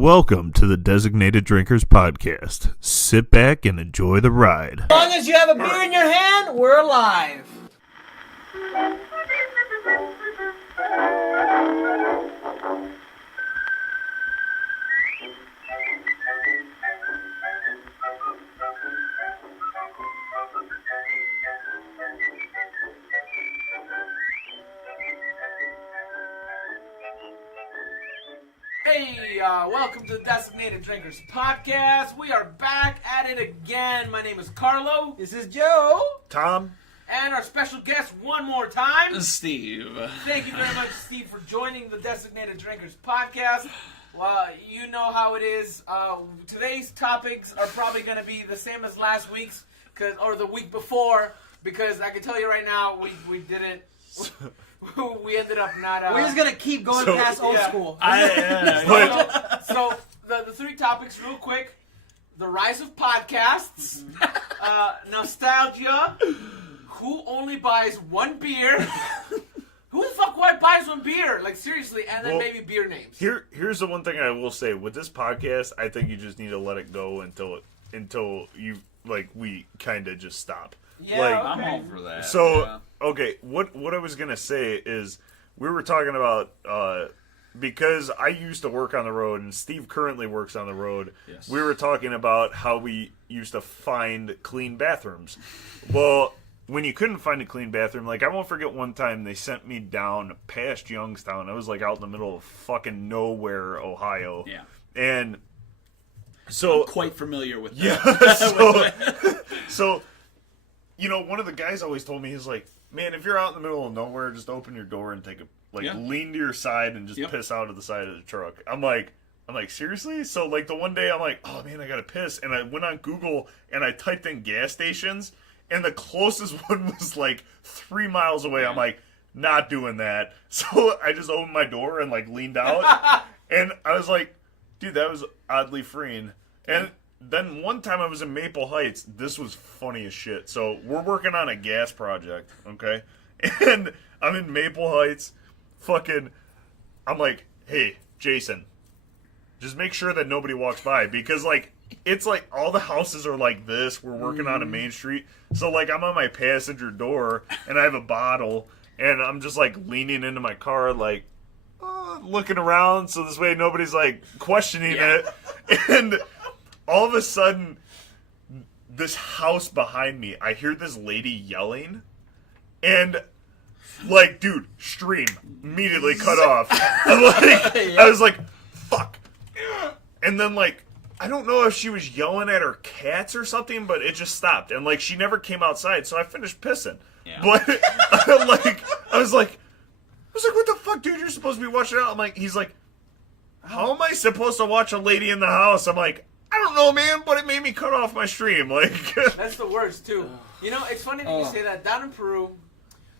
Welcome to the Designated Drinkers Podcast. Sit back and enjoy the ride. As long as you have a beer in your hand, we're alive. Welcome to the Designated Drinkers Podcast. We are back at it again. My name is Carlo. This is Joe. Tom. And our special guest one more time, Steve. Thank you very much, Steve, for joining the Designated Drinkers Podcast. Well, you know how it is. Today's topics are probably going to be the same as last week's, or the week before, because I can tell you right now, we didn't... We ended up not... We're just going to keep going past old school. So the three topics real quick. The rise of podcasts. Nostalgia. Who only buys one beer? Who the fuck buys one beer? Like, seriously. And then maybe beer names. Here's the one thing I will say. With this podcast, I think you just need to let it go until you, like, we kind of just stop. Yeah, like, I'm all for that. So, okay, what I was going to say is we were talking about, because I used to work on the road and Steve currently works on the road, yes. We were talking about how we used to find clean bathrooms. Well, when you couldn't find a clean bathroom, like, I won't forget one time they sent me down past Youngstown. I was, like, out in the middle of fucking nowhere, Ohio. Yeah. And so... I'm quite familiar with that. Yeah, so you know, one of the guys always told me, he's like, man, if you're out in the middle of nowhere, just open your door and take a, lean to your side and just piss out of the side of the truck. I'm like, seriously? So, like, the one day I'm like, oh, man, I gotta piss. And I went on Google and I typed in gas stations, and the closest one was, like, 3 miles away. I'm like, not doing that. So I just opened my door and, like, leaned out. And I was like, dude, that was oddly freeing. And then one time I was in Maple Heights. This was funny as shit. So we're working on a gas project, okay? And I'm in Maple Heights. I'm like, hey, Jason, just make sure that nobody walks by. Because, like, it's like all the houses are like this. We're working on a main street. So, like, I'm on my passenger door, and I have a bottle. And I'm just, like, leaning into my car, like, looking around. So this way nobody's, like, questioning it. And... all of a sudden, this house behind me, I hear this lady yelling, and, like, dude, stream immediately cut off. I was like, fuck. And then, like, I don't know if she was yelling at her cats or something, but it just stopped. And, like, she never came outside, so I finished pissing. Yeah. But, I was like, what the fuck, dude? You're supposed to be watching out. He's like, how am I supposed to watch a lady in the house? I'm like, I don't know, man, but it made me cut off my stream. Like, that's the worst, too. You know, it's funny that you say that. Down in Peru,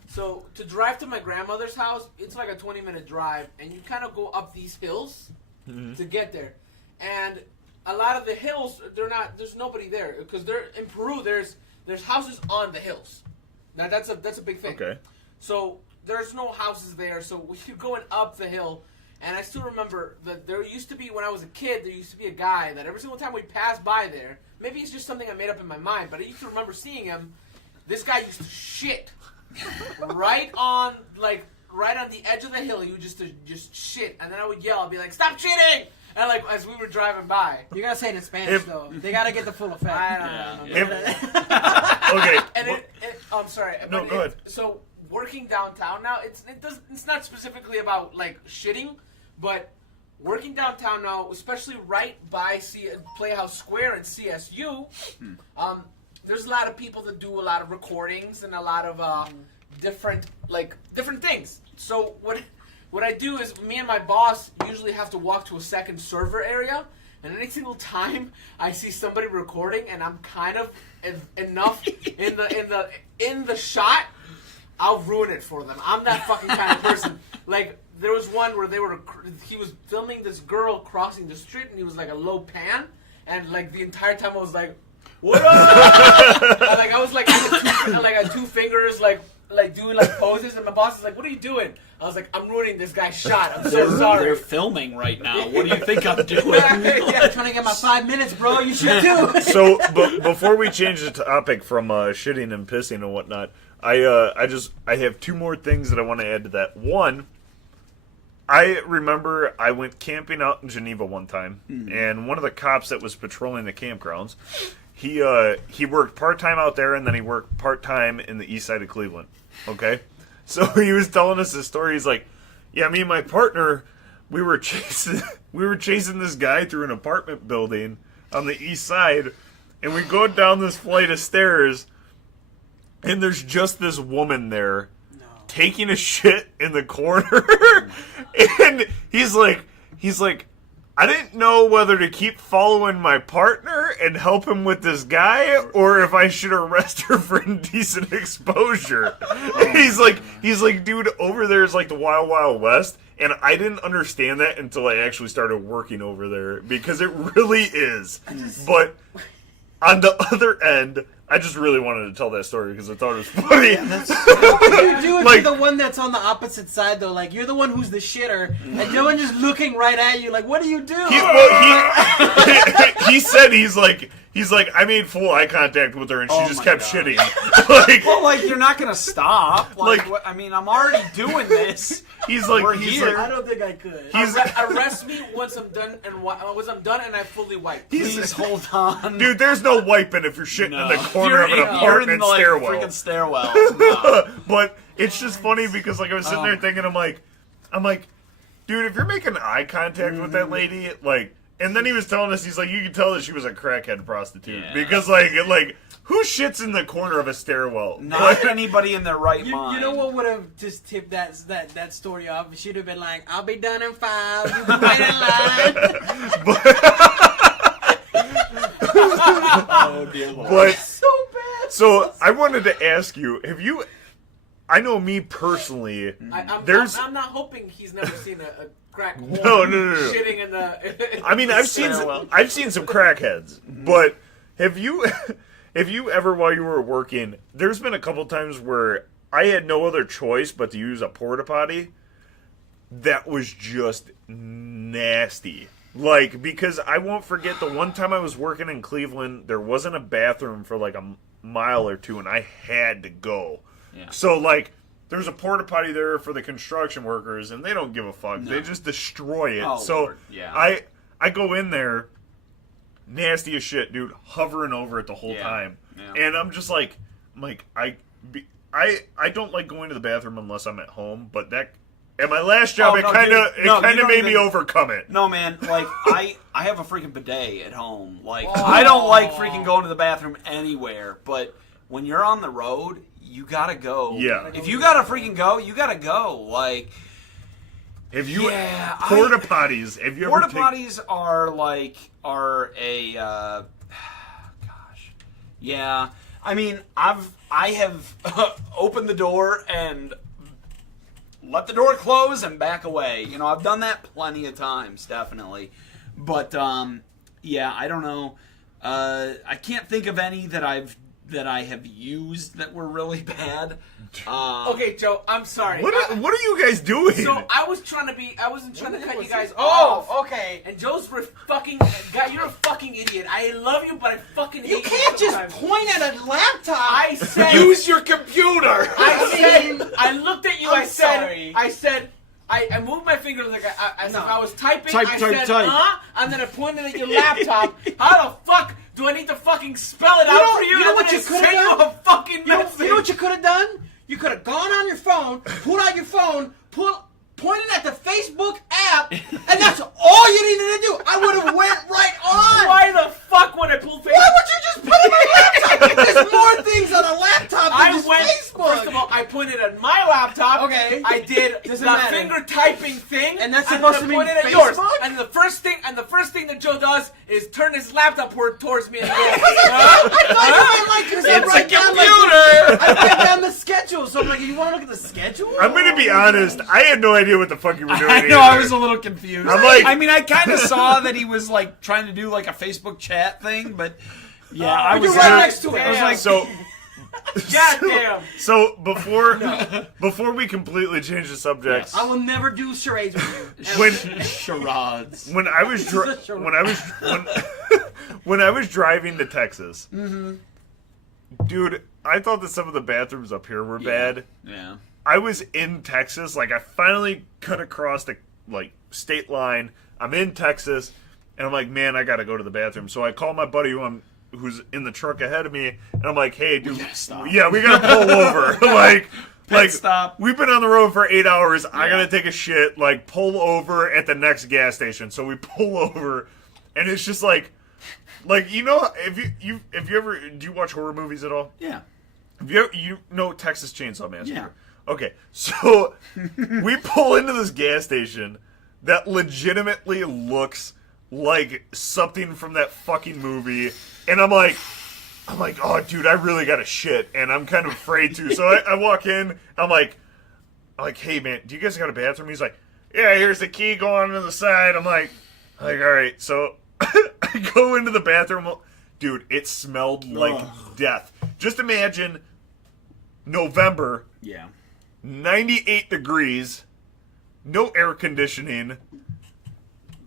so to drive to my grandmother's house, it's like a 20-minute drive, and you kind of go up these hills to get there. And a lot of the hills, there's nobody there. Because in Peru, there's houses on the hills. Now, that's a big thing. Okay. So there's no houses there, so you're going up the hill. And I still remember that there used to be, when I was a kid, there used to be a guy that every single time we passed by there, maybe it's just something I made up in my mind, but I used to remember seeing him. This guy used to shit right on the edge of the hill. He would just shit, and then I would yell. I'd be like, "Stop shitting!" And, like, as we were driving by, you gotta say it in Spanish though. They gotta get the full effect. I don't know. Okay. And I'm sorry. No, go ahead. So working downtown now, it's not specifically about, like, shitting. But working downtown now, especially right by Playhouse Square and CSU, there's a lot of people that do a lot of recordings and a lot of different things. So what I do is me and my boss usually have to walk to a second server area, and any single time I see somebody recording and I'm kind of enough in the shot, I'll ruin it for them. I'm that fucking kind of person. Like, there was one where he was filming this girl crossing the street, and he was like a low pan, and, like, the entire time I was like, what up? And, like, I was like, I had two fingers, like, like doing like poses, and my boss is like, "What are you doing?" I was like, "I'm ruining this guy's shot. I'm so sorry." They're filming right now. What do you think I'm doing? I'm trying to get my 5 minutes, bro. You should too. So, before we change the topic from shitting and pissing and whatnot, I have 2 more things that I want to add to that. One, I remember I went camping out in Geneva one time, and one of the cops that was patrolling the campgrounds, he worked part-time out there, and then he worked part-time in the east side of Cleveland, okay? So he was telling us this story. He's like, yeah, me and my partner, we were chasing this guy through an apartment building on the east side, and we go down this flight of stairs, and there's just this woman there taking a shit in the corner. And he's like, I didn't know whether to keep following my partner and help him with this guy, or if I should arrest her for indecent exposure. He's like, dude, over there is like the Wild Wild West, and I didn't understand that until I actually started working over there, because it really is. But on the other end, I just really wanted to tell that story because I thought it was funny. What would you do if you're the one that's on the opposite side, though? Like, you're the one who's the shitter, and no one just looking right at you. Like, what do you do? He said he's like, I made full eye contact with her, and she just kept shitting. Well, you're not gonna stop. I mean, I'm already doing this. He's like, I don't think I could. Arrest me once I'm done, and I fully wipe. Please hold on, dude. There's no wiping if you're shitting in the corner of an apartment stairwell. Freaking stairwell. No. But it's just funny because I was sitting there thinking, I'm like, dude, if you're making eye contact with that lady, and then he was telling us, he's like, you could tell that she was a crackhead prostitute because who shits in the corner of a stairwell? Not anybody in their right mind. You know what would have just tipped that story off? She'd have been like, I'll be done in 5. You be right in line. Oh dear Lord. But So bad. So I wanted to ask you, have you? I know me personally. I'm not hoping he's never seen a crack hole. No. Shitting in the. I mean, I've seen some crackheads, but have you ever, while you were working? There's been a couple times where I had no other choice but to use a porta potty. That was just nasty. Because I won't forget the one time I was working in Cleveland, there wasn't a bathroom for a mile or two, and I had to go. Yeah. So, there's a porta potty there for the construction workers, and they don't give a fuck. No. They just destroy it. Oh, so, Lord. Yeah. I go in there, nasty as shit, dude, hovering over it the whole time. Yeah. And I'm just I don't like going to the bathroom unless I'm at home, but that... At my last job, it kind of made me overcome it. No, man. I have a freaking bidet at home. I don't like freaking going to the bathroom anywhere. But when you're on the road, you gotta go. Yeah. If you gotta freaking go, you gotta go. Have you porta potties? Have you ever? Porta potties are a gosh. Yeah. I mean, I have opened the door and let the door close and back away. I've done that plenty of times, definitely. But yeah, I don't know. I can't think of any that I have used that were really bad. Okay, Joe, I'm sorry. What are you guys doing? So I wasn't trying to cut you guys off. Oh, okay. And Joe's you're a fucking idiot. I love you, but I fucking hate you. You can't just point at a laptop. I said, use your computer. I looked at you. Sorry. I moved my finger as if I was typing. Type. And then I pointed at your laptop. How the fuck do I need to fucking spell it out for you? You know what you could have done? A fucking message. You know what you could have done? You could have gone on your phone, pulled out your phone, pointed at the Facebook app, and that's all you needed to do. I would have went right on. Why the fuck would I pull Facebook? Why would you just put it on my laptop? There's more things on a laptop than just Facebook. First of all, I pointed at my laptop. Okay. I did the finger typing thing. And that's supposed to mean pointed at Facebook? yours. And the first thing that Joe does is turn his laptop towards me and go, I thought you meant It's a computer. I write down the schedule, so I'm like, you want to look at the schedule? I'm going to be honest. I had no idea what the fuck you were doing. I know, I was a little confused. I mean, I kind of saw that he was trying to do a Facebook chat thing, but yeah, I was right next to it. I was like, so Goddamn. So before we completely change the subject, Yes. I will never do charades with you. when Charades. when I was when I was driving to Texas, dude, I thought that some of the bathrooms up here were bad. Yeah. I was in Texas, like I finally cut across the state line. I'm in Texas, and I'm like, man, I gotta go to the bathroom. So I call my buddy who's in the truck ahead of me, and I'm like, hey, dude, yeah, we gotta pull over. like stop. We've been on the road for 8 hours. Yeah. I gotta take a shit. Like, pull over at the next gas station. So we pull over, and it's just like you know, if you ever do you watch horror movies at all? Yeah. Have you ever, you know Texas Chainsaw Massacre? Yeah. Okay, so we pull into this gas station that legitimately looks like something from that fucking movie, and I'm like, oh, dude, I really got to shit, and I'm kind of afraid to. So I walk in, I'm like, hey, man, do you guys got a bathroom? He's like, yeah, here's the key going to the side. I'm like, all right. So I go into the bathroom. Dude, it smelled like death. Just imagine November. Yeah. 98 degrees, no air conditioning,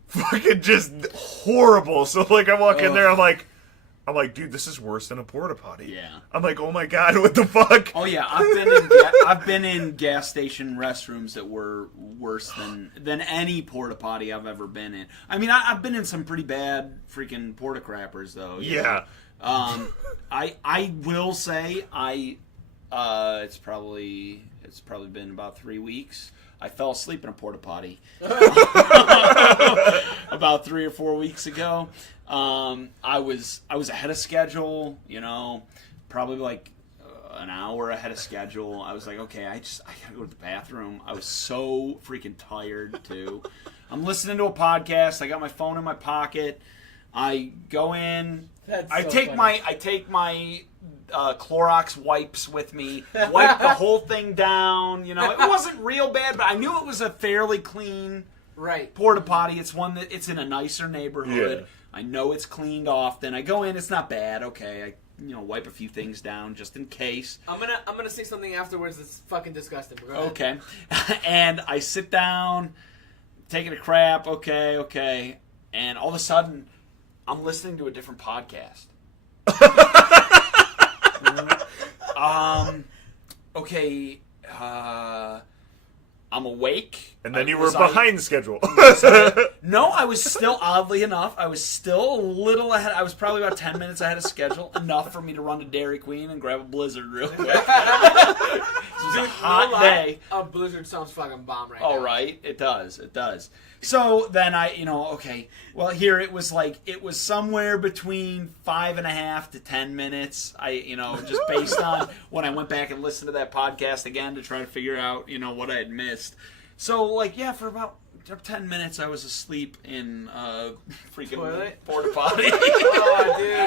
fucking just horrible. So like I walk in there, I'm like, dude, this is worse than a porta potty. Yeah. I'm like, oh my god, what the fuck? Oh yeah, I've been in gas station restrooms that were worse than any porta potty I've ever been in. I mean, I've been in some pretty bad freaking porta crappers though. Yeah. I will say it's probably been about 3 weeks. I fell asleep in a porta potty about 3 or 4 weeks ago. I was ahead of schedule, probably like an hour ahead of schedule. I was like, okay, I gotta go to the bathroom. I was so freaking tired too. I'm listening to a podcast. I got my phone in my pocket. I go in. I take my Clorox wipes with me, wipe the whole thing down. It wasn't real bad, but I knew it was a fairly clean porta potty. It's one that it's in a nicer neighborhood. Yeah. I know it's cleaned off. Then I go in, it's not bad. Okay, I wipe a few things down just in case. I'm gonna say something afterwards that's fucking disgusting. Okay, and I sit down, taking a crap. Okay, and all of a sudden, I'm listening to a different podcast. I'm awake. And then you were behind schedule. No, I was still, oddly enough, a little ahead. I was probably about 10 minutes ahead of schedule, enough for me to run to Dairy Queen and grab a Blizzard real quick. It was a hot day. A Blizzard sounds fucking bomb right now. Oh, right? It does. So then here it was somewhere between 5.5 to 10 minutes. Just based on when I went back and listened to that podcast again to try to figure out, what I had missed. So, for about 10 minutes I was asleep in freaking toilet? Porta potty. Oh, dude.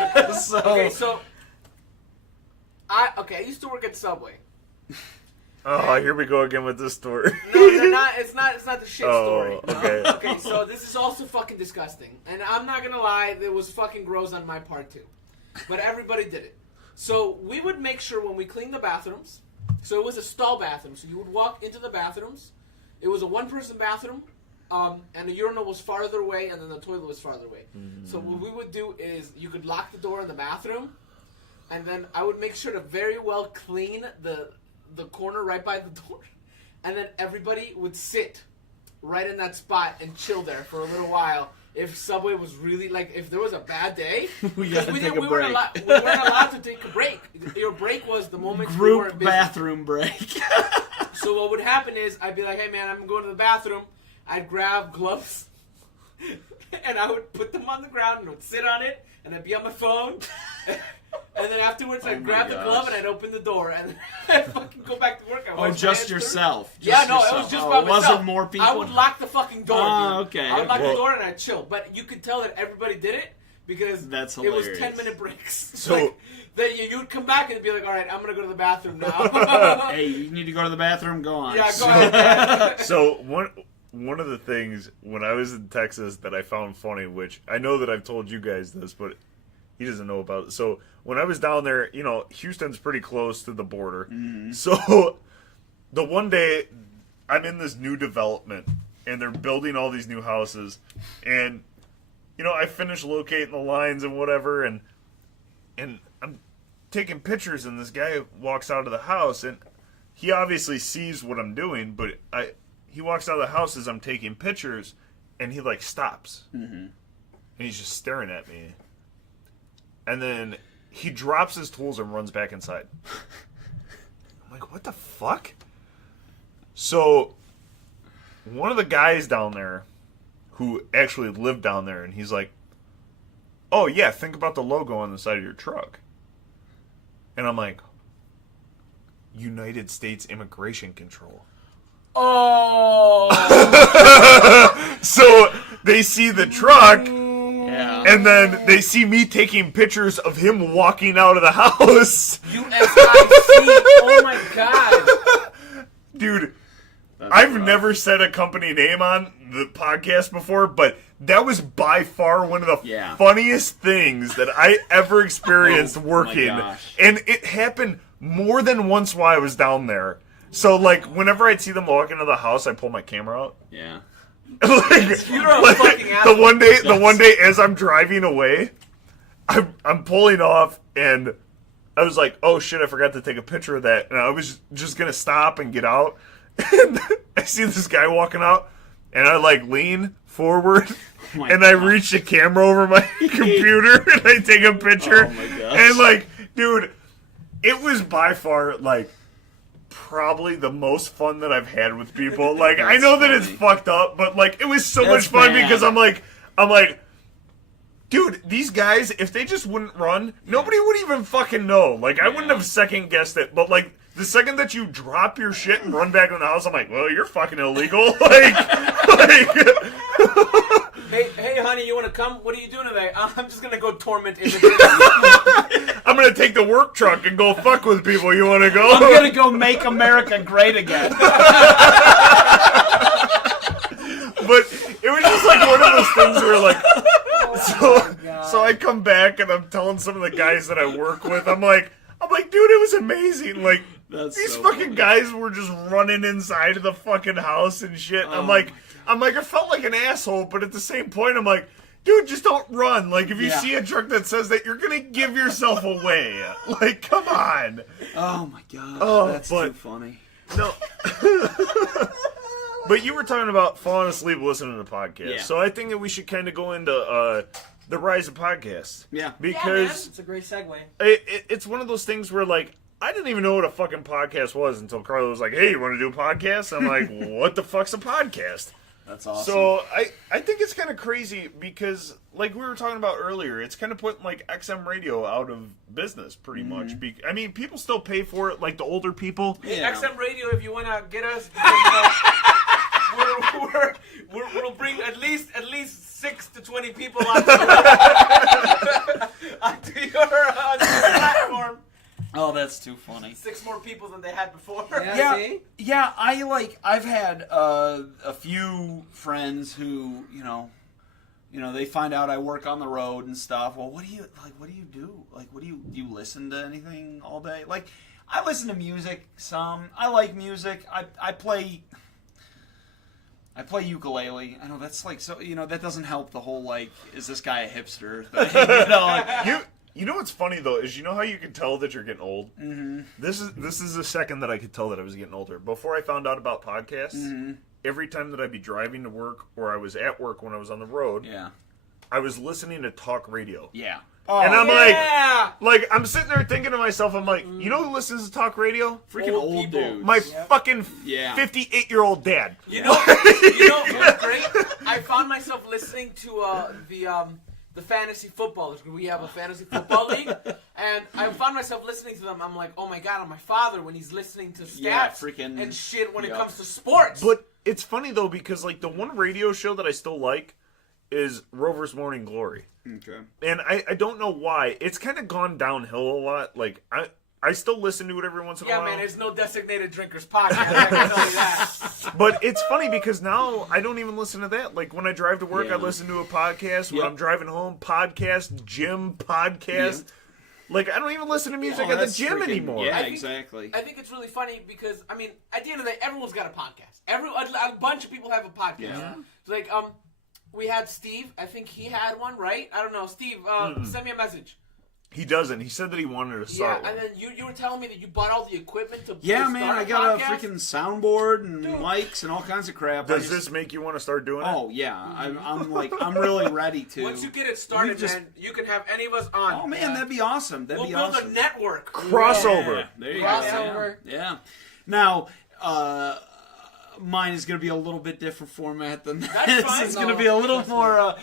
I used to work at Subway. Oh, here we go again with this story. No, they're not. It's not the shit story. No? Okay. Okay, so this is also fucking disgusting, and I'm not gonna lie, it was fucking gross on my part too, but everybody did it. So we would make sure when we cleaned the bathrooms. So it was a stall bathroom. So you would walk into the bathrooms. It was a one-person bathroom, and the urinal was farther away, and then the toilet was farther away. Mm. So what we would do is you could lock the door in the bathroom, and then I would make sure to very well clean the corner right by the door, and then everybody would sit right in that spot and chill there for a little while. If Subway was really if there was a bad day, we weren't allowed to take a break. Your break was the moment group you weren't busy. Bathroom break. So what would happen is I'd be like, hey man, I'm going to the bathroom. I'd grab gloves and I would put them on the ground and I would sit on it and I'd be on my phone. And then afterwards, I'd grab the glove and I'd open the door and then I'd fucking go back to work. Just yourself? It was just by myself. It wasn't more people? I would lock the fucking door. Oh, okay. I would lock the door and I'd chill. But you could tell that everybody did it because it was 10-minute breaks. So then you'd come back and be like, all right, I'm going to go to the bathroom now. Hey, you need to go to the bathroom? Go on. Yeah, go ahead. So one of the things when I was in Texas that I found funny, which I know that I've told you guys this, but He doesn't know about it. So when I was down there, you know, Houston's pretty close to the border. Mm-hmm. So the one day I'm in this new development and they're building all these new houses, and you know, I finish locating the lines and whatever, and I'm taking pictures, and this guy walks out of the house, and he obviously sees what I'm doing, but he walks out of the house as I'm taking pictures, and he like stops, and he's just staring at me, and then he drops his tools and runs back inside. I'm like, what the fuck? So one of the guys down there who actually lived down there, and he's like, oh yeah, think about the logo on the side of your truck. And I'm like, United States Immigration Control. Oh! So they see the truck, Yeah. and then they see me taking pictures of him walking out of the house. USIC! Oh my god! Dude, I've never said a company name on the podcast before, but that was by far one of the funniest things that I ever experienced working. And it happened more than once while I was down there. So, like, whenever I'd see them walk into the house, I pull my camera out. Yeah. The one day as I'm driving away, I'm pulling off, and I was like, oh shit, I forgot to take a picture of that. And I was just going to stop and get out. And I see this guy walking out, and I like lean forward, and I reach the camera over my computer, and I take a picture. Oh my gosh. And like, dude, it was by far like probably the most fun that I've had with people. Like, I know that it's fucked up, but like, it was so much fun because I'm like, dude, these guys, if they just wouldn't run, nobody would even fucking know. Like, I wouldn't have second guessed it, but like, the second that you drop your shit and run back in the house, I'm like, well, you're fucking illegal. Hey, honey, you want to come? What are you doing today? I'm just going to go torment immigrants. I'm going to take the work truck and go fuck with people. You want to go? I'm going to go make America great again. But it was just like one of those things where like, so I come back and I'm telling some of the guys that I work with, I'm like, dude, it was amazing. Like, these fucking guys were just running inside of the fucking house and shit. I'm like, I felt like an asshole, but at the same point, I'm like, dude, just don't run. Like, if you see a truck that says that, you're gonna give yourself away. Like, come on. Oh my god, that's too funny. No. But you were talking about falling asleep listening to podcasts, so I think that we should kind of go into the rise of podcasts. Yeah. Because it's a great segue. It's one of those things where, like, I didn't even know what a fucking podcast was until Carla was like, hey, you want to do a podcast? I'm like, what the fuck's a podcast? That's awesome. So I think it's kind of crazy because, like we were talking about earlier, it's kind of putting, like, XM radio out of business pretty much. I mean, people still pay for it, like the older people. Yeah. XM radio, if you want to get us, we'll bring at least 6 to 20 people onto your platform. Oh, that's too funny. 6 more people than they had before. Yeah. I've had a few friends who, you know, they find out I work on the road and stuff. Well, what do you do? Like, do you listen to anything all day? Like, I listen to music some. I like music. I play ukulele. I know that's like, so, you know, that doesn't help the whole, like, is this guy a hipster thing? You know, like, You know what's funny though is, you know how you can tell that you're getting old. Mm-hmm. This is the second that I could tell that I was getting older. Before I found out about podcasts, every time that I'd be driving to work or I was at work when I was on the road, I was listening to talk radio. Yeah. Oh, and I'm like I'm sitting there thinking to myself, I'm like, you know who listens to talk radio? Freaking old dudes. My fucking 58-year-old dad. You know what's great? I found myself listening to the fantasy football. We have a fantasy football league, and I found myself listening to them. I'm like, oh my god, I'm my father when he's listening to stats and shit when it comes to sports. But it's funny though, because like the one radio show that I still like is Rover's Morning Glory. Okay. And I don't know why. It's kind of gone downhill a lot. Like, I I still listen to it every once in a while. Yeah, man, there's no designated drinkers podcast. I can tell you that. But it's funny because now I don't even listen to that. Like when I drive to work, I listen to a podcast. When I'm driving home, podcast, gym, podcast. Like I don't even listen to music at the gym anymore. Yeah, exactly. I think it's really funny because I mean, at the end of the day, everyone's got a podcast. A bunch of people have a podcast. Yeah. Like we had Steve. I think he had one, right? I don't know. Steve, send me a message. He doesn't. He said that he wanted to start one. And then you were telling me that you bought all the equipment to Yeah, to man, start I got podcast? a freaking soundboard and mics and all kinds of crap. Does this make you want to start doing it? Oh, yeah. I'm really ready to. Once you get it started, man, you can have any of us on. Oh, man, that'd be awesome. We'll build a network. Crossover. Yeah, there you Crossover. go. Yeah. Now, mine is going to be a little bit different format than this. It's going to be a little more...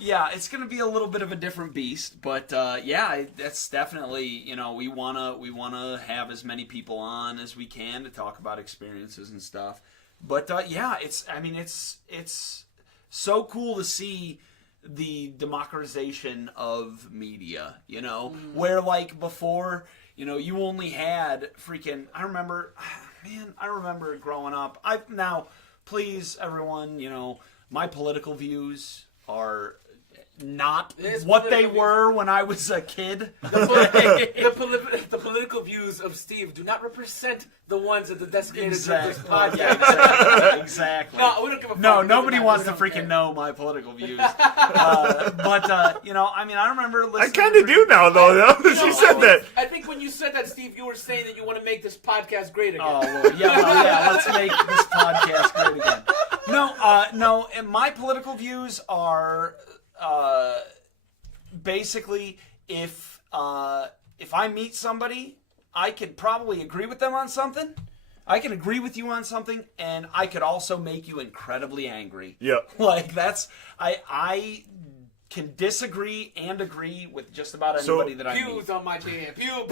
yeah, it's going to be a little bit of a different beast, but that's definitely, we wanna have as many people on as we can to talk about experiences and stuff. But it's so cool to see the democratization of media, where like before, you only had freaking. I remember growing up. Now, please, everyone, my political views are not what they were when I was a kid. The political views of Steve do not represent the ones of the Designated Drinkers podcast. Yeah, exactly. No, we don't give a fuck. No, nobody wants to freaking know my political views. I remember listening. I kind of do now, though. She said that. I think when you said that, Steve, you were saying that you want to make this podcast great again. Oh, well, yeah, let's make this podcast great again. No, and my political views are... basically, if I meet somebody, I could probably agree with them on something. I can agree with you on something, and I could also make you incredibly angry. Yeah. Like I can disagree and agree with just about anybody that I meet. Pews on my jam. Pew.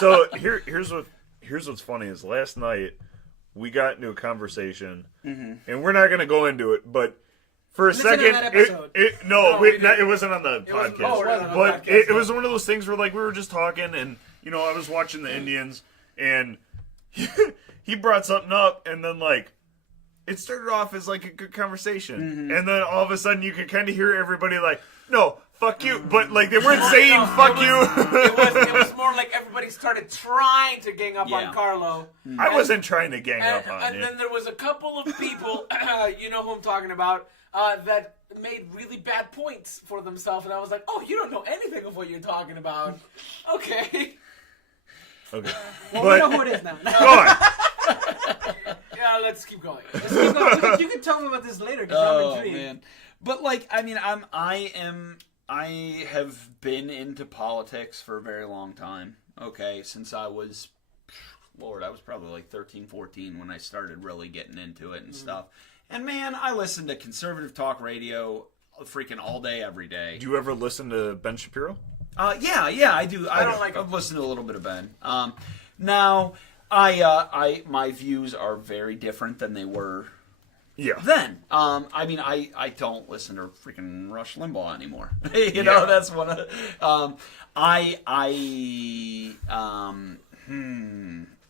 So here's what's funny is last night we got into a conversation, and we're not going to go into it, but. For a second, it wasn't on the podcast. It was one of those things where, like, we were just talking, and I was watching the Indians, and he brought something up, and then like it started off as like a good conversation, and then all of a sudden you could kind of hear everybody like, "No, fuck you," but like they weren't saying "fuck you." It was more like everybody started trying to gang up on Carlo. I wasn't trying to gang up on you. And then there was a couple of people, you know who I'm talking about. That made really bad points for themselves, and I was like, "Oh, you don't know anything of what you're talking about." Okay. Well, we know who it is now. Go on. Yeah, let's keep going. You can tell me about this later because I'm intrigued. Man. But like, I have been into politics for a very long time. Okay, since I was, I was probably like 13, 14 when I started really getting into it and stuff. And man, I listen to conservative talk radio freaking all day, every day. Do you ever listen to Ben Shapiro? Yeah, I do. I've listened to a little bit of Ben. Now, my views are very different than they were then. I don't listen to freaking Rush Limbaugh anymore. That's one of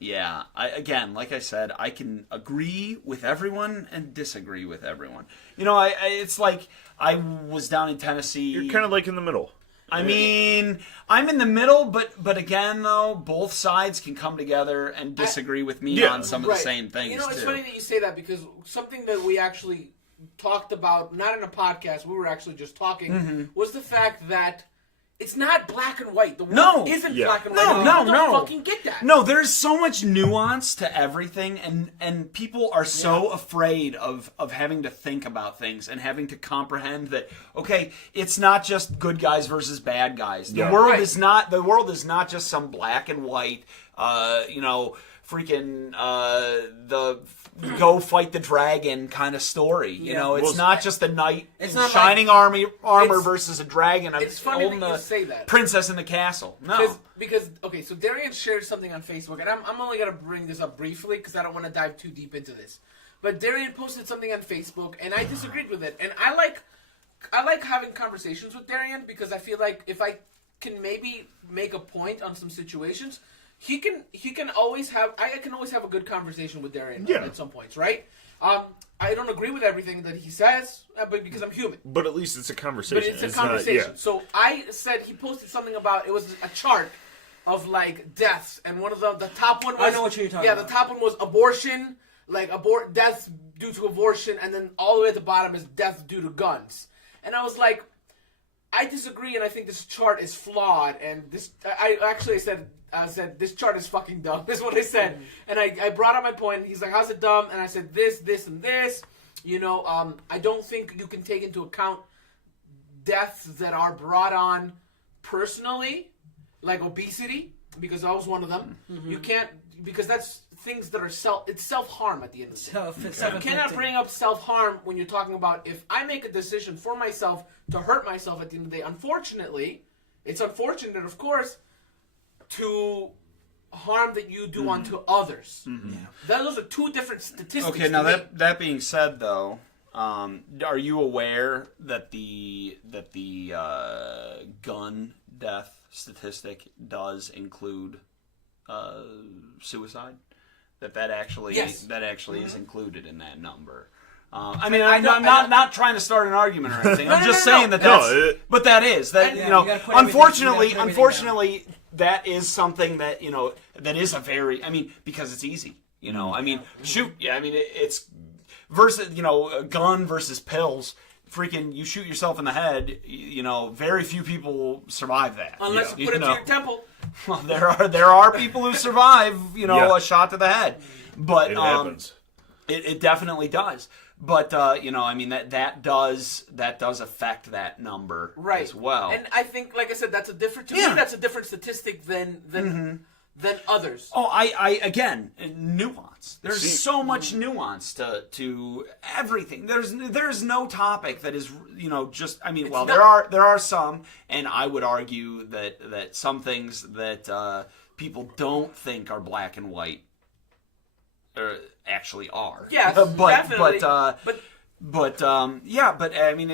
Yeah, again, like I said, I can agree with everyone and disagree with everyone. It's like I was down in Tennessee. You're kind of like in the middle. I mean, I'm in the middle, but again, though, both sides can come together and disagree with me on some of the same things, it's funny that you say that because something that we actually talked about, not in a podcast, we were actually just talking, was the fact that it's not black and white. The world isn't black and white. No. Don't fucking get that. No, there's so much nuance to everything, and people are so afraid of having to think about things and having to comprehend that. Okay, it's not just good guys versus bad guys. The world is not. The world is not just some black and white. Freaking the go fight the dragon kind of story. It's not just a knight in shining armor versus a dragon. It's funny that you say that. Princess in the castle. No. Because so Darian shared something on Facebook, and I'm only going to bring this up briefly because I don't want to dive too deep into this. But Darian posted something on Facebook, and I disagreed with it. And I like having conversations with Darian because I feel like if I can maybe make a point on some situations, he can always have. I can always have a good conversation with Darian at some points, right? I don't agree with everything that he says, but because I'm human. But at least it's a conversation. But it's a conversation. So I said he posted something about it was a chart of like deaths, and one of the top one was I know what you're talking about. Yeah, the top one was abortion, like deaths due to abortion, and then all the way at the bottom is deaths due to guns. And I was like, I disagree, and I think this chart is flawed. And this, I said this chart is fucking dumb. Is what I said, and I brought up my point. He's like, "How's it dumb?" And I said, "This, and this." I don't think you can take into account deaths that are brought on personally, like obesity, because I was one of them. Mm-hmm. You can't, because that's things that are self-harm at the end of the day. You cannot bring up self-harm when you're talking about if I make a decision for myself to hurt myself at the end of the day. Unfortunately, it's unfortunate, of course, to harm that you do unto others. Mm-hmm. Yeah. Those are two different statistics. Okay, now that being said, though, are you aware that the gun death statistic does include suicide? That actually is included in that number. I'm not trying to start an argument or anything. I'm just saying that that's. But that is that unfortunately that is something that that is a very. I mean, because it's easy. Shoot. Yeah. I mean, it's versus a gun versus pills. Freaking, you shoot yourself in the head. Very few people survive that. Unless you put it to your temple. Well, there are people who survive. A shot to the head, but it happens. It definitely does. But that does affect that number as well. And I think, like I said, that's a different. To me, that's a different statistic than others. Oh, I again, nuance. There's so much nuance to everything. There's no topic that is just. I mean, there are some, and I would argue that some things that people don't think are black and white actually are. Yes, definitely. But I mean,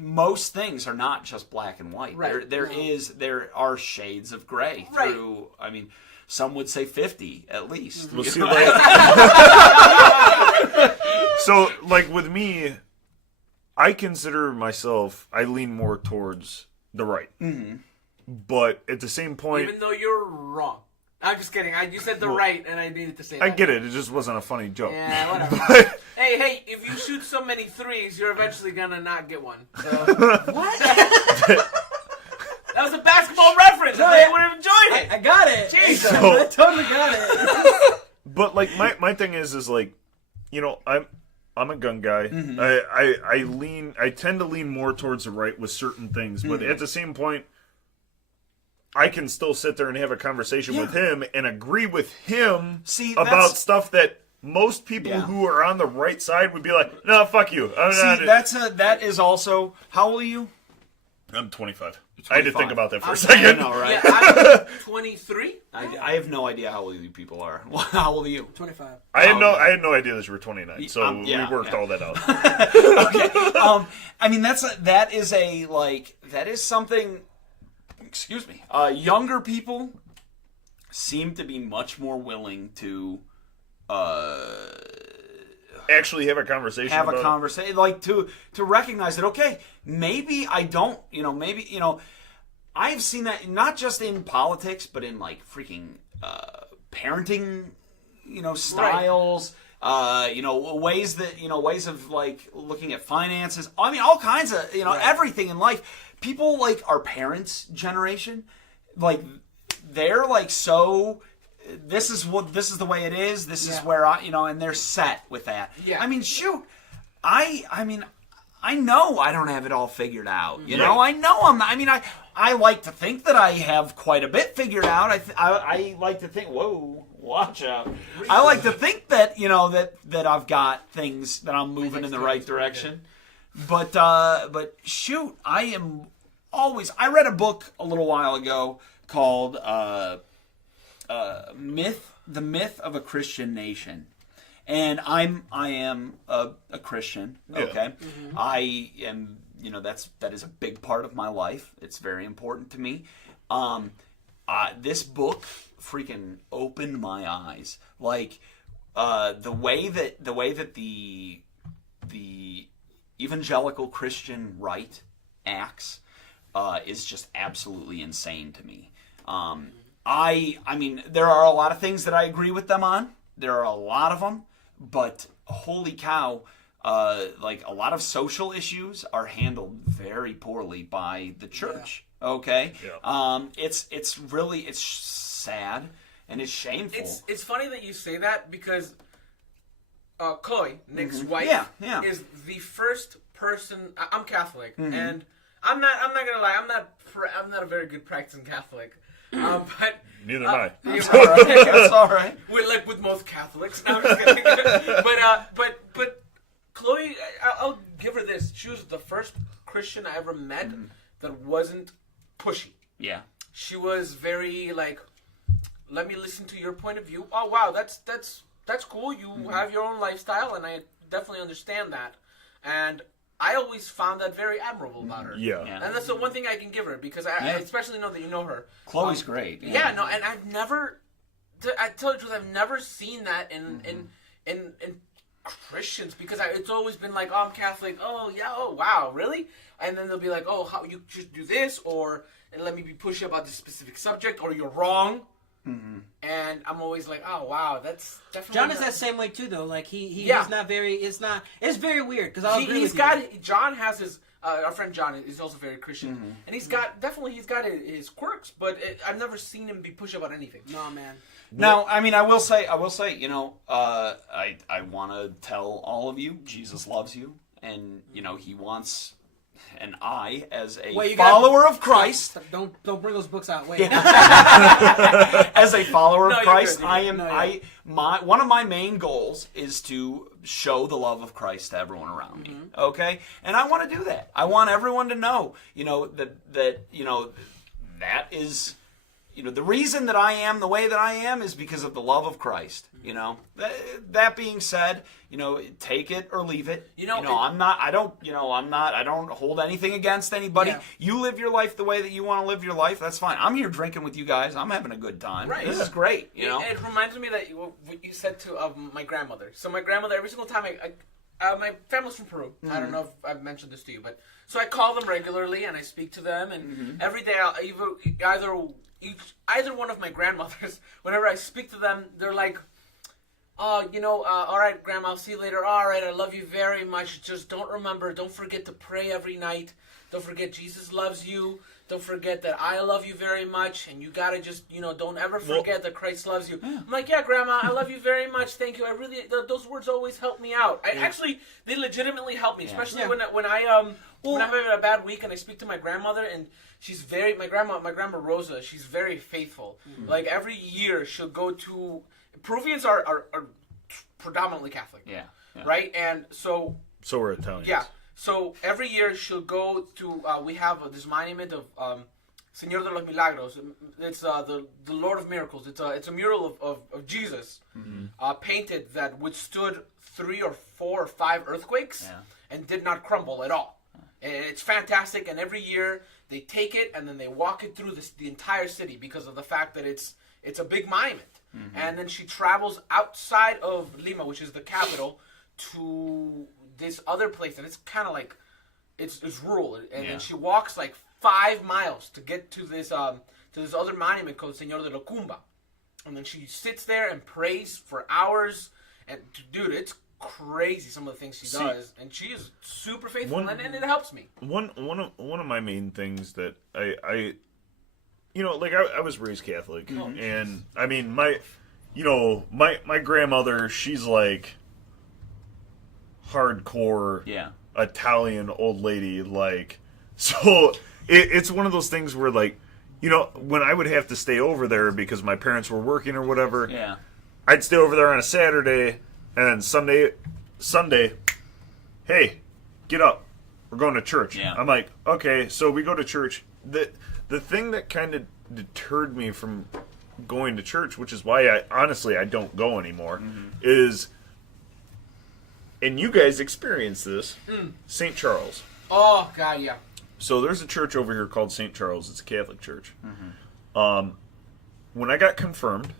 most things are not just black and white. Right. There are shades of gray. Right. Through, I mean, some would say 50 at least. We'll see. So, like with me, I consider myself. I lean more towards the right. Mm-hmm. But at the same point, even though you're wrong. I'm just kidding. You said the right, and I needed to say that. I get it. It just wasn't a funny joke. Yeah, whatever. Hey, if you shoot so many threes, you're eventually going to not get one. So. What? That was a basketball reference. I would have enjoyed it. I got it. Jesus. I totally got it. But, like, my thing is like, I'm a gun guy. Mm-hmm. I tend to lean more towards the right with certain things. But at the same point, I can still sit there and have a conversation with him and agree with him about stuff that most people who are on the right side would be like, no, fuck you. That is also, how old are you? I'm 25. I had to think about that for a second. I know, right? Yeah, I'm 23. I have no idea how old you people are. How old are you? 25. I had no idea that you were 29, so we worked all that out. Okay. I mean, that is something. Excuse me. Younger people seem to be much more willing to actually have a conversation. Like to recognize that. Okay, maybe I don't. Maybe I've seen that not just in politics, but in like freaking parenting. Styles. Right. Ways of like looking at finances. I mean, all kinds of everything in life. People like our parents' generation, like they're like so. This is the way it is. This is where and they're set with that. Yeah. I mean, shoot, I know I don't have it all figured out. I know I'm not. I mean, I like to think that I have quite a bit figured out. I like to think. Whoa, watch out! I like to think that that I've got things that I'm moving in the right direction. But shoot, I am always. I read a book a little while ago called "The Myth of a Christian Nation," and I am a Christian. Okay, I am that is a big part of my life. It's very important to me. This book freaking opened my eyes. Like the way that the evangelical Christian right acts is just absolutely insane to me. I mean, there are a lot of things that I agree with them on. There are a lot of them, but holy cow, like a lot of social issues are handled very poorly by the church. Yeah. Okay, yeah. It's really sad and it's shameful. It's funny that you say that because Chloe, Nick's wife, is the first person. I'm Catholic, and I'm not gonna lie. I'm not a very good practicing Catholic. But neither am I. That's all right. We're like with most Catholics. No, I'm just kidding. but Chloe, I'll give her this. She was the first Christian I ever met that wasn't pushy. Yeah. She was very like, let me listen to your point of view. Oh wow, that's cool. You have your own lifestyle, and I definitely understand that. And I always found that very admirable about her. Yeah. And that's the one thing I can give her, because I especially know that you know her. Chloe's great. Yeah, no, and I've never, I tell you the truth, I've never seen that in Christians, because it's always been like, oh, I'm Catholic, oh, yeah, oh, wow, really? And then they'll be like, oh, how you should do this, or and let me be pushy about this specific subject, or you're wrong. Mm-hmm. And I'm always like, oh wow, that's definitely. John is that same way too, though. Like he's not very. It's very weird because John has his. Our friend John is also very Christian, and he's got his quirks, but I've never seen him be pushy about anything. No, man. Now, I mean, I will say, you know, I want to tell all of you, Jesus loves you, and you know, He wants. And I, as a follower of Christ, don't bring those books out. Wait, as a follower of Christ, one of my main goals is to show the love of Christ to everyone around me. Okay, and I want to do that. I want everyone to know, you know, that you know, that is, you know, the reason that I am the way that I am is because of the love of Christ. You know, that being said, you know, take it or leave it. I don't hold anything against anybody. Yeah. You live your life the way that you want to live your life. That's fine. I'm here drinking with you guys. I'm having a good time. Right. This is great. You know, it reminds me that what you said to my grandmother. So my grandmother, every single time my family's from Peru. I don't know if I've mentioned this to you, but so I call them regularly and I speak to them, and every day either one of my grandmothers, whenever I speak to them, they're like, oh, you know, all right, Grandma, I'll see you later. All right, I love you very much. Just don't forget to pray every night. Don't forget Jesus loves you. Don't forget that I love you very much. And you got to just, you know, don't ever forget that Christ loves you. I'm like, yeah, Grandma, I love you very much. Thank you. I really, those words always help me out. Actually, they legitimately help me, especially when I'm having a bad week and I speak to my grandmother, and she's my grandma Rosa, she's very faithful. Like every year she'll go to, Peruvians are predominantly Catholic. Yeah. Right? And so we're Italians. Yeah. So every year she'll go to, we have this monument of Señor de los Milagros. It's the Lord of Miracles. It's a mural of Jesus painted that withstood 3 or 4 or 5 earthquakes and did not crumble at all. And it's fantastic, and every year they take it and then they walk it through the entire city because of the fact that it's a big monument. And then she travels outside of Lima, which is the capital, to this other place, and it's kind of like it's rural, and then she walks like 5 miles to get to this other monument called Señor de la Cumba, and then she sits there and prays for hours, and dude, it's crazy some of the things she does, and she is super faithful, and it helps me. One of my main things that I you know, like I was raised Catholic, and I mean my grandmother, she's like hardcore Italian old lady, like, so it's one of those things where, like, you know, when I would have to stay over there because my parents were working or whatever, I'd stay over there on a Saturday, and then Sunday, hey, get up, we're going to church. I'm like, okay, so we go to church. The thing that kind of deterred me from going to church, which is why I don't go anymore, is, and you guys experience this, St. Charles. Oh God, yeah. So there's a church over here called St. Charles. It's a Catholic church. When I got confirmed,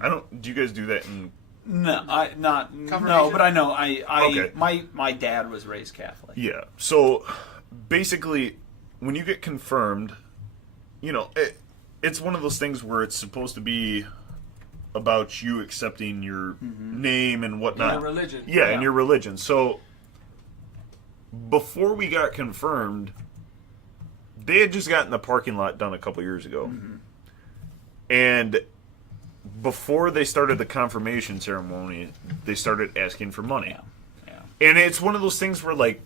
I don't. Do you guys do that in? No, Confirmation? but I know. Okay. My dad was raised Catholic. Yeah. So basically, when you get confirmed, it's one of those things where it's supposed to be about you accepting your name and whatnot. Your religion. Yeah, and your religion. So before we got confirmed, they had just gotten the parking lot done a couple years ago. And before they started the confirmation ceremony, they started asking for money. Yeah. And it's one of those things where, like,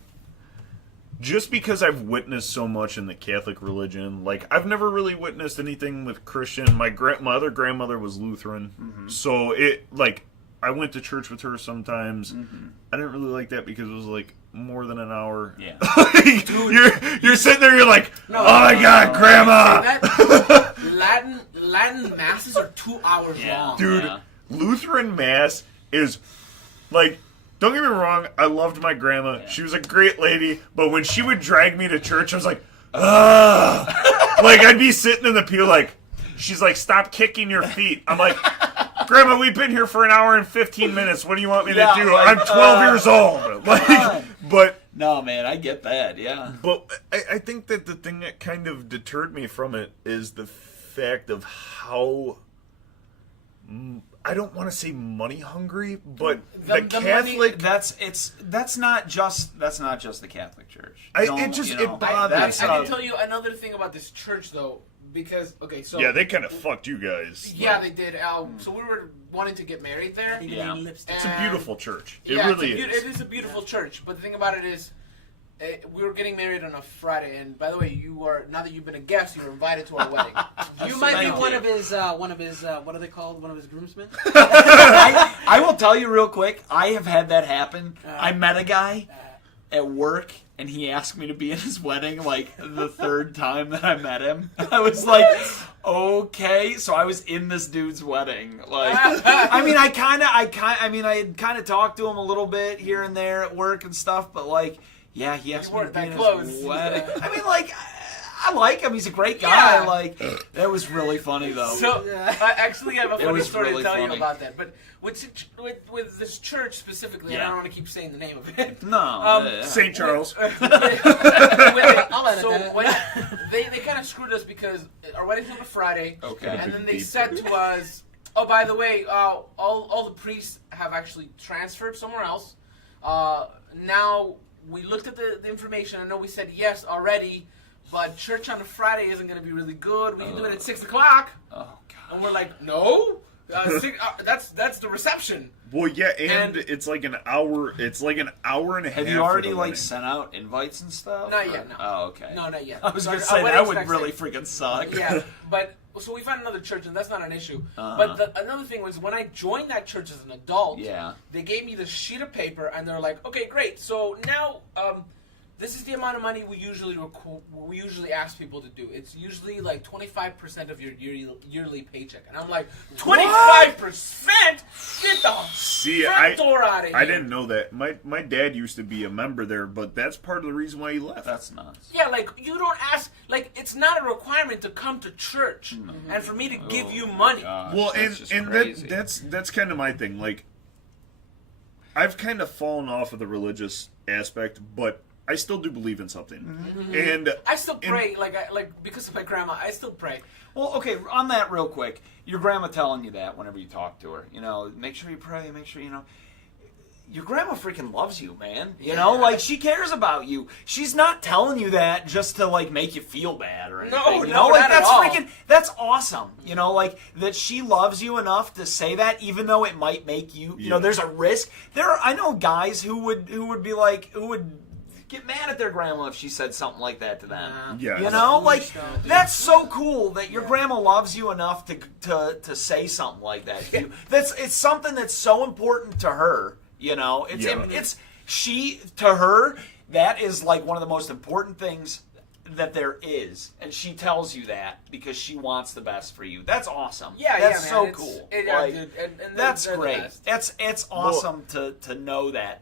just because I've witnessed so much in the Catholic religion, like, I've never really witnessed anything with Christian. My other grandmother was Lutheran, so I went to church with her sometimes. I didn't really like that because it was like more than an hour. Yeah. you're sitting there, you're like, oh my God, Grandma. Latin masses are 2 hours long. Dude, Lutheran Mass is, like, don't get me wrong, I loved my grandma. Yeah. She was a great lady, but when she would drag me to church, I was like, ugh. Like, I'd be sitting in the pew like, she's like, stop kicking your feet. I'm like, Grandma, we've been here for an hour and 15 minutes. What do you want me to do? Like, I'm 12 years old. Like, but... No, man, I get that, yeah. But I think that the thing that kind of deterred me from it is the fact of how... I don't want to say money hungry, but the Catholic. Money, that's not just the Catholic Church. It bothers me. I can tell you another thing about this church though, because so they kind of fucked you guys. Yeah, they did. So we were wanting to get married there. Yeah, it's a beautiful church. It really is. It is a beautiful church, but the thing about it is. We were getting married on a Friday, and by the way, now that you've been a guest, you were invited to our wedding. You might be one of his what are they called? One of his groomsmen? I will tell you real quick, I have had that happen. I met a guy at work, and he asked me to be in his wedding, like, the third time that I met him. I was like, okay. So I was in this dude's wedding. Like, I had kind of talked to him a little bit here and there at work and stuff, but, like, yeah, he asked me to be in his wedding. I mean, like, I like him. He's a great guy. Yeah. Like, that was really funny, though. So, I actually have a funny story really to tell funny. you about that. But with this church specifically, I don't want to keep saying the name of it. No. St. Charles. They kind of screwed us because our wedding's on a Friday. Okay. And then they said to us, oh, by the way, all the priests have actually transferred somewhere else. Now... We looked at the information. I know we said yes already, but church on a Friday isn't going to be really good. We can do it at 6 o'clock. Oh, God. And we're like, no. That's the reception. Well, yeah, and it's like an hour. It's like an hour and a half. Have you already sent out invites and stuff? Not yet. No. Oh, okay. No, not yet. I was going to say that would really freaking suck. Yeah, but so we found another church, and that's not an issue. But another thing was when I joined that church as an adult, they gave me this sheet of paper, and they're like, okay, great. So now this is the amount of money we usually ask people to do. It's usually like 25% of your yearly paycheck, and I'm like, 25%? Get the front door out of here! I didn't know that. My dad used to be a member there, but that's part of the reason why he left. That's nuts. Yeah, like you don't ask. Like it's not a requirement to come to church and for me to give you money. Gosh, well, that's kind of my thing. Like, I've kind of fallen off of the religious aspect, but I still do believe in something, and I still pray. Like because of my grandma, I still pray. Well, okay. On that, real quick, your grandma telling you that whenever you talk to her, make sure you pray. Make sure your grandma freaking loves you, man. Like she cares about you. She's not telling you that just to like make you feel bad or anything. No, like not that's at all. that's awesome. Like that she loves you enough to say that, even though it might make you. There's a risk. I know guys who would get mad at their grandma if she said something like that to them. Yeah. That's so cool that your grandma loves you enough to say something like that to you. It's something that's so important to her. To her, that is like one of the most important things that there is, and she tells you that because she wants the best for you. That's awesome. Yeah, that's man. so cool. Dude, and that's they're great. It's awesome to know that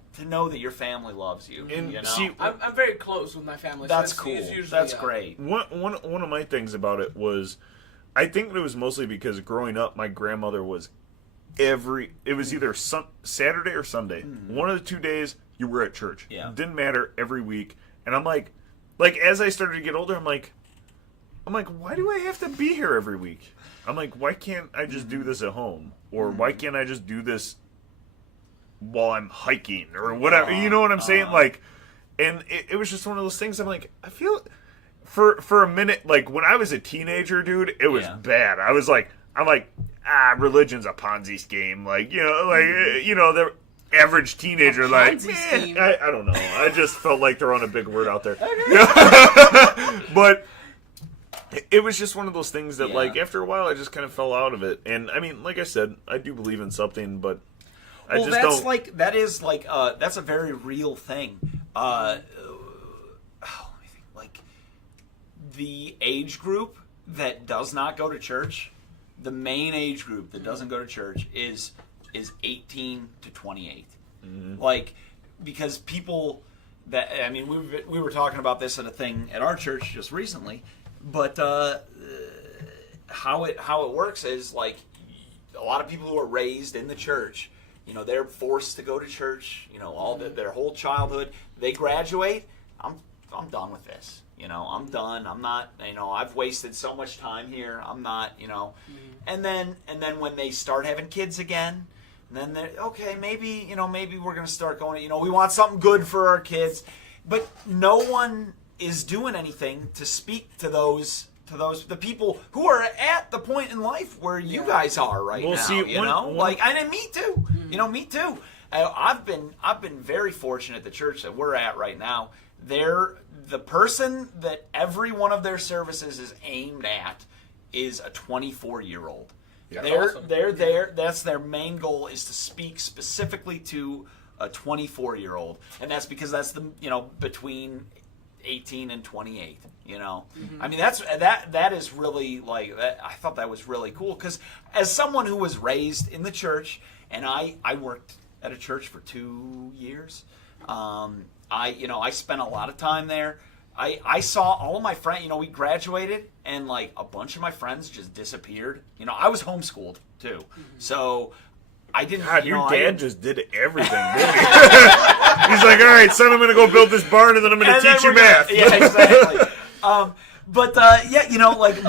your family loves you. And you know? see, I'm very close with my family. That's so cool. Usually, That's great. One of my things about it was, I think it was mostly because growing up, my grandmother was it was either Saturday or Sunday. One of the 2 days you were at church. Yeah. Didn't matter, every week. And I'm like as I started to get older, I'm like, why do I have to be here every week? I'm like, why can't I just do this at home? Or why can't I just do this while I'm hiking or whatever? You know what I'm saying? And it was just one of those things. I'm like, I feel for a minute, like when I was a teenager, dude, it was bad. I'm like, religion's a Ponzi scheme. The average teenager, I don't know. I just felt like throwing a big word out there. But it was just one of those things that, after a while, I just kind of fell out of it. And, I mean, like I said, I do believe in something, but I just don't. That's a very real thing. Let me think. The age group that does not go to church, the main age group that doesn't go to church is 18 to 28. Mm-hmm. Because people that, I mean, we were talking about this at a thing at our church just recently, but how it works is a lot of people who are raised in the church, they're forced to go to church, all their whole childhood. They graduate. I'm done with this. I'm done. I'm not. I've wasted so much time here. I'm not. And then when they start having kids again, then they're okay. Maybe we're gonna start going. We want something good for our kids, but no one is doing anything to speak to the people who are at the point in life where you guys are right now. See, and me too. Me too. I've been very fortunate at the church that we're at right now. They're the person that every one of their services is aimed at is a 24-year-old. Yeah, they're there. That's their main goal, is to speak specifically to a 24-year-old, and that's because that's the between 18 and 28. I mean that is really I thought that was really cool, because as someone who was raised in the church, and I worked at a church for 2 years. I spent a lot of time there. I saw all of my friends, we graduated, and a bunch of my friends just disappeared. I was homeschooled too. So I didn't. God, your dad just did everything, didn't he? He's like, all right, son, I'm going to go build this barn, and then I'm going to teach you math. Yeah, exactly.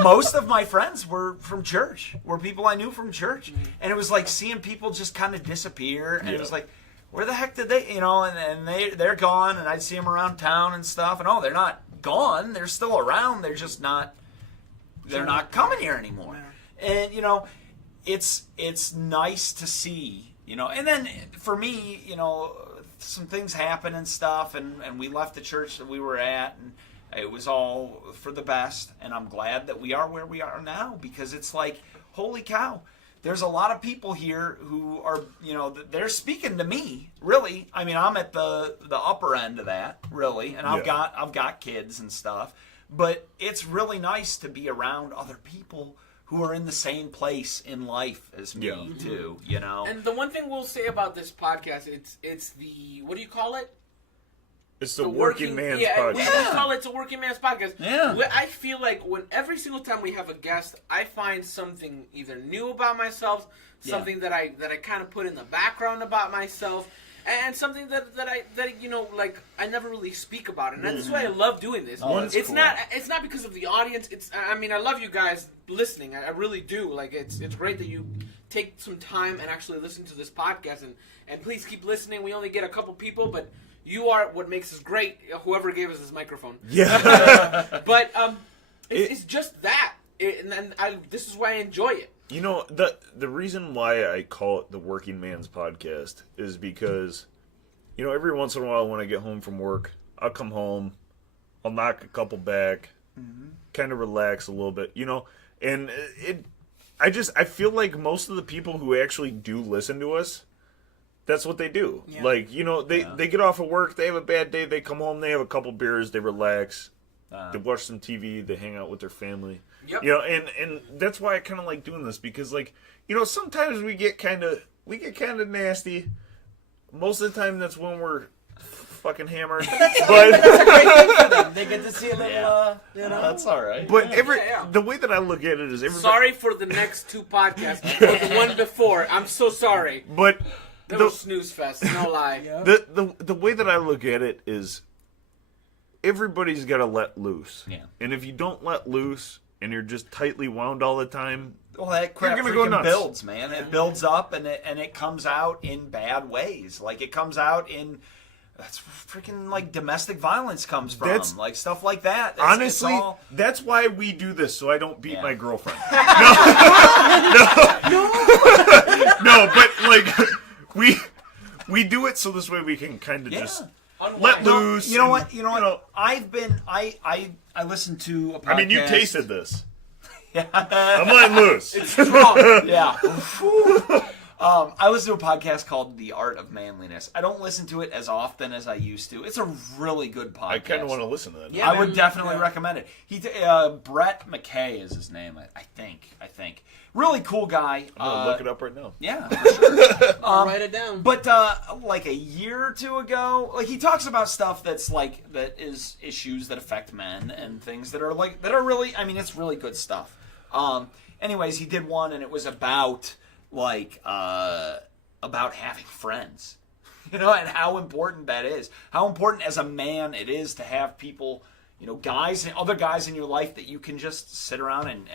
Most of my friends were from church, were people I knew from church. And it was seeing people just kind of disappear, and it was where the heck did they, and they're gone, and I'd see them around town and stuff, and they're not gone, they're still around, they're just not, they're not coming here anymore. And, it's nice to see, and then for me, some things happen and stuff, and we left the church that we were at, and it was all for the best, and I'm glad that we are where we are now, because it's holy cow. There's a lot of people here who are, they're speaking to me, really. I mean, I'm at the upper end of that, really, and I've got kids and stuff. But it's really nice to be around other people who are in the same place in life as me, too, And the one thing we'll say about this podcast, it's the, what do you call it? It's the working man's podcast. We call it the working man's podcast. Yeah. I feel like every single time we have a guest, I find something either new about myself, something that I kind of put in the background about myself, and something that I never really speak about. And that's why I love doing this. It's cool. It's not because of the audience. I love you guys listening. I really do. It's great that you take some time and actually listen to this podcast, and please keep listening. We only get a couple people, but you are what makes us great, whoever gave us this microphone. Yeah. But it's just that. This is why I enjoy it. The reason why I call it the Working Man's Podcast is because, every once in a while when I get home from work, I'll come home, I'll knock a couple back, kind of relax a little bit, and I feel like most of the people who actually do listen to us, that's what they do. Yeah. They get off of work, they have a bad day, they come home, they have a couple beers, they relax, They watch some TV. They hang out with their family. Yep. You know, and that's why I kind of like doing this because, like, you know, sometimes we get kind of nasty. Most of the time, that's when we're fucking hammered. But That's a great thing for them. They get to see a little, you know. That's all right. but Yeah. the way that I look at it is Sorry for the next 2 podcasts. Or the one before. I'm so sorry. But That was snooze fest. No lie. the way that I look at it is everybody's got to let loose. Yeah. And if you don't let loose and you're just tightly wound all the time, well, that crap You're gonna go freaking nuts. builds, man. It builds up, and it comes out in bad ways. Like, it comes out in... That's freaking, like, domestic violence comes from. That's- like, stuff like that. honestly, it's all... that's why we do this, so I don't beat Yeah. my girlfriend. No, but, like, we do it so this way we can kind of just let loose. You know and, what? You know what? I've been... I listened to a podcast... I mean, you tasted this. Yeah. I'm letting loose. Strong. Yeah. I listen to a podcast called The Art of Manliness. I don't listen to it as often as I used to. It's a really good podcast. I kind of want to listen to that. Yeah. I would man. definitely Yeah. recommend it. Brett McKay is his name, I think. Really cool guy. I'm going to look it up right now. Yeah, for sure. Write it down. But like a year or two ago, like he talks about stuff that is issues that affect men and things that are really. I mean, it's really good stuff. Anyways, he did one, and it was about having friends, you know, and how important that is. How important as a man it is to have people, you know, guys and other guys in your life that you can just sit around and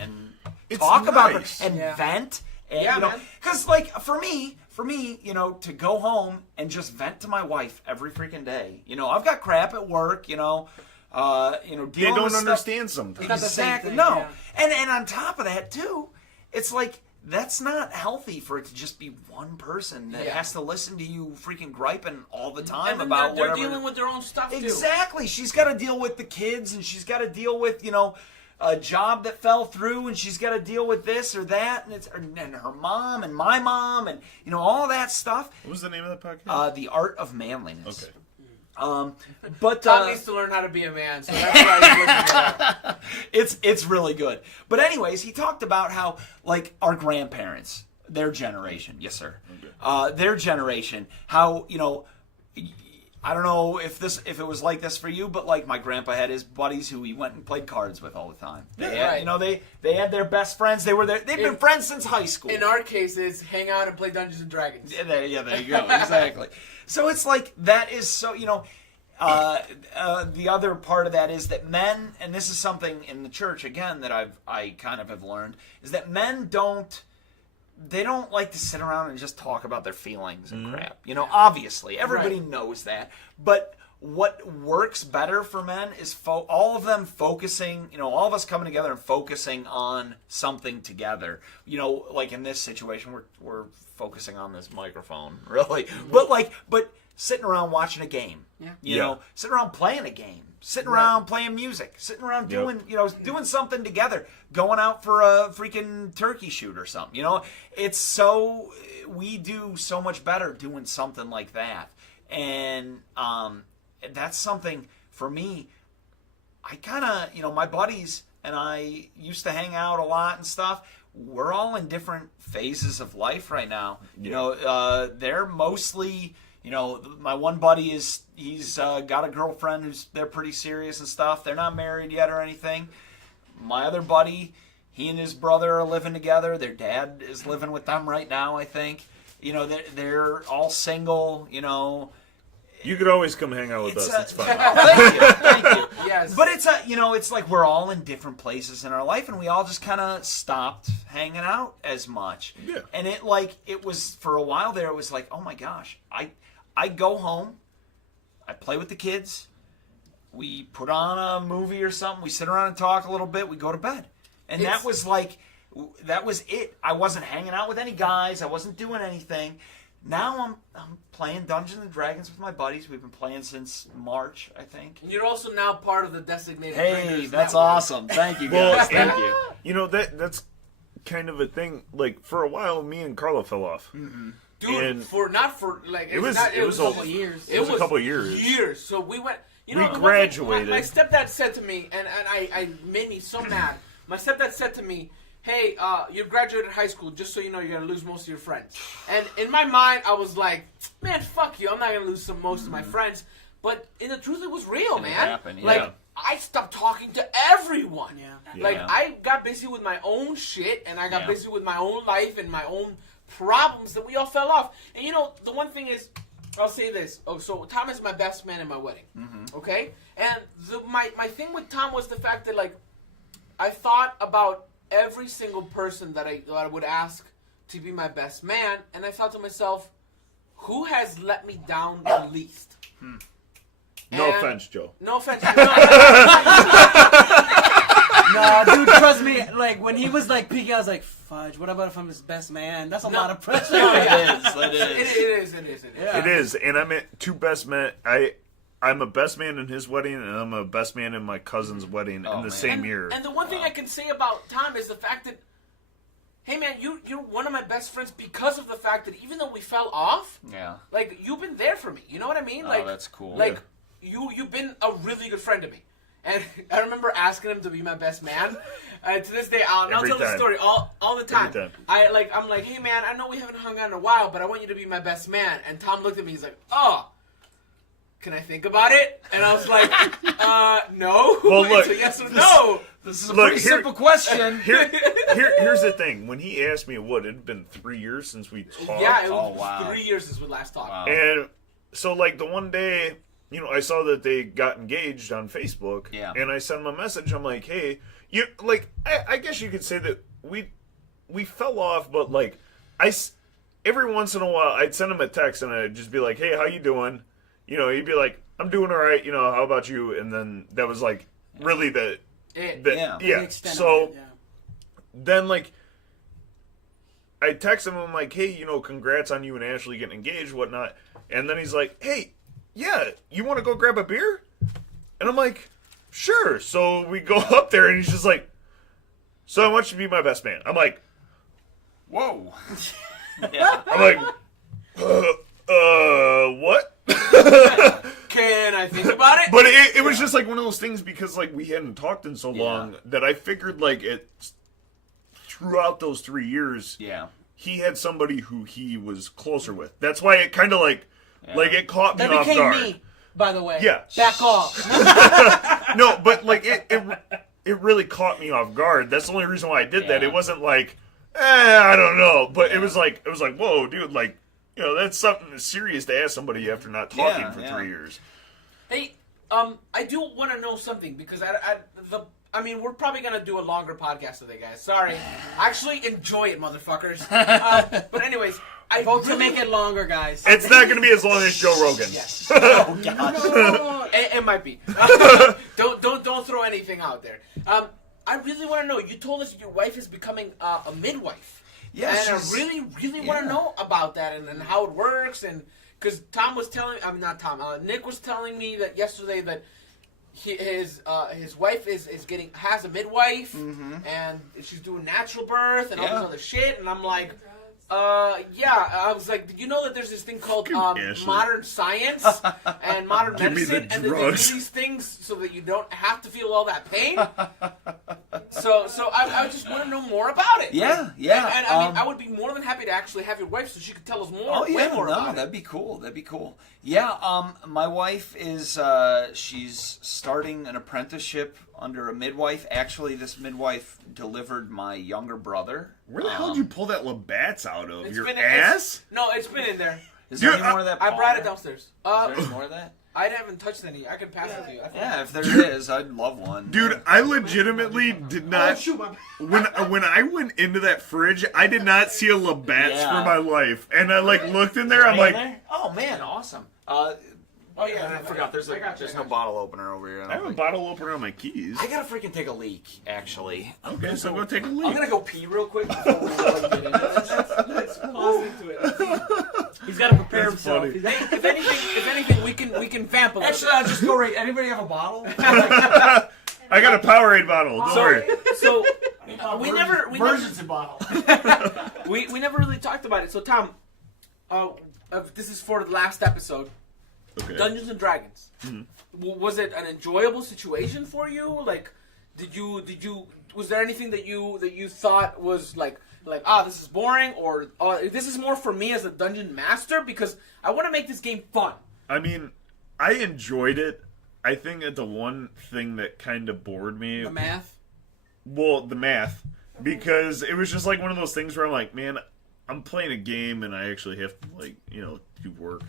It's talk about nice. and Yeah. vent. And, Yeah, you know, man. because like for me, you know, to go home and just vent to my wife every freaking day. You know, I've got crap at work. You know, They dealing don't with stuff. understand sometimes. not the same Exactly. thing, No. yeah. And on top of that too, it's like that's not healthy for it to just be one person that Yeah. has to listen to you freaking griping all the time And then about they're whatever. dealing with their own stuff, too. Exactly. She's got to deal with the kids, and she's got to deal with, you know, a job that fell through, and she's got to deal with this or that, and her mom and my mom, and you know all that stuff. What was the name of the podcast? The Art of Manliness. Okay. But Todd needs to learn how to be a man, so that's why he's looking at that. it's really good. But anyways, he talked about how like our grandparents, their generation, yes sir, their generation, how you know. I don't know if it was like this for you, but like my grandpa had his buddies who he went and played cards with all the time. They had, right. You know, they had their best friends. They've been friends since high school. In our cases, hang out and play Dungeons and Dragons. Yeah, there you go. Exactly. So it's like that is so, you know, the other part of that is that men, and this is something in the church again that I kind of have learned, is that men don't like to sit around and just talk about their feelings and crap. You know, obviously everybody knows that, but what works better for men is all of them focusing, you know, all of us coming together and focusing on something together. You know, like in this situation, we're focusing on this microphone, really. But sitting around watching a game, you know, sitting around playing a game, sitting around playing music, sitting around doing something together, going out for a freaking turkey shoot or something. You know, we do so much better doing something like that, and that's something for me. I kind of, you know, my buddies and I used to hang out a lot and stuff. We're all in different phases of life right now. You know, they're mostly, you know, my one buddy he's got a girlfriend they're pretty serious and stuff. They're not married yet or anything. My other buddy, he and his brother are living together. Their dad is living with them right now, I think. You know, they're all single, you know. You could always come hang out with us. It's fun. Thank you. Yes. But it's like we're all in different places in our life, and we all just kind of stopped hanging out as much. Yeah. And it was for a while there. It was like, oh my gosh, I go home, I play with the kids, we put on a movie or something, we sit around and talk a little bit, we go to bed, and that was it. I wasn't hanging out with any guys. I wasn't doing anything. Now I'm playing Dungeons and Dragons with my buddies. We've been playing since March, I think. You're also now part of the designated Hey, Drinkers that's Network. awesome. Thank you, guys. Thank you. You know, that's kind of a thing. Like, for a while, me and Carla fell off. Dude, And it was a a couple couple years. It was a couple years. Years. So we went. You know, we graduated. My stepdad said to me, and I made me so mad. My stepdad said to me, hey, you graduated high school, just so you know you're going to lose most of your friends. And in my mind, I was like, man, fuck you. I'm not going to lose most of my friends. But in the truth, it was real, man. Happened, yeah. Like, I stopped talking to everyone. Yeah. Like, I got busy with my own shit, and I got busy with my own life and my own problems that we all fell off. And, you know, the one thing is, I'll say this. Oh, so Tom is my best man in my wedding. Okay? And my thing with Tom was the fact that, like, I thought about every single person that I would ask to be my best man, and I thought to myself, who has let me down the least? No offense, Joe. No offense. No, dude, trust me. Like when he was like peeking, I was like, "Fudge! What about if I'm his best man? That's a lot of pressure." It is. Yeah. It is, and I'm two best men. I'm a best man in his wedding, and I'm a best man in my cousin's wedding in the same year. And the one thing I can say about Tom is the fact that, hey man, you're one of my best friends because of the fact that even though we fell off, like you've been there for me. You know what I mean? Like, that's cool. Like you've been a really good friend to me. And I remember asking him to be my best man. To this day, I'll tell the story all the time. I'm like, hey man, I know we haven't hung out in a while, but I want you to be my best man. And Tom looked at me. He's like, oh, can I think about it? And I was like, no. Well, look, so yes or no. This is a pretty simple question. Here's the thing. When he asked me, it had been 3 years since we talked. Yeah, it was 3 years since we last talked. Wow. And so, like, the one day, you know, I saw that they got engaged on Facebook. Yeah. And I sent him a message. I'm like, hey, I guess you could say that we fell off, but, like, every once in a while, I'd send him a text, and I'd just be like, hey, how you doing? You know, he'd be like, I'm doing all right. You know, how about you? And then that was, like, really So then, like, I text him. I'm like, hey, you know, congrats on you and Ashley getting engaged, whatnot. And then he's like, hey, yeah, you want to go grab a beer? And I'm like, sure. So we go up there, and he's just like, so I want you to be my best man. I'm like, whoa. I'm like, what? Can I think about it? But it was just like one of those things because like we hadn't talked in so long that I figured like throughout those 3 years, he had somebody who he was closer with. That's why it kind of like it caught me off guard. That became me, by the way. Yeah. Back off. No, but like it really caught me off guard. That's the only reason why I did that. It wasn't like, I don't know, but it was like, whoa, dude, like. You know, that's something serious to ask somebody after not talking for 3 years. Hey, I do want to know something because I mean, we're probably gonna do a longer podcast today, guys. Sorry, actually enjoy it, motherfuckers. But anyways, I vote to make it longer, guys. It's not gonna be as long as Joe Rogan. Yes. Oh gosh. No. It might be. Don't throw anything out there. I really want to know. You told us your wife is becoming a midwife. Yeah, and I really want to know about that and how it works. And because Tom was telling, I mean not Tom, Nick was telling me that yesterday that his wife has a midwife and she's doing natural birth and all this other shit. And I'm like, I was like, did you know that there's this thing called modern science and modern medicine, and that they do these things so that you don't have to feel all that pain? So I just want to know more about it. Yeah. And I mean, I would be more than happy to actually have your wife so she could tell us more. Way more about that'd be cool. Yeah, my wife is she's starting an apprenticeship under a midwife. Actually, this midwife delivered my younger brother. Where the hell did you pull that Labatt's out of? Your ass? It's been in there. Is there any more of that? I brought it downstairs. Is there any more of that? I haven't touched any. I can pass it to you. If there is, I'd love one. Dude, I legitimately did not. When I went into that fridge, I did not see a Labatt's for my life, and I looked in there. I'm like, oh man, awesome. I forgot. There's no bottle opener over here. I have a bottle opener on my keys. I gotta freaking take a leak, actually. Okay, so go take a leak. I'm gonna go pee real quick before we really get into this. Let's pause into it. He's got to prepare himself. If anything, we can vamp a little. Actually, I'll just go right. Anybody have a bottle? I got a Powerade bottle. Don't worry. So we never emergency bottle. we never really talked about it. So Tom, this is for the last episode. Okay. Dungeons and Dragons. was it an enjoyable situation for you? Like, was there anything that you thought was like, this is boring, or this is more for me as a dungeon master because I want to make this game fun? I mean, I enjoyed it. I think that the one thing that kind of bored me... The math? Well, the math. Because it was just like one of those things where I'm like, man, I'm playing a game and I actually have to, like, you know, do work.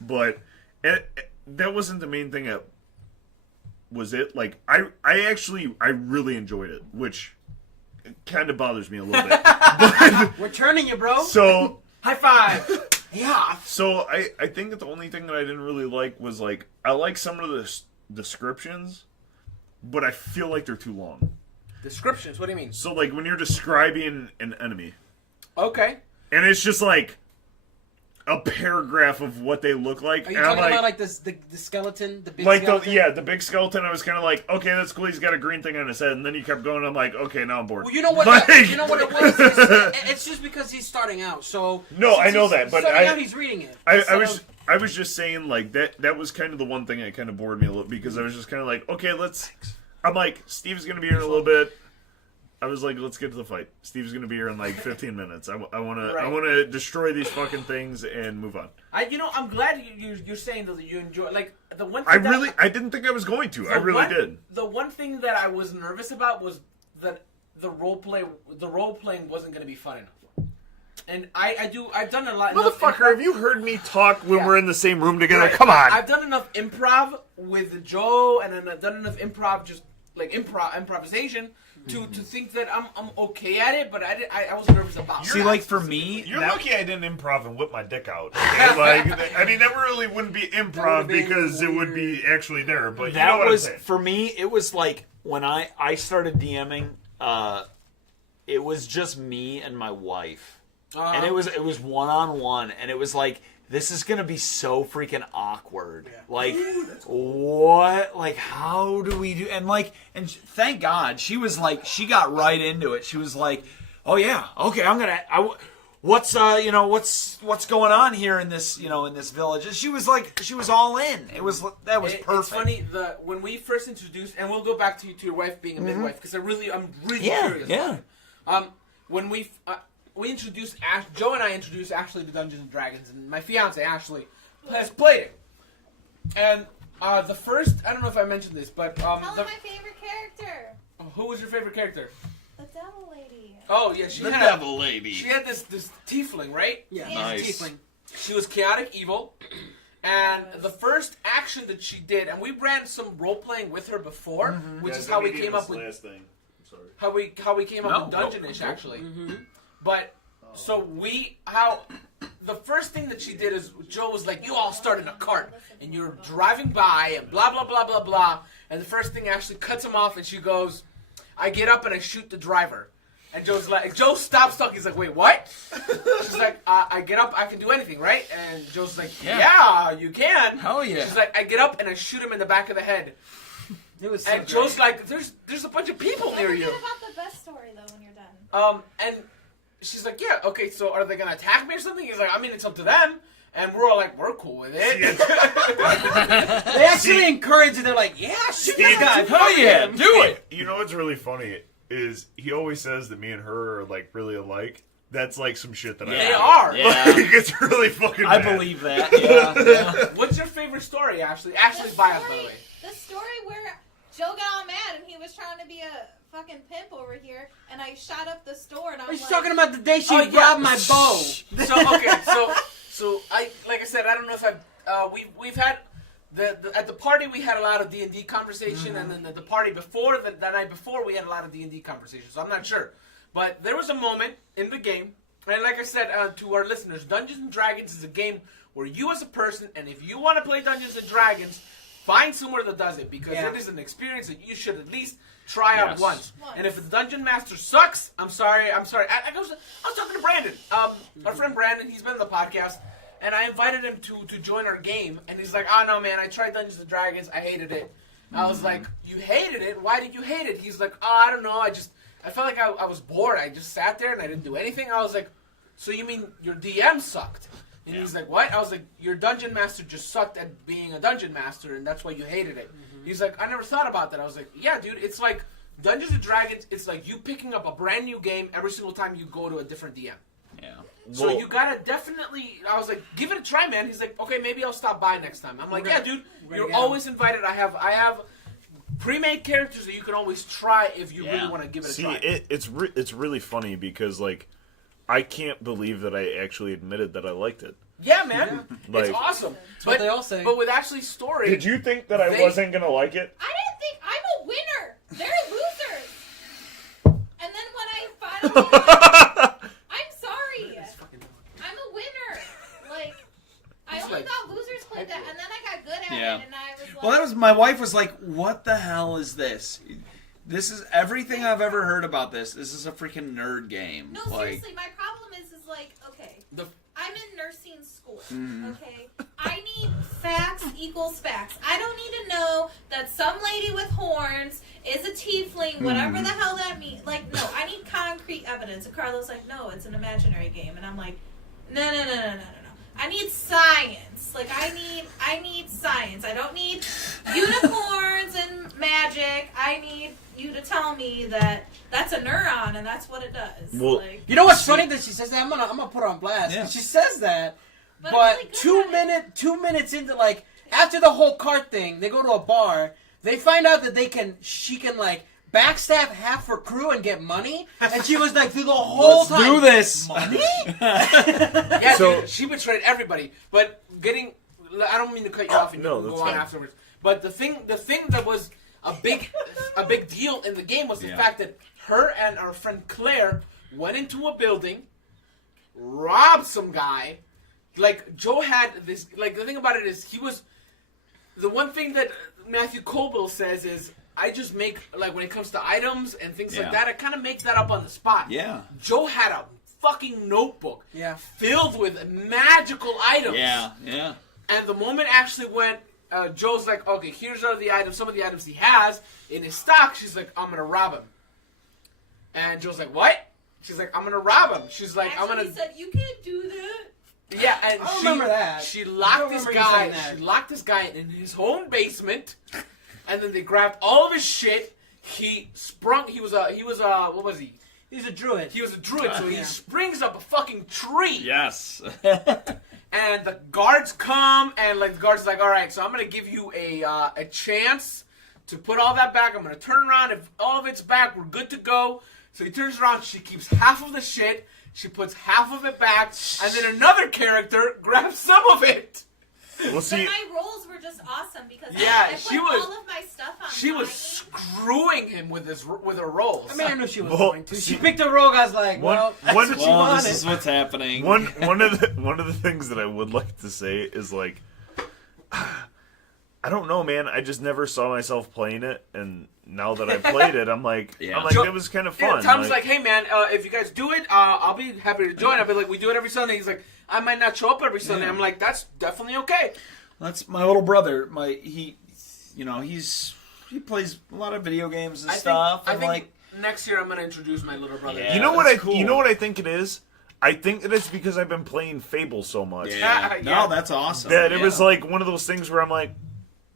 But that wasn't the main thing that was it. Like, I really enjoyed it, which kind of bothers me a little bit. But, we're turning you, bro. So... High five! Yeah. So I think that the only thing that I didn't really like was, like, I like some of the descriptions, but I feel like they're too long. Descriptions? What do you mean? So, like, when you're describing an enemy. Okay. And it's just, like, a paragraph of what they look like. Are you and talking I'm like, about, like, the skeleton? The big like skeleton? the big skeleton. I was kind of like, okay, that's cool. He's got a green thing on his head. And then he kept going. I'm like, okay, now I'm bored. Well, you know what? Like, you know what it was? It's just because he's starting out. So no, I know that, but starting out, he's reading it. I was just saying, like, that was kind of the one thing that kind of bored me a little, because I was just kind of like, okay, I'm like, Steve's going to be here in a little bit. I was like, let's get to the fight. Steve's going to be here in like 15 minutes. I want to destroy these fucking things and move on. I'm glad you're saying that you enjoy, like, the one thing I didn't think I was going to. I really did. The one thing that I was nervous about was that the role playing wasn't going to be fun enough. And I've done a lot. Motherfucker, have you heard me talk when we're in the same room together? Right. Come on. I've done enough improv with Joe, and then I've done enough improv, just like improvisation, to think that I'm okay at it. But I was nervous about it. See, like, for me, you're lucky I didn't improv and whip my dick out. Okay? Like, I mean, that really wouldn't be improv because it would be actually there. But that you know what was I'm saying. for me. It was like when I started DMing. It was just me and my wife. And it was 1-on-1, and it was like, this is gonna be so freaking awkward. Yeah. Like, what? Like, how do we do? And thank God she was like, she got right into it. She was like, oh yeah, okay, what's going on here in this village? And she was like, she was all in. That was perfect. It's funny when we first introduced, and we'll go back to your wife being a midwife, because I'm really curious. Yeah. When we introduced Joe and I introduced Ashley to Dungeons and Dragons, and my fiance Ashley has played it. And the first, I don't know if I mentioned this, but tell my favorite character. Who was your favorite character? The devil lady. Oh yeah, the devil lady. She had this tiefling, right? Yeah, nice. Tiefling. She was chaotic evil, and the first action that she did, and we ran some role playing with her before, which is how we came up with last thing. I'm sorry. how we came up with Dungeonish actually. Mm-hmm. But the first thing that she did is Joe was like, you all start in a cart and you're driving by and blah blah blah blah blah, and the first thing Ashley cuts him off and she goes, I get up and I shoot the driver. And Joe stops talking. He's like, wait, what? She's like, I get up, I can do anything, right? And Joe's like, yeah, you can. Hell yeah. She's like, I get up and I shoot him in the back of the head. It was so and great. Joe's like, there's a bunch of people near you. Don't forget about the best story though when you're done. And she's like, yeah, okay, so are they gonna attack me or something? He's like, I mean, it's up to them. And we're all like, we're cool with it. They actually encourage it. They're like, yeah, shoot this guy. Hell yeah, do it. You know what's really funny is he always says that me and her are like really alike. That's like some shit that They I are. Yeah. Like, it's really fucking I bad. believe that. Yeah. What's your favorite story, Ashley? Ashley's bias, by the way. The story where Joe got all mad and he was trying to be a fucking pimp over here, and I shot up the store, and I Are was you like, talking about the day she Oh, yeah. robbed my bow? So like I said, I don't know if we've had at the party we had a lot of D&D conversation, and then the party before the night before we had a lot of D&D conversation. So I'm not sure, but there was a moment in the game, and like I said to our listeners, Dungeons and Dragons is a game where you as a person, and if you want to play Dungeons and Dragons, find somewhere that does it, because it is an experience that you should at least try out once. And if the dungeon master sucks, I'm sorry. I was talking to Brandon, our friend Brandon. He's been on the podcast, and I invited him to join our game. And he's like, "Oh no, man! I tried Dungeons and Dragons. I hated it." I was like, "You hated it? Why did you hate it?" He's like, "Oh, I don't know. I felt like I was bored. I just sat there and I didn't do anything." I was like, "So you mean your DM sucked?" And he's like, what? I was like, your dungeon master just sucked at being a dungeon master, and that's why you hated it. He's like, I never thought about that. I was like, yeah, dude, it's like Dungeons & Dragons, it's like you picking up a brand new game every single time you go to a different DM. Yeah. So you gotta definitely, I was like, give it a try, man. He's like, okay, maybe I'll stop by next time. I'm like, yeah, dude, you're always invited. I have pre-made characters that you can always try if you really want to give it a try. It's really funny because, like, I can't believe that I actually admitted that I liked it. Yeah, man. Like, it's awesome. That's what they all say. But with Ashley's story... Did you think that I wasn't going to like it? I didn't think... I'm a winner. They're losers. And then when I finally... I'm sorry. I'm a winner. Like, I only thought losers played that, and then I got good at it, and I was like... Well, that was... My wife was like, what the hell is this? This is everything I've ever heard about this. This is a freaking nerd game. No, seriously, my problem is like, okay... I'm in nursing school, okay? I need facts equals facts. I don't need to know that some lady with horns is a tiefling, whatever the hell that means. Like, no, I need concrete evidence. And Carlo's like, no, it's an imaginary game. And I'm like, no. I need science. Like, I need science. I don't need unicorns and magic. I need you to tell me that that's a neuron and that's what it does. Well, like, you know what's funny that she says that? I'm gonna put her on blast. Yeah. She says that, but really 2 minutes into, like, after the whole cart thing, they go to a bar. They find out that she can like backstab half her crew and get money, and she was like through the whole time. Let's do this. Money? Yeah, dude, she betrayed everybody. But I don't mean to cut you off and go on afterwards. But the thing that was a big deal in the game was the fact that her and our friend Claire went into a building, robbed some guy. Like, Joe had this. Like, the thing about it is, the one thing that Matthew Colville says is, I just make, like, when it comes to items and things like that, I kind of make that up on the spot. Yeah. Joe had a fucking notebook filled with magical items. Yeah. And the moment Ashley went, Joe's like, okay, here's some of the items he has in his stock. She's like, I'm going to rob him. And Joe's like, what? She's like, I'm going to rob him. She's like, Actually, I'm going to... he said, you can't do that. Yeah, and I remember that. She locked this guy. She locked this guy in his own basement, and then they grabbed all of his shit. He sprung. He was what was he? He's a druid. He was a druid, so he springs up a fucking tree. Yes. And the guards come, and like the guards like, all right, so I'm gonna give you a chance to put all that back. I'm gonna turn around. If all of it's back, we're good to go. So he turns around. She keeps half of the shit. She puts half of it back, and then another character grabs some of it. Well, see, but my rolls were just awesome because I put all of my stuff on. She was screwing him with her rolls. I mean, I knew she was going to. She picked a roll. I was like, this is what's happening. One of the things that I would like to say is, like, I don't know, man. I just never saw myself playing it, and now that I played it, I'm like, it was kind of fun. Tom's like, hey, man, if you guys do it, I'll be happy to join. I'll be like, we do it every Sunday. He's like, I might not show up every Sunday. I'm like, that's definitely okay. That's my little brother. He plays a lot of video games and stuff. I think next year I'm gonna introduce my little brother. Yeah, you know what I think it is? I think that it's because I've been playing Fable so much. Yeah. No, that's awesome. That it was like one of those things where I'm like,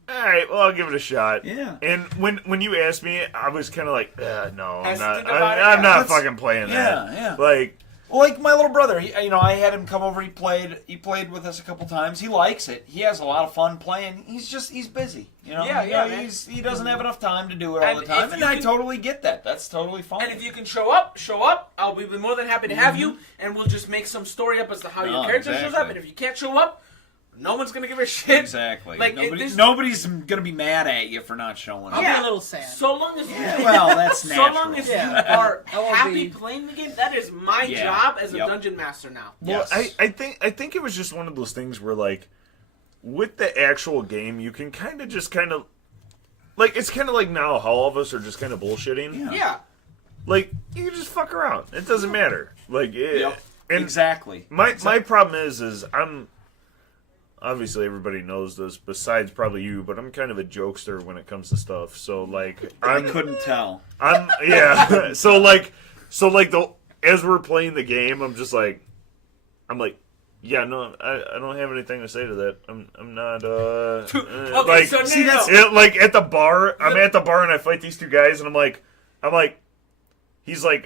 all right, well, I'll give it a shot. Yeah. And when you asked me, I was kind of like, no, I'm not fucking playing that. Yeah. Like my little brother, I had him come over. He played with us a couple times. He likes it. He has a lot of fun playing. He's busy. He doesn't have enough time to do it all the time, and I totally get that. That's totally fine. And if you can show up. I'll be more than happy to have you, and we'll just make some story up as to how your character shows up. And if you can't show up, no one's gonna give a shit. Exactly. Like, nobody's gonna be mad at you for not showing up. I'll be a little sad. So long as that's natural. So long as you are happy playing the game, that is my job as a dungeon master now. Well, yes. I think it was just one of those things where, like, with the actual game, you can kind of like, it's kind of like now how all of us are just kind of bullshitting. Yeah. Like, you can just fuck around. It doesn't matter. Like, and exactly. My problem is I'm. Obviously, everybody knows this, besides probably you, but I'm kind of a jokester when it comes to stuff. So, like, I couldn't tell. So, as we're playing the game, I'm like, Yeah, no, I don't have anything to say to that. I'm not Okay, like so see that's like at the bar. I'm at the bar and I fight these two guys and I'm like, he's like,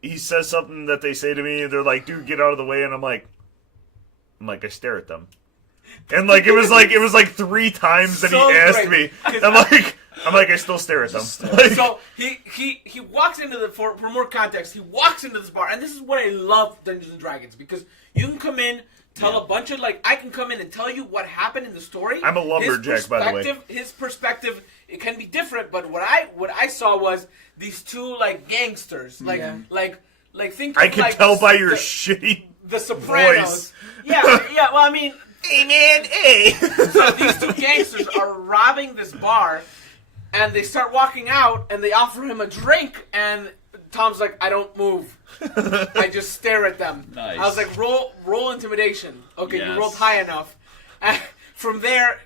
he says something that they say to me and they're like, dude, get out of the way, and I'm like, I stare at them, and like it was like 3 times that So he asked great. me. I'm like, I still stare at them. Like, So he walks into for more context, he walks into this bar, and this is what I love Dungeons and Dragons, because you can come in, tell a bunch of I can come in and tell you what happened in the story. I'm a lumberjack, by the way. His perspective, it can be different, but what I saw was these two gangsters, think I of, can tell by your shitty the Sopranos. voice. Yeah. Well, I mean, Hey man, hey. so these two gangsters are robbing this bar, and they start walking out, and they offer him a drink, and Tom's like, I don't move. I just stare at them. Nice. I was like, roll intimidation. Okay, Yes. you rolled high enough. And from there,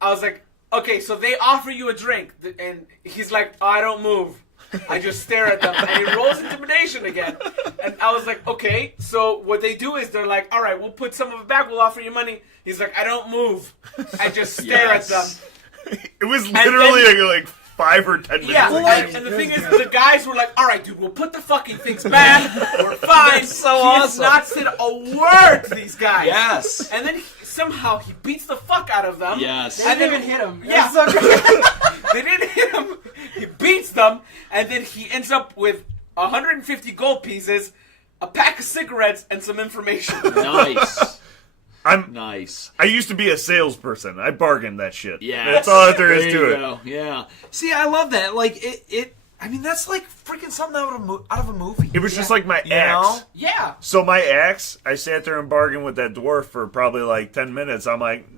I was like, okay, so they offer you a drink, and he's like, oh, I don't move. I just stare at them, and he rolls intimidation again. And I was like, okay, so what they do is they're like, all right, we'll put some of it back, we'll offer you money. He's like, I don't move. I just stare at them. It was literally like 5 or 10 minutes. Yeah, and the thing is, the guys were like, all right, dude, we'll put the fucking things back. We're fine. so he awesome. has not said a word to these guys. Yes. And then somehow he beats the fuck out of them. Yes. They didn't even hit him. Yeah. It was so great. They didn't hit him. He beats them, and then he ends up with 150 gold pieces, a pack of cigarettes, and some information. Nice. Nice. I used to be a salesperson. I bargained that shit. Yeah. That's all that there is to it. Go. Yeah. See, I love that. Like it. I mean, that's like freaking something out of a movie. It was just like my You axe. know? Yeah. So my axe, I sat there and bargained with that dwarf for probably like 10 minutes. I'm like,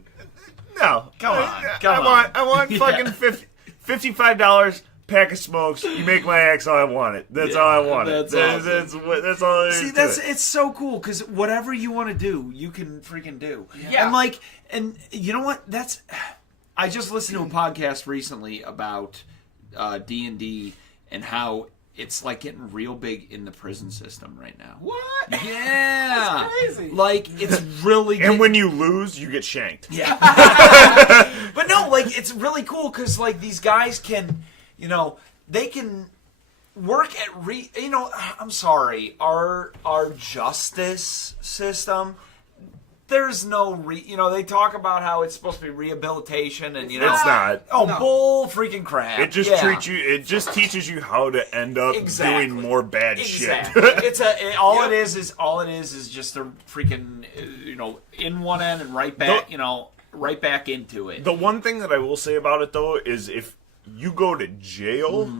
no, Come on. I want fucking $55, pack of smokes. You make my axe how I want it. That's all I want it. That's awesome. That's all. See, it's so cool because whatever you want to do, you can freaking do. Yeah. And you know what? I just listened to a podcast recently about D&D and how it's like getting real big in the prison system right now. What? Yeah. That's crazy. Like it's really. And when you lose, you get shanked. Yeah. But no, like it's really cool because like these guys can, they can work at I'm sorry, our justice system. There's no they talk about how it's supposed to be rehabilitation and It's not. Oh, no. Bull freaking crap. It just it just teaches you how to end up doing more bad shit. All it is just a freaking in one end and right back, right back into it. The one thing that I will say about it though is if you go to jail,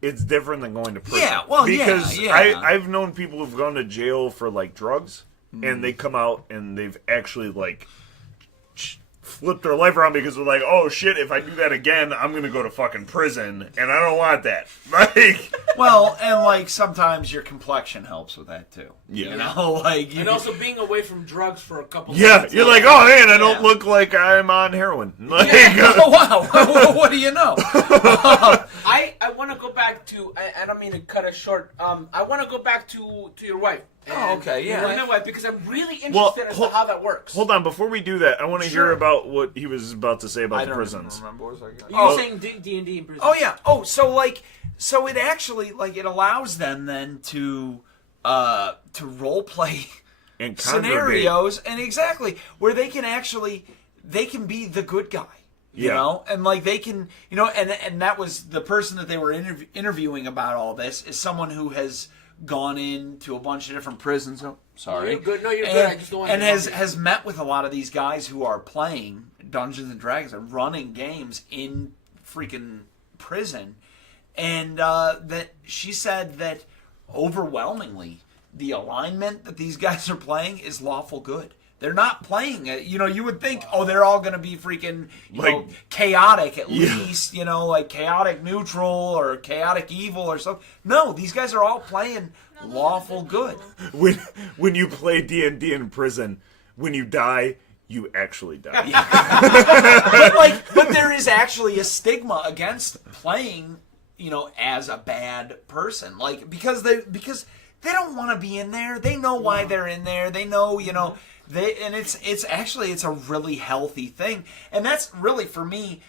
it's different than going to prison. Yeah, well, because yeah. I've known people who've gone to jail for like drugs, and they come out and they've actually like flipped their life around because they're like, oh shit, if I do that again, I'm gonna go to fucking prison, and I don't want that. Like, well, and like sometimes your complexion helps with that too. Yeah. And also being away from drugs for a couple. yeah, months. you're like, oh man, I don't look like I'm on heroin. Like, Oh wow, what do you know? I want to go back to. I don't mean to cut it short. I want to go back to your wife. Oh, okay, yeah. My wife, because I'm really interested as to how that works. Hold on, before we do that, I want to hear about what he was about to say about I the don't Prisons. remember. What was I You were saying D&D in prison. Oh yeah. Oh, so it actually it allows them then to role play And scenarios and exactly where they can be the good guy. You know, and they can, and that was the person that they were interviewing about all this is someone who has gone into a bunch of different prisons. Oh, sorry. You're good. No, you're good. I just don't want and to has met with a lot of these guys who are playing Dungeons and Dragons and running games in freaking prison, and that she said that overwhelmingly the alignment that these guys are playing is lawful good. They're not playing it. You would think, they're all going to be freaking, chaotic at least, chaotic neutral or chaotic evil or something. No, these guys are all playing lawful good. When you play D&D in prison, when you die, you actually die. But there is actually a stigma against playing, as a bad person, because they don't want to be in there. They know why they're in there. They know, It's actually a really healthy thing, and that's really for me.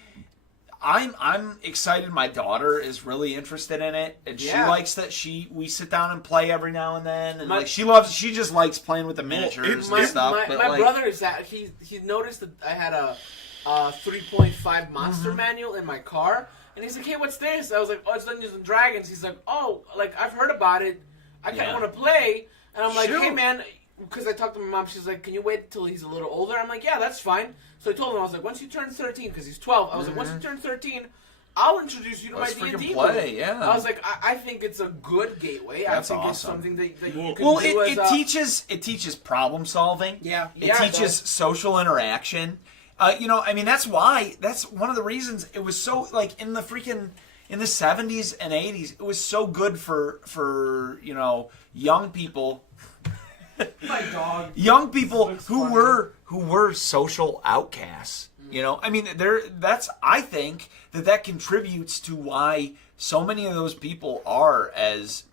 I'm excited. My daughter is really interested in it, and she likes that. We sit down and play every now and then, and she just likes playing with the miniatures and stuff. My brother is that he noticed that I had a 3.5 monster manual in my car, and he's like, "Hey, what's this?" I was like, "Oh, it's Dungeons and Dragons." He's like, "Oh, like I've heard about it. I kind of want to play." And I'm like, "Hey, man," because I talked to my mom. She's like, "Can you wait till he's a little older?" I'm like, "Yeah, that's fine." So I told him, I was like, once you turn 13, because he's 12, I was like, once you turn 13, I'll introduce you to my D&D play, yeah. I was like, I think it's a good gateway. That's I think awesome. it's something that you can do it teaches problem solving. Yeah. It teaches social interaction. That's one of the reasons it was so, like, in the 70s and 80s, it was so good for young people. My dog. Young people who were social outcasts. I think that contributes to why so many of those people are as,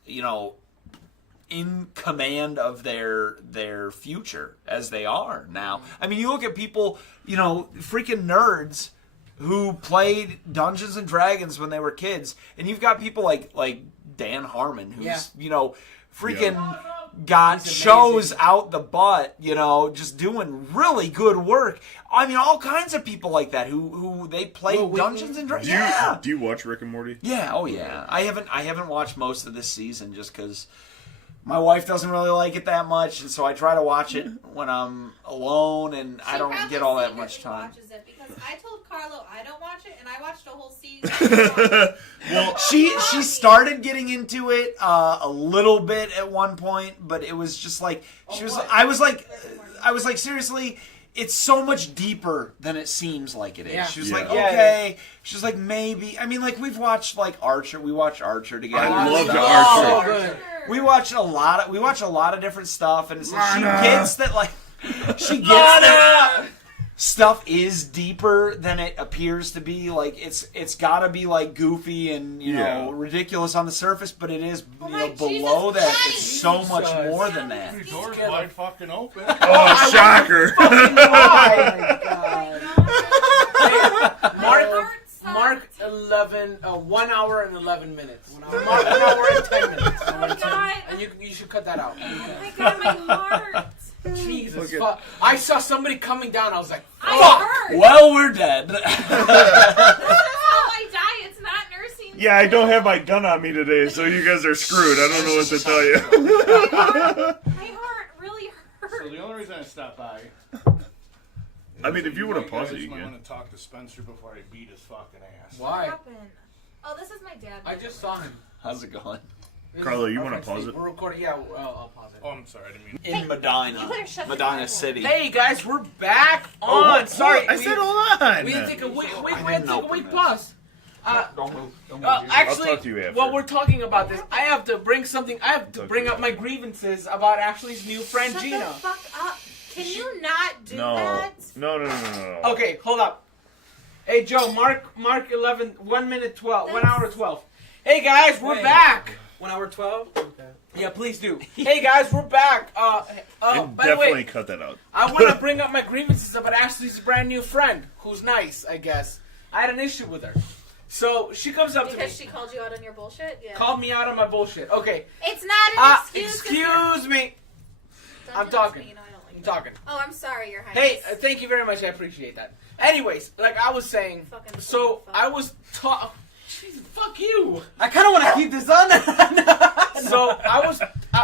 in command of their future as they are now. I mean, you look at people, freaking nerds who played Dungeons and Dragons when they were kids, and you've got people like Dan Harmon, who's freaking got shows out the butt, just doing really good work. I mean, all kinds of people like that who they play Dungeons and Dragons. Do you watch Rick and Morty? Yeah, oh yeah. I haven't watched most of this season just because my wife doesn't really like it that much, and so I try to watch it when I'm alone, and I don't get all that much time. Watches it because I told Carlo I don't watch it, and I watched a whole season. Well, she started getting into it a little bit at one point, but it was just like I was like seriously, it's so much deeper than it seems like it is. Yeah. She was like, okay. She was like, maybe. I mean, like, we've watched like Archer. We watched Archer together. I love the Archer. Archer. We watch a lot of different stuff, and so she gets that that stuff is deeper than it appears to be. Like it's got to be like goofy and ridiculous on the surface, but it is below that. Christ. It's so much more than that. Your door's wide fucking open. Oh, shocker! Mark 1 hour and 11 minutes. Mark 1 hour and 10 minutes. Oh my God. And you should cut that out. Oh my God, my heart. Jesus fuck. I saw somebody coming down. I was like, fuck. I heard. Well, we're dead. This is how I die. It's not nursing. Yeah, I don't have my gun on me today, so you guys are screwed. I don't know what to tell you. My heart really hurt. So the only reason I stopped by... I mean, if you want to pause it, you you might can. want to talk to Spencer before I beat his fucking ass. What Why? happened? Oh, this is my dad. I just saw him. How's it going? Carlo, you want to pause it? We're recording. Yeah, I'll pause it. Oh, I'm sorry, I didn't mean... In You Medina. better shut the Medina Bible. City. Hey guys, we're back on. Sorry, I said hold on. we had to take a week. We I had to didn't take a open week this. plus. Don't move. Actually, I'll talk to you after. while we're talking about this, I have to bring something. I have to bring up my grievances about Ashley's new friend Shut Gina. the fuck up. Can you not do No. that? No. Okay, hold up. Hey Joe, Mark 11, 1 minute 12, 1 hour 12. Hey guys, we're Wait. back. 1 hour 12? Okay. Yeah, please do. Hey guys, we're back. And By the definitely way, cut that out. I want to bring up my grievances about Ashley's brand new friend, who's nice, I guess. I had an issue with her. So she comes up to me. Because she called you out on your bullshit? Yeah. Called me out on my bullshit. Okay. It's not an excuse. Excuse me. Don't I'm do this talking. to me, you know I don't like I'm that. talking. Oh, I'm sorry, Your Highness. Hey, thank you very much. I appreciate that. Anyways, like I was saying, Fucking so fuck. I was Jesus, fuck you. I kind of want to keep this on. So I was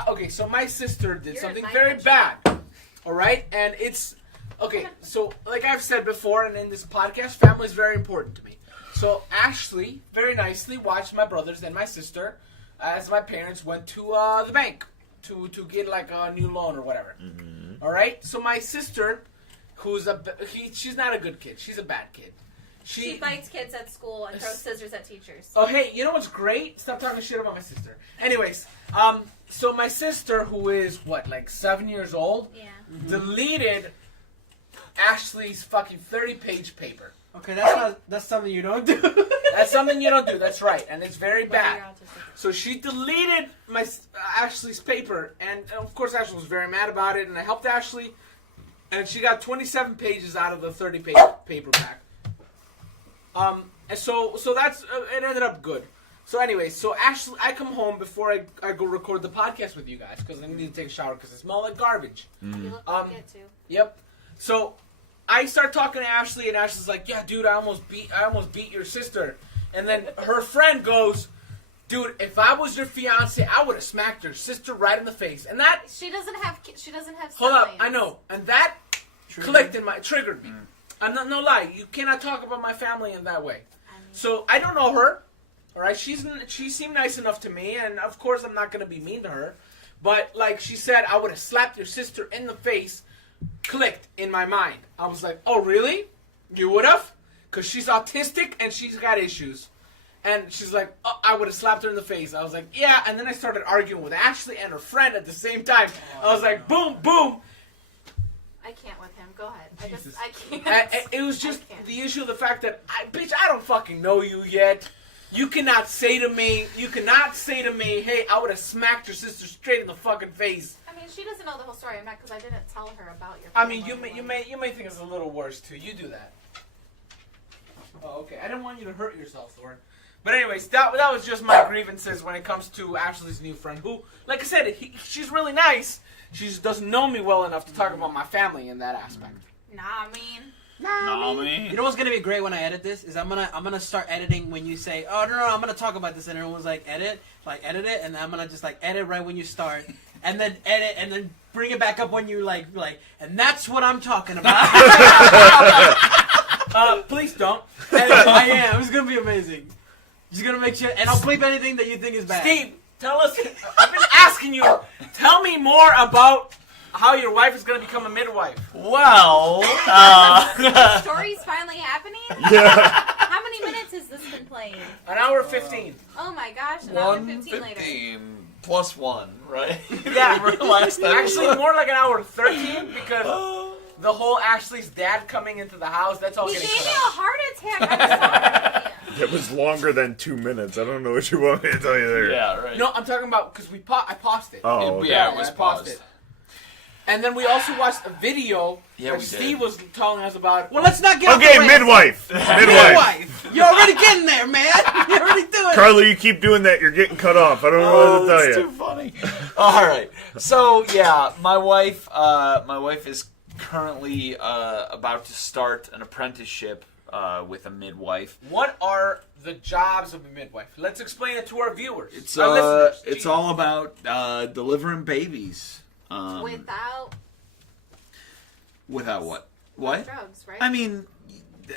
okay. So my sister did You're something in my very country. bad. All right, and it's okay. So like I've said before, and in this podcast, family is very important to me. So Ashley very nicely watched my brothers and my sister as my parents went to the bank to get like a new loan or whatever. Mm-hmm. All right. So my sister, who's she's not a good kid. She's a bad kid. She bites kids at school and throws scissors at teachers. Oh, hey, you know what's great? Stop talking shit about my sister. Anyways, so my sister, who is, like 7 years old, Yeah. deleted Ashley's fucking 30-page paper. Okay, that's something you don't do. That's something you don't do, that's right, and it's very Whether bad. you're autistic. So she deleted Ashley's paper, and of course Ashley was very mad about it, and I helped Ashley and she got 27 pages out of the 30-page paperback. And so that's it ended up good. So anyway, so Ashley, I come home before I go record the podcast with you guys because I need to take a shower because it smells like garbage. You look like it too. Yep. So I start talking to Ashley, and Ashley's like, "Yeah, dude, I almost beat your sister." And then her friend goes, "Dude, if I was your fiance, I would have smacked your sister right in the face." And that she doesn't have hold up, siblings. I know, and that triggered me. I'm not no lie. You cannot talk about my family in that way. So I don't know her. All right, she seemed nice enough to me, and of course I'm not gonna be mean to her. But like she said, I would have slapped your sister in the face. Clicked in my mind. I was like, "Oh really? You would have? Cause she's autistic and she's got issues." And she's like, "Oh, I would have slapped her in the face." I was like, "Yeah." And then I started arguing with Ashley and her friend at the same time. I was like, "Boom, boom." I can't with him. Go ahead. I can't. And it was just the issue of the fact that, bitch, I don't fucking know you yet. You cannot say to me, "Hey, I would have smacked your sister straight in the fucking face." I mean, she doesn't know the whole story. I'm not, because I didn't tell her about your. I mean, you may think it's a little worse too. You do that. Oh, okay. I didn't want you to hurt yourself, Thor. But anyways, that was just my grievances when it comes to Ashley's new friend, who, like I said, she's really nice. She just doesn't know me well enough to talk about my family in that aspect. Nah, I mean. You know what's gonna be great when I edit this is I'm gonna start editing when you say, "Oh no, I'm gonna talk about this," and everyone's like, edit it, and I'm gonna just like edit right when you start, and then edit, and then bring it back up when you like, and that's what I'm talking about. Please don't. I am. It's gonna be amazing. Just gonna make sure, and I'll bleep anything that you think is bad. Steve, tell us. I've been asking you. Tell me more about how your wife is going to become a midwife. Well, The story's finally happening? Yeah. How many minutes has this been playing? An hour 15. Oh my gosh, an hour 15 later. 1:15 plus 1, right? Yeah. Last time. Actually, more like an hour 13 because the whole Ashley's dad coming into the house, that's all He getting gave me cut a out. heart attack. I'm sorry. It was longer than 2 minutes. I don't know what you want me to tell you there. Yeah, right. No, I'm talking about because I paused it. Oh, okay. Yeah, it was I paused paused. it. And then we also watched a video Yeah, that we did. Steve was telling us about. Well, let's not get off Okay, the rails. midwife. Midwife. You're already getting there, man. You're already doing it. Carly, you keep doing that. You're getting cut off. I don't know what to tell that's you. too funny. All right. So yeah, my wife is currently about to start an apprenticeship with a midwife. What are the jobs of a midwife? Let's explain it to our viewers. It's our listeners. it's Jeez. all about delivering babies. Without what? What? Drugs, right? I mean, Isn't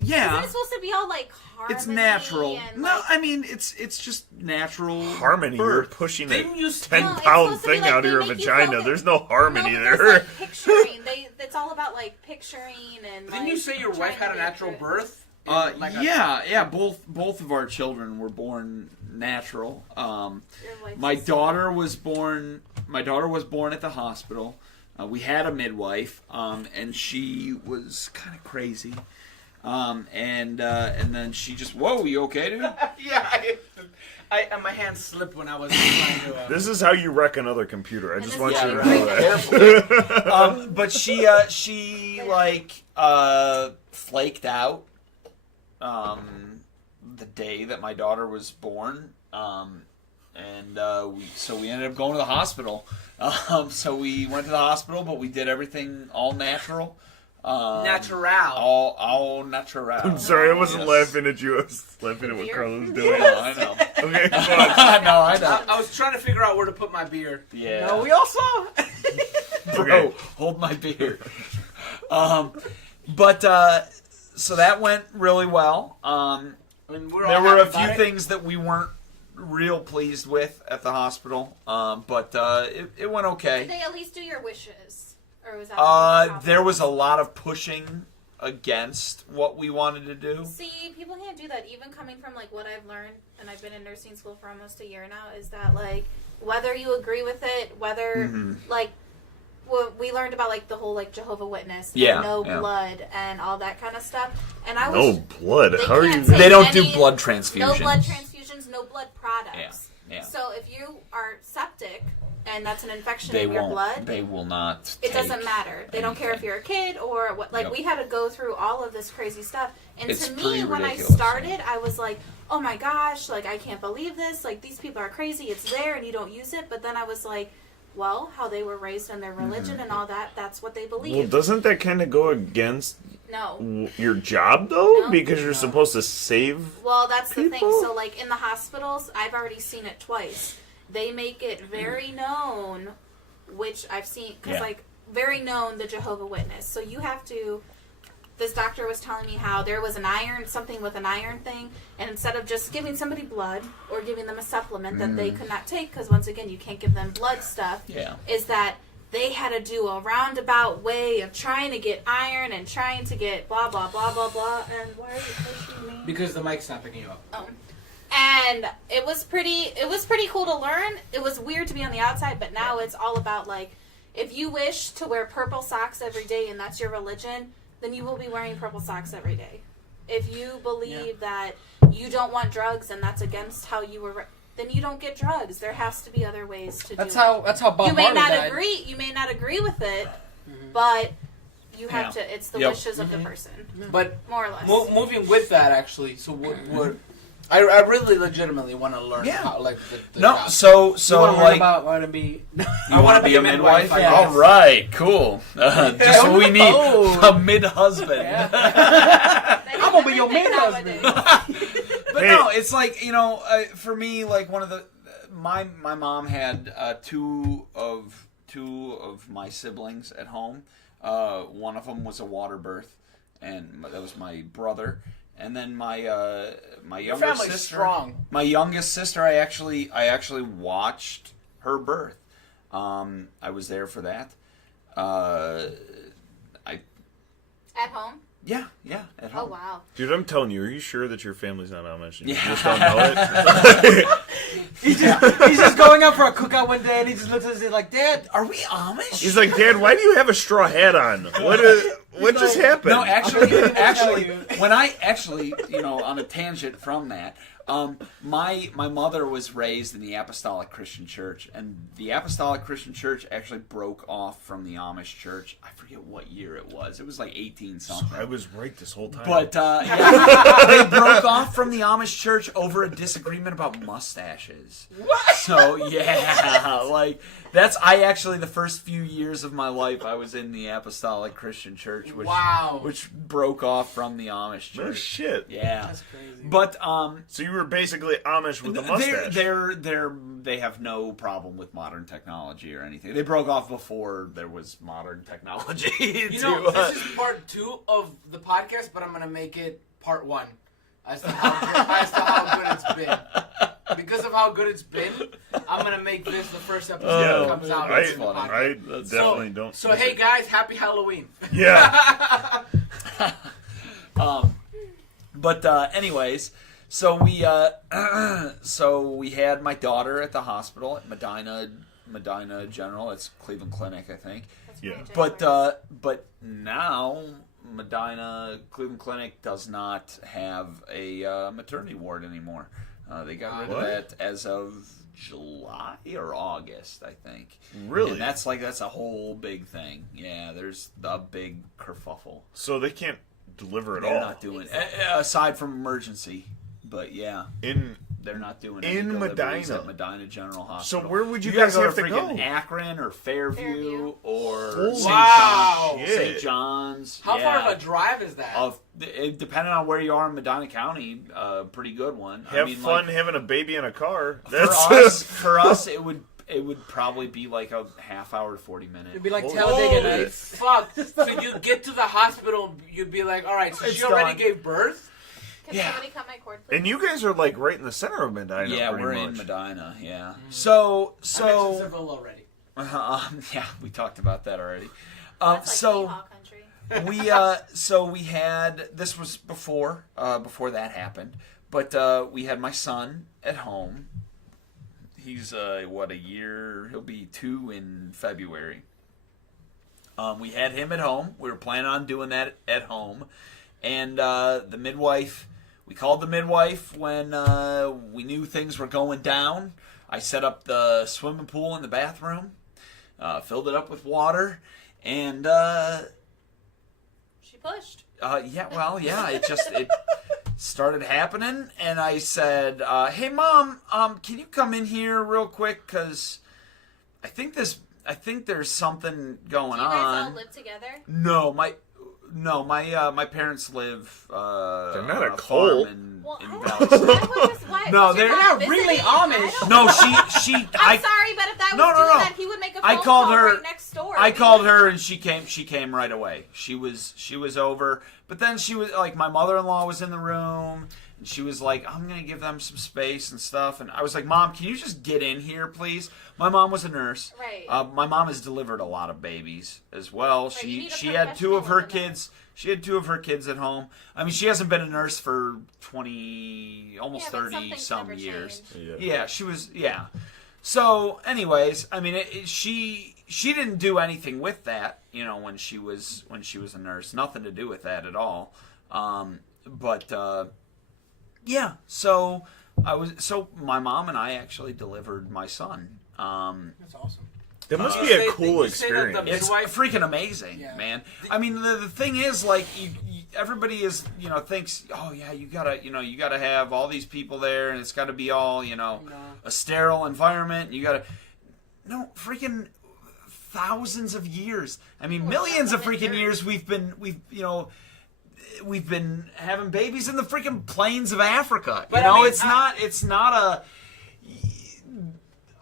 yeah. it supposed to be all like harmony? It's natural. And, No, like, I mean it's just natural Harmony, you're birth. pushing a Didn't you 10-pound supposed to be thing like, out of they your make you vagina. feel There's no harmony no, there. there's, like, picturing. It's all about like picturing and. Didn't you say your wife had a natural birth? Yeah. Both of our children were born natural. My daughter was born at the hospital. We had a midwife, and she was kind of crazy. And then she just, whoa, you okay, dude? Yeah, my hand slipped when I was trying to. This is how you wreck another computer. I just want you to Yeah, know right. that. But she flaked out the day that my daughter was born, and we ended up going to the hospital. So we went to the hospital, but we did everything all natural. Natural. All natural. I'm sorry, I wasn't Yes. laughing at you. I was laughing at what Carla was doing. No, I know. Okay, go on. No, I know. I was trying to figure out where to put my beer. Yeah. No, we all saw. Bro, Okay. hold my beer. So that went really well. And we're all There were a happy few about it. things that we weren't real pleased with at the hospital, but it went okay. Did they at least do your wishes, or was that? There was a lot of pushing against what we wanted to do. See, people can't do that. Even coming from like what I've learned, and I've been in nursing school for almost a year now, is that like whether you agree with it, whether like what we learned about like the whole like Jehovah Witness, Yeah, no yeah. blood, and all that kind of stuff. And I was No blood. They How are you? can't say They don't do any- blood transfusions. no blood transfusions, no blood products. Yeah. So if you are septic, and that's an infection They in your won't. blood, They will not. it doesn't matter. They don't care if you're a kid or what. Like, we had to go through all of this crazy stuff. And It's to me, pretty when I ridiculous. started, I was like, oh my gosh, like, I can't believe this. Like, these people are crazy. It's there and you don't use it. But then I was like, well, how they were raised in their religion and all that, that's what they believe. Well, doesn't that kind of go against No. your job, though? No. Because you're supposed to save... Well, that's the thing. people? So, like, in the hospitals, I've already seen it twice. They make it very known, which I've seen, because, like, very known, the Jehovah Witness. So you have to... This doctor was telling me how there was something with an iron thing, and instead of just giving somebody blood or giving them a supplement that they could not take, because once again, you can't give them blood stuff, is that they had to do a roundabout way of trying to get iron and trying to get blah, blah, blah, blah, blah, and why are you pushing me? Because the mic's not picking you up. Oh. And it was pretty cool to learn. It was weird to be on the outside, but now it's all about, like, if you wish to wear purple socks every day and that's your religion, then you will be wearing purple socks every day. If you believe that you don't want drugs and that's against how you were, then you don't get drugs. There has to be other ways to do it. That's how Bob You may Marley not died. agree. You may not agree with it, but you have to. It's the wishes of the person, But more or less. moving with that, actually, so what I really legitimately want to learn how, like, the job. So You want to learn like, about want to be. you want to be a midwife? I guess. All right, cool. Just what we need, a mid-husband. I'm gonna be your main husband. But no, it's like, for me, like, one of the my mom had two of my siblings at home. One of them was a water birth, and that was my brother. And then my younger sister, strong. my youngest sister, I actually watched her birth. I was there for that. At home? Yeah, at home. Oh, wow. Dude, I'm telling you, are you sure that your family's not Amish? You Yeah. just don't know it? He's just going out for a cookout one day and he just looks at us like, Dad, Are we Amish? He's like, Dad, why do you have a straw hat on? What just happened? No, actually, tell you. when I actually, on a tangent from that, my mother was raised in the Apostolic Christian Church, and the Apostolic Christian Church actually broke off from the Amish Church. I forget what year it was. It was like 18 something. I was right this whole time. But they broke off from the Amish Church over a disagreement about mustaches. What? So like actually the first few years of my life I was in the Apostolic Christian Church, which broke off from the Amish Church. No shit. Yeah, that's crazy. But so you were basically Amish with a mustache. they have no problem with modern technology or anything. They broke off before there was modern technology. This is part 2 of the podcast, but I'm gonna make it part 1 as to how good it's been. Because of how good it's been, I'm gonna make this the first episode that comes out. I definitely don't. So hey guys, happy Halloween. Yeah. But anyways, so we had my daughter at the hospital at Medina General. It's Cleveland Clinic, I think. Yeah. But now Cleveland Clinic does not have a maternity ward anymore. They got rid of that as of July or August, I think. Really? And that's a whole big thing. Yeah, there's a big kerfuffle. So they can't deliver at They're all. not doing aside from emergency, but yeah, they're not doing any in deliveries Medina at Medina General Hospital. So where would you guys have to freaking go? Akron or Fairview or Holy St. John's? How far of a drive is that? Depending on where you are in Medina County, pretty good one. Have fun having a baby in a car. For us, it would probably be like a half hour to 40 minutes. It'd be like Talladega Nights. Fuck. So you get to the hospital, you'd be like, all right, so she already gave birth? Can somebody cut my cord, please? And you guys are like right in the center of Medina. Yeah, we're much. in Medina. Yeah. So I mentioned Seville already. yeah, we talked about that already. That's like Yeehaw country. we had, this was before that happened, but we had my son at home. He's a year? He'll be 2 in February. We had him at home. We were planning on doing that at home, and we called the midwife when we knew things were going down. I set up the swimming pool in the bathroom, filled it up with water, and she pushed. It started happening, and I said, "Hey, Mom, can you come in here real quick? Cause I think there's something going on." Do you guys all live together? My parents live. They're not a on cult. farm Well, in I Valley would City. just, why, No, was your they're mom not visiting? really I Amish. don't No, know. she. I'm sorry, but if that was No. doing that, he would make a phone I called call her right next door. I called her and she came right away. She was over, but then she was like, my mother-in-law was in the room and she was like, I'm gonna give them some space and stuff, and I was like, Mom, can you just get in here, please? My mom was a nurse. Right. My mom has delivered a lot of babies as well. Right, you need a She had two of her professional in kids. She had two of her kids at home. I mean, she hasn't been a nurse for almost but 30 something's some never years. changed. Yeah. She was. So, anyways, I mean, she didn't do anything with that, when she was a nurse. Nothing to do with that at all. So my mom and I actually delivered my son. That's awesome. That must be a cool you say that the experience. It's freaking amazing, man. I mean, the thing is, like, everybody is, thinks, oh yeah, you gotta have all these people there, and it's gotta be all, a sterile environment. No, freaking thousands of years. I mean, millions of freaking years we've been having babies in the freaking plains of Africa. But it's not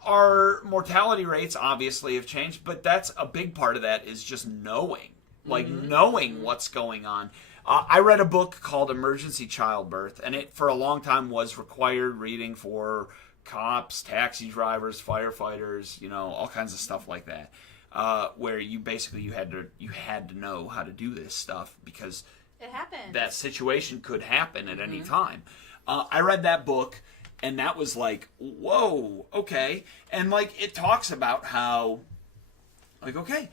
our mortality rates obviously have changed, but that's a big part of that is just knowing what's going on. I read a book called Emergency Childbirth, and it for a long time was required reading for cops, taxi drivers, firefighters, all kinds of stuff like that, where you had to know how to do this stuff because It happened. that situation could happen at any time. I read that book, and that was like, whoa, okay. And like it talks about how, like, okay,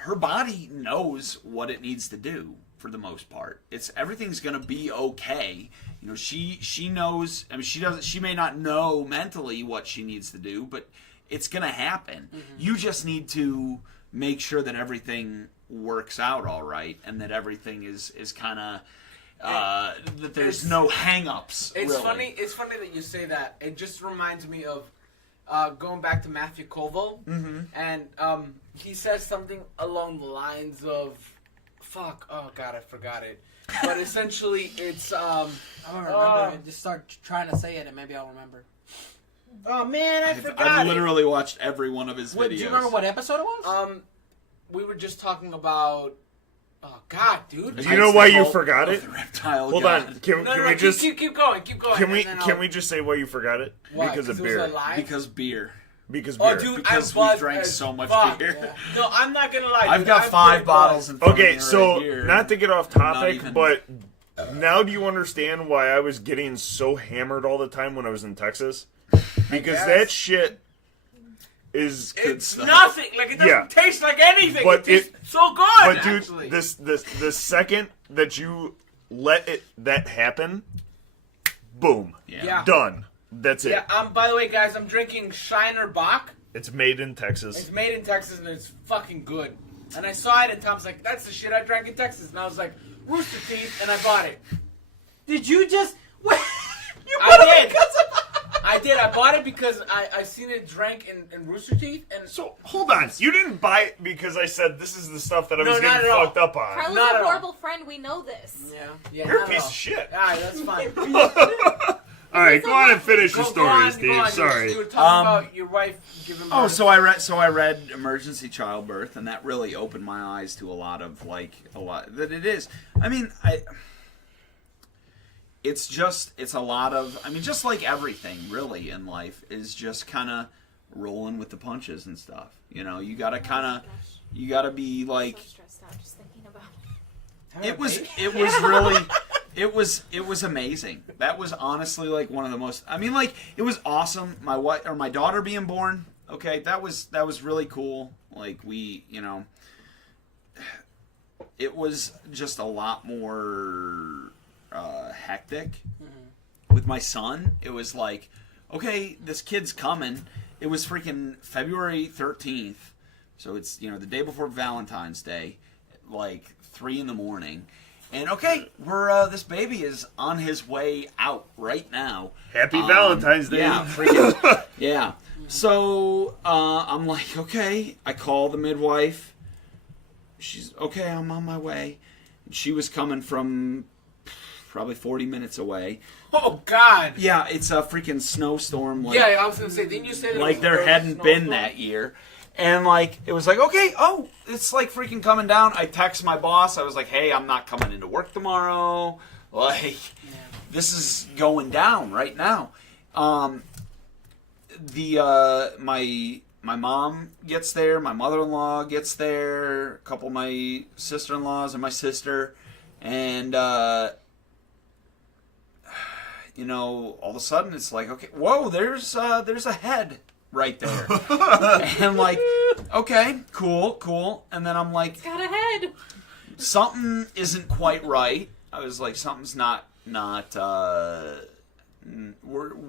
her body knows what it needs to do for the most part. Everything's gonna be okay. She knows. I mean, she may not know mentally what she needs to do, but it's gonna happen. Mm-hmm. You just need to make sure that everything works out all right, and that everything is kind of that there's no hang-ups. It's really. funny. It's funny that you say that. It just reminds me of going back to Matthew Colville, and he says something along the lines of, "Fuck, oh god, I forgot it." But essentially, it's I don't remember it. Just start trying to say it, and maybe I'll remember. Oh man, I forgot. I've literally watched every one of his videos. Do you remember what episode it was? We were just talking about. Oh God, dude! Do you know why you forgot it? The reptile Hold god. on. Can No, we just keep going? Keep going. Can we just say why you forgot it? Why? Because of it was a beer. lie? Because beer. Because Oh, beer. dude, Because I'm we buzzed drank as so much fuck. beer. Yeah. No, I'm not gonna lie. I've dude, got I'm 5 pretty bottles buzzed. in front Okay, of me so right here. not to get off topic, even- but now do you understand why I was getting so hammered all the time when I was in Texas? Because that shit is It's nothing. Like it doesn't taste like anything. But it tastes so good. But dude, actually. the second that you let that happen, boom, Yeah. done. That's it. Yeah. By the way, guys, I'm drinking Shiner Bock. It's made in Texas. It's made in Texas and it's fucking good. And I saw it and Tom's like, "That's the shit I drank in Texas." And I was like, "Rooster Teeth," and I bought it. Did you just? You I bought it did. because of- I did. I bought it because I seen it drank in Rooster Teeth, and So hold on, you didn't buy it because I said this is the stuff that I was No, not getting at all. fucked up on. Carla's Not a at all. horrible friend. We know this. yeah, You're a not at piece all. of shit. All right, that's fine. All right, go on and finish your Go story, on, Steve. go on. Sorry. You were talking about your wife giving birth. Oh, so I read Emergency Childbirth, and that really opened my eyes to a lot that it is. I mean, it's a lot of, I mean, just like everything really in life is just kind of rolling with the punches and stuff. You gotta you gotta be like, I'm so stressed out just thinking about it. it was really, it was amazing. That was honestly like one of the most, I mean, like, it was awesome. My daughter being born, okay, that was really cool. Like, it was just a lot more hectic. With my son, it was like, okay, this kid's coming. It was freaking February 13th. So it's, the day before Valentine's Day, like 3 a.m. And okay, this baby is on his way out right now. Happy Valentine's Day. Yeah, freaking, yeah. So I'm like, okay. I call the midwife. She's, okay, I'm on my way. She was coming from probably 40 minutes away. Oh, God. Yeah, it's a freaking snowstorm. Like, yeah, I was going to say, didn't you say that like there hadn't been that year. And, like, it was like, okay, it's, like, freaking coming down. I text my boss. I was like, hey, I'm not coming into work tomorrow. Like, this is going down right now. My mom gets there. My mother-in-law gets there. A couple of my sister-in-laws and my sister. And, all of a sudden it's like, okay, whoa, there's a head right there. And like, okay, cool. And then I'm like, it's got a head. Something isn't quite right. I was like, something's not we're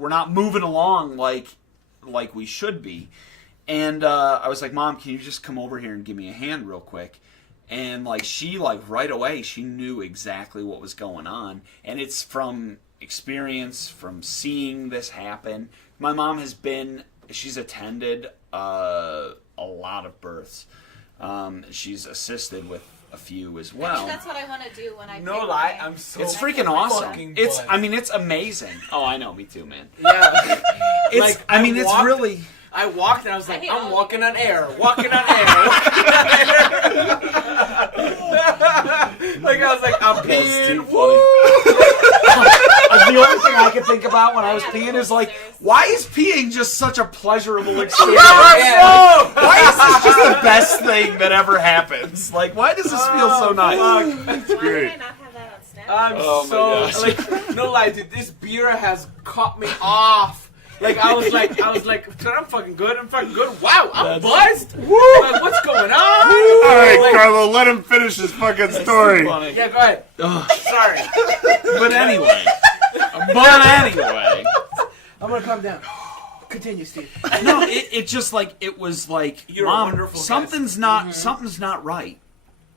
not moving along like we should be. And I was like, Mom, can you just come over here and give me a hand real quick? And like she right away, she knew exactly what was going on. And it's from experience, from seeing this happen. My mom she's attended a lot of births. She's assisted with a few as well. Actually, that's what I want to do when I no lie, I'm so it's freaking awesome. It's amazing. Oh, I know, me too, man. Yeah. It's it's really I walked and I was like, I'm walking on air. Like I was like, I'm peeing. The only thing I could think about when I was peeing is like, why is peeing just such a pleasurable experience? Why is this just the best thing that ever happens? Like, why does this feel so nice? Why did I not have that on Snap? I'm no lie, dude. This beer has caught me off. Like I was like, I'm fucking good. Wow, I'm buzzed. Like, what's going on? All right, Carlo, let him finish his fucking story. Yeah, go ahead. Sorry. But anyway, I'm gonna calm down. Continue, Steve. No, it just like it was like, you're Mom, a wonderful something's not right.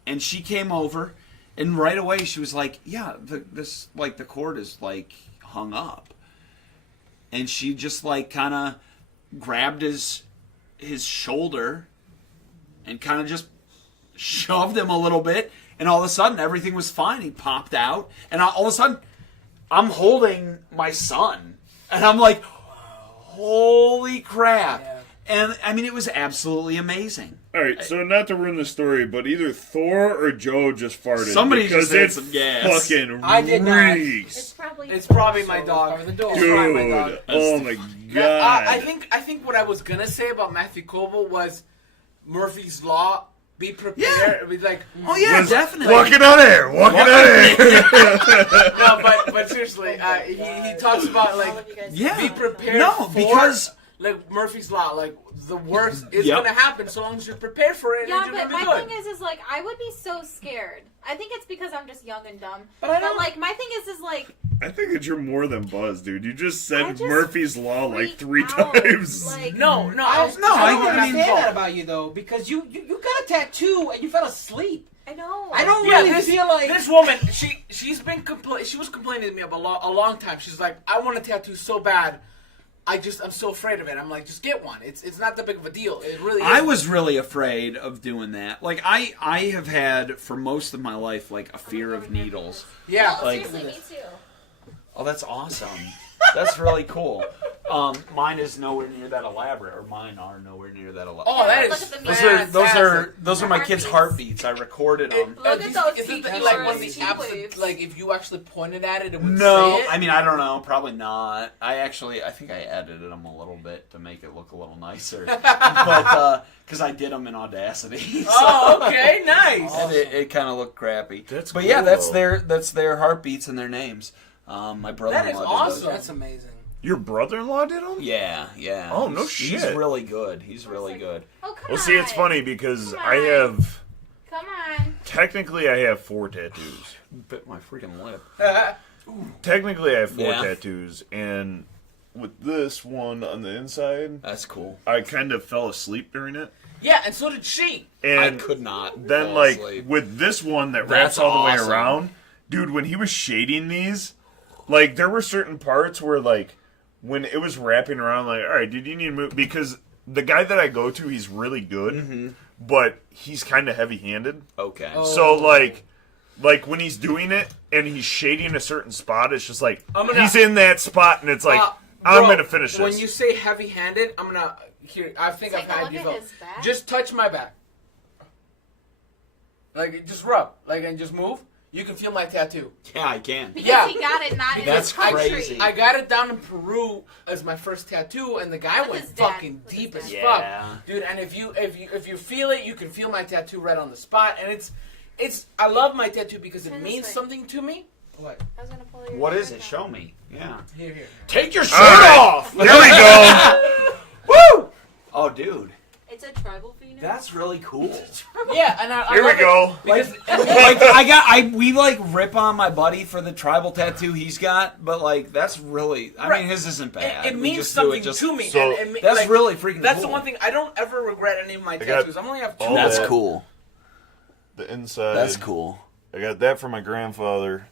And she came over, and right away she was like, yeah, the cord is like hung up. And she just like kind of grabbed his shoulder and kind of just shoved him a little bit, and all of a sudden everything was fine. He popped out, and all of a sudden I'm holding my son, and I'm like, holy crap. Yeah. And I mean, it was absolutely amazing. All right, so not to ruin the story, but either Thor or Joe just farted. Somebody just had some gas. Fucking I did not. reeks. It's probably my dog. Dude, oh my god. I think what I was gonna say about Matthew Coble was Murphy's Law. Be prepared. It was like, oh yeah, definitely. Walking on air. No, but seriously, he talks about like, be prepared. No, because. Like Murphy's Law, like the worst is going to happen so long as you're prepared for it. Yeah, and but you're my good. thing is like I would be so scared. I think it's because I'm just young and dumb. But like my thing is like. I think that you're more than buzzed, dude. You just said Murphy's Law like 3 times. Like, I don't understand that about you though, because you got a tattoo and you fell asleep. I know. I don't really feel like this woman. She was complaining to me about a long time. She's like, I want a tattoo so bad. I'm so afraid of it. I'm like, just get one. It's not that big of a deal. It really is. I was really afraid of doing that. Like, I have had, for most of my life, like, a fear of needles. Yeah. Well, seriously, me too. Oh, that's awesome. That's really cool. Mine is nowhere near that elaborate, or mine are nowhere near that elaborate. Oh, that is. Those are my kids' heartbeats. I recorded them. Look at those Is feet. it like one of the apps? Like if you actually pointed at it, it would No, say it? I mean I don't know. Probably not. I think I edited them a little bit to make it look a little nicer, but because I did them in Audacity. So. Oh, okay, nice. And it kind of looked crappy. That's but cool, yeah, that's their heartbeats and their names. My brother-in-law That is did awesome. those. that's amazing. Your brother-in-law did them? Yeah. Oh, no He's shit. really good. He's really good. Oh, come on. Well, see, it's funny because Come I on. have... Come on. Technically, I have 4 tattoos. Bit my freaking lip. Technically, I have 4 Yeah. tattoos, and with this one on the inside, that's cool. I kind of fell asleep during it. Yeah, and so did she. And I could not. Then, like, with this one that wraps all the way around, dude, when he was shading these, like, there were certain parts where, like, when it was wrapping around, like, all right, dude, you need to move. Because the guy that I go to, he's really good, but he's kind of heavy-handed. Okay. Oh. So, like when he's doing it and he's shading a certain spot, it's just like, he's in that spot, and it's like, I'm going to finish this. When you say heavy-handed, I'm going to... Here, I think I've had you go. Just touch my back. Like, just rub. Like, and just move. You can feel my tattoo. Yeah, I can. Because he got it not in his country. Crazy. I got it down in Peru as my first tattoo, and the guy went fucking deep as fuck, dude. And if you feel it, you can feel my tattoo right on the spot. And it's I love my tattoo because it means something to me. What? I was gonna pull your What is it? Show me. Yeah. Here. Take your shirt off. Here we go. Woo! Oh, dude. It's a tribal phoenix. That's really cool. Yeah, and I Here we love go. Because We like rip on my buddy for the tribal tattoo he's got, but like that's really, I mean, his isn't bad. It We means just do something it just- to me. So- and That's like, really freaking That's cool. the one thing I don't ever regret any of my got tattoos. I'm only have two. all That's that. cool. The inside. That's cool. I got that for my grandfather,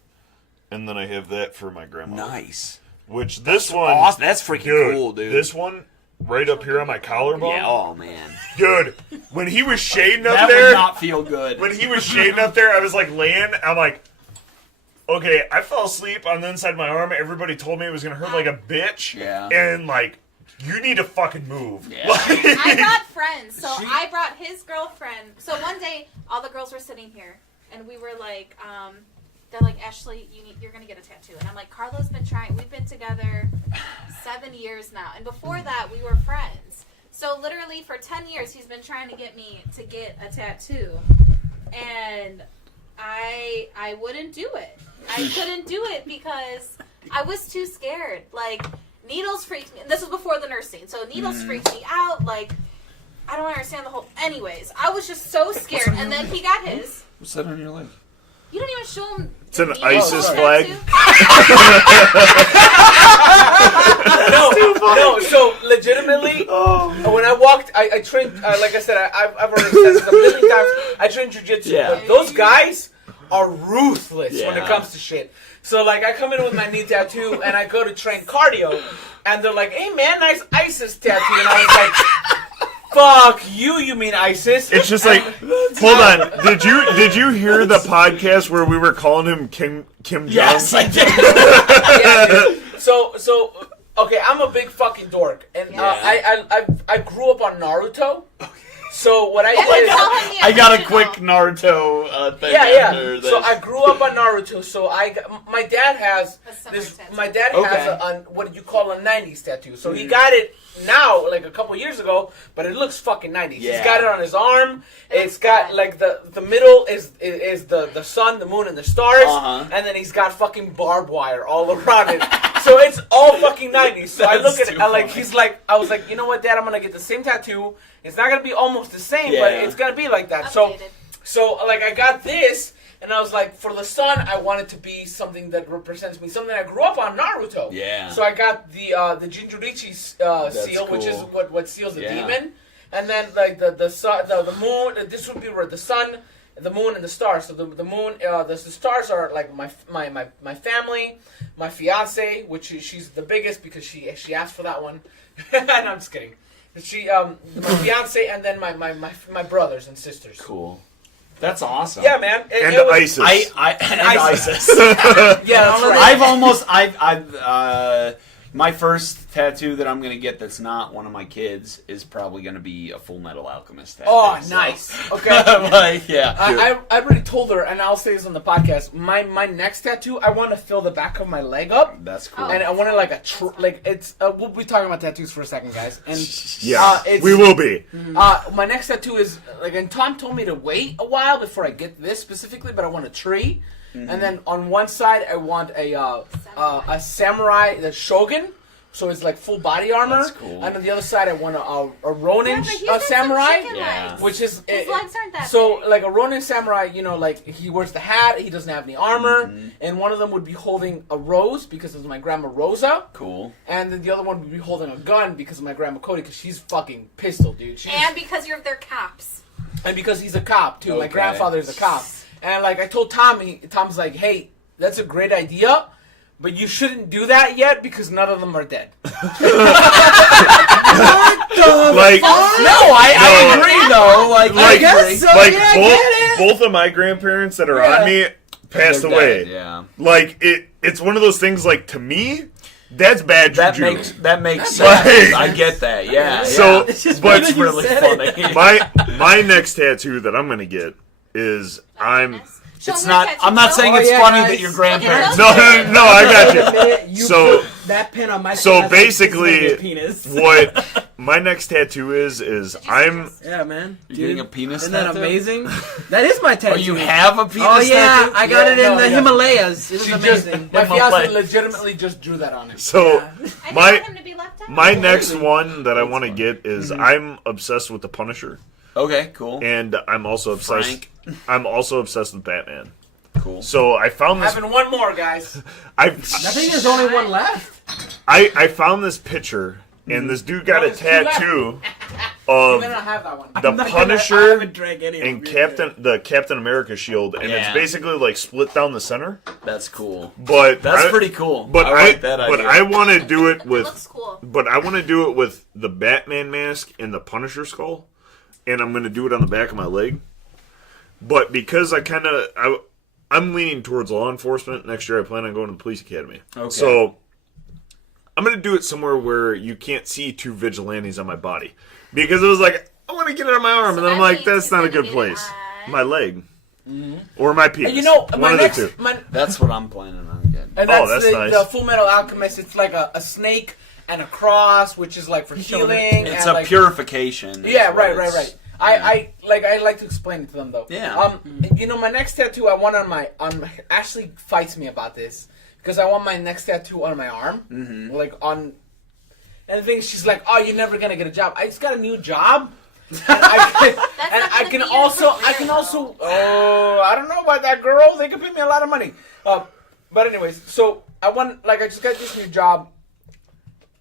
and then I have that for my grandmother. Nice. Which this one... Awesome. That's freaking cool, dude. This one, right up here on my collarbone. Yeah, oh man. Dude, when he was shading up That there... would not feel good. When he was shading up there, I was like laying, I'm like... Okay, I fell asleep on the inside of my arm. Everybody told me it was going to hurt like a bitch. Yeah. And like, you need to fucking move. Yeah. I brought friends, so I brought his girlfriend. So one day, all the girls were sitting here, and we were like, they're like, Ashley, you're gonna get a tattoo, and I'm like, Carlo's been trying. We've been together 7 years now, and before that, we were friends. So literally for 10 years, he's been trying to get me to get a tattoo, and I wouldn't do it. I couldn't do it because I was too scared. Like, needles freaked me. This was before the nurse scene, so needles freaked me out. Like, I don't understand the whole... Anyways, I was just so scared, and then he got his. What's that on your leg? You don't even show him... It's an ISIS flag. No, so legitimately, when I walked, I trained, like I said, I've already said this a million times, I trained jiu-jitsu. Yeah. Those guys are ruthless when it Yeah. comes to shit. So, like, I come in with my knee tattoo, and I go to train cardio, and they're like, hey, man, nice ISIS tattoo. And I was like, fuck you mean ISIS? It's just like, hold on. Did you hear the podcast where we were calling him Kim Jong? Yes, I did. Yeah, dude. So, okay, I'm a big fucking dork, and I grew up on Naruto. So what I did is I got a quick Naruto thing. yeah. So I grew up on Naruto. So my dad has this. My dad has a what you call a '90s tattoo. So he got it now, like a couple years ago, but it looks fucking '90s. Yeah. He's got it on his arm. It's got like the middle is the sun, the moon, and the stars, and then he's got fucking barbed wire all around it. So it's all fucking '90s. So I look at it, I was like, you know what, Dad, I'm gonna get the same tattoo. It's not gonna be almost the same, but it's gonna be like that. Updated. So like I got this, and I was like, for the sun, I want it to be something that represents me, something I grew up on, Naruto. Yeah. So I got the Jinchurichi seal, which is cool. what seals the demon, and then like the sun, the moon. This would be where the sun, the moon, and the stars. So the moon, the stars are like my family, my fiance, which she's the biggest because she asked for that one. No, I'm just kidding. She my fiance, and then my brothers and sisters. Cool. That's awesome. Yeah, man. And it was, ISIS. And ISIS. Yeah, that's right. I've my first tattoo that I'm gonna get that's not one of my kids is probably gonna be a Full Metal Alchemist tattoo. Oh, so. nice. Okay. Like, yeah. I already told her, and I'll say this on the podcast. My next tattoo, I want to fill the back of my leg up. That's cool. And I want it like it's. We'll be talking about tattoos for a second, guys. And Yeah, we will be. my next tattoo is like, and Tom told me to wait a while before I get this specifically, but I want a tree, and then on one side I want a samurai, the shogun. so it's like full body armor. That's cool. And on the other side, I want a Ronin but samurai, legs. which is His legs aren't that so big. like a Ronin samurai. You know, like he wears the hat, he doesn't have any armor, and one of them would be holding a rose because of my grandma Rosa. Cool. And then the other one would be holding a gun because of my grandma Cody, because she's fucking pistol, dude. And because you're their cops. And because he's a cop too. My Okay. grandfather is a cop. And like I told Tommy, Tom's like, hey, that's a great idea, but you shouldn't do that yet because none of them are dead. Like, I agree though. Like I agree. so. like Yeah, I get both of my grandparents that are Yeah. on me passed They're away. dead, yeah. Like it's one of those things. Like to me, that's bad That juju. makes sense. Like- I get that. Yeah. So, yeah. It's just but It's really funny. my next tattoo that I'm gonna get is It's not. I'm not saying Oh, it's yeah, funny guys. that your grandparents. no, I got you. minute, you So- put that pin on my so penis, basically, it's gonna be a penis. What my next tattoo is I'm Yeah, man. You're getting a penis Isn't that tattoo? amazing? That is my tattoo. Oh, you have a penis Oh yeah, tattoo? I got it in no, the yeah. Himalayas. It was She just, amazing. my Himalaya. fiance legitimately just drew that on him. so Yeah. I didn't my- want him to be left out. my next one that I want to get is I'm obsessed with the Punisher, Okay, cool. and I'm also obsessed. Frank. I'm also obsessed with Batman. Cool. So I found this. Having one more, guys. I I think there's only one left. I found this picture, and this dude got No, a there's two left. tattoo You of may not have that one. the I Punisher haven't drank any of and them. the Captain America shield, and it's Yeah. basically like split down the center. That's cool. But That's I- pretty cool. But I like that idea. But I want to do it It with. looks cool. But I want to do it with the Batman mask and the Punisher skull, and I'm going to do it on the back of my leg. But because I'm leaning towards law enforcement next year, I plan on going to the police academy. Okay. So I'm going to do it somewhere where you can't see two vigilantes on my body, because it was like I want to get it on my arm, and then I'm that like, means that's it's not a gonna good be place. on- My leg. Or my penis. And you know, one my of next, the two. That's what I'm planning on getting. and Oh, that's, that's the, nice. the Full Metal Alchemist. It's like a snake and a cross, which is like for showing healing. It's and a like, purification. Yeah, is what right. it's- I like to explain it to them though. Yeah. You know, my next tattoo I want on Ashley fights me about this because I want my next tattoo on my arm, like on. And the thing is, she's like, "Oh, you're never gonna get a job." I just got a new job. And I can also. Oh, I don't know about that, girl. They can pay me a lot of money. But anyways, so I just got this new job.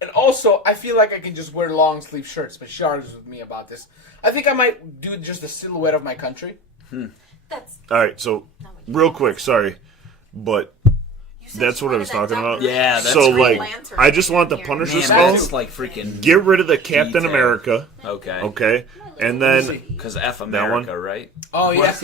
And also, I feel like I can just wear long sleeve shirts, but she argues with me about this. I think I might do just the silhouette of my country. That's. All right, so real quick, sorry, but You said that's you what I was wanted that talking about. Dr. Yeah, that's so Green like, Lantern I just want the here. Punisher Man, skull. that's like freaking. Get rid of the Captain detail. America, Okay. okay, and then Because F one? America, right? Oh, yes.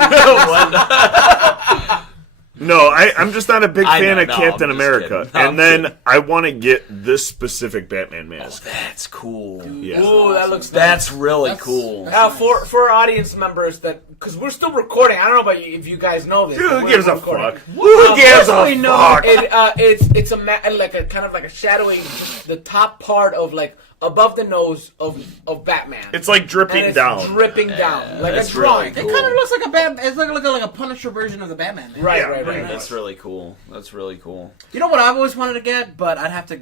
no, I'm just not a big I fan know, of no, Captain I'm just America. kidding. I'm And then kidding. I want to get this specific Batman mask. That's cool. Yeah. Ooh, that looks nice. That's really cool. For our audience members because we're still recording. I don't know about you, if you guys know this. Dude, but who we're gives a recording. fuck? Who gives a we know. fuck? It's a like a kind of like a shadowing the top part of like above the nose of Batman. It's like dripping and it's down. dripping down like a that's drawing. It kind of looks like a It's like a Punisher version of the Batman. Man. Right, Yeah, right, pretty right. That's really cool. That's really cool. You know what I've always wanted to get, but I'd have to.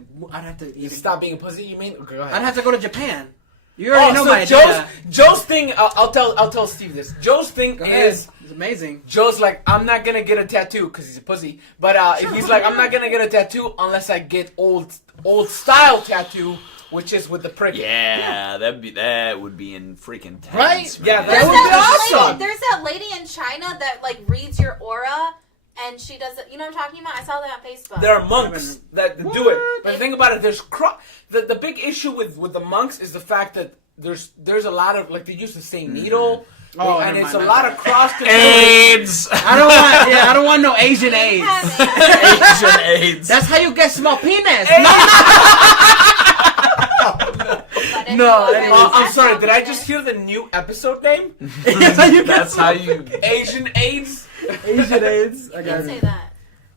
You stop being a pussy. You mean? Okay, go ahead. I'd have to go to Japan. You already know so my idea. Joe's thing. I'll tell Steve this. Joe's thing Go ahead. is. It's amazing. Joe's like, I'm not gonna get a tattoo because he's a pussy. But he's like, I'm not gonna get a tattoo unless I get old style tattoo, which is with the prick. Yeah, that would be in freaking tense. Right? Yeah, man. that would be awesome. There's that lady in China that like reads your aura, and she does it. You know what I'm talking about? I saw that on Facebook. There are monks that do it. But the thing about it, the big issue with the monks is the fact that there's a lot of like they use the same needle. Oh, and never it's mind, a not lot that. of cross AIDS. I don't want no Asian AIDS. Asian AIDS. That's how you get small penis. No, I'm sorry. Did I just hear the new episode name? That's how you. Asian AIDS. Asian AIDS. I I got didn't say it. that.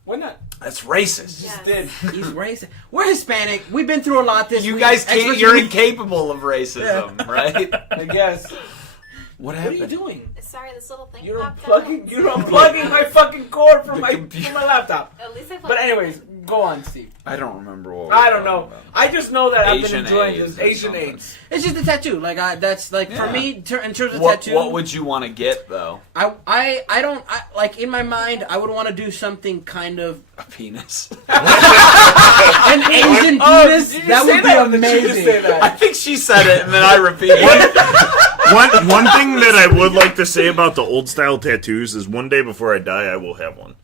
Why not? That's racist. Yes. Did. He's racist. We're Hispanic. We've been through a lot this You week. guys can't. Especially You're we- incapable of racism, right? I guess. What What are you doing? Sorry, this little thing You're popped unplugging. out. You're unplugging my fucking cord from my computer. from my laptop. At least I But anyways, Go on, Steve. I don't remember what. I don't know. I just know that I've been Asian enjoying AIDS this or Asian something. AIDS. It's just a tattoo. Like that's like for Yeah. me in terms of What, tattoo. what would you want to get though? I don't like in my mind. I would want to do something kind of A penis. an Asian penis. Did you That say would be that or did you just amazing. say that? I think she said it and then I repeated it. One thing that I would like to say about the old style tattoos is one day before I die, I will have one.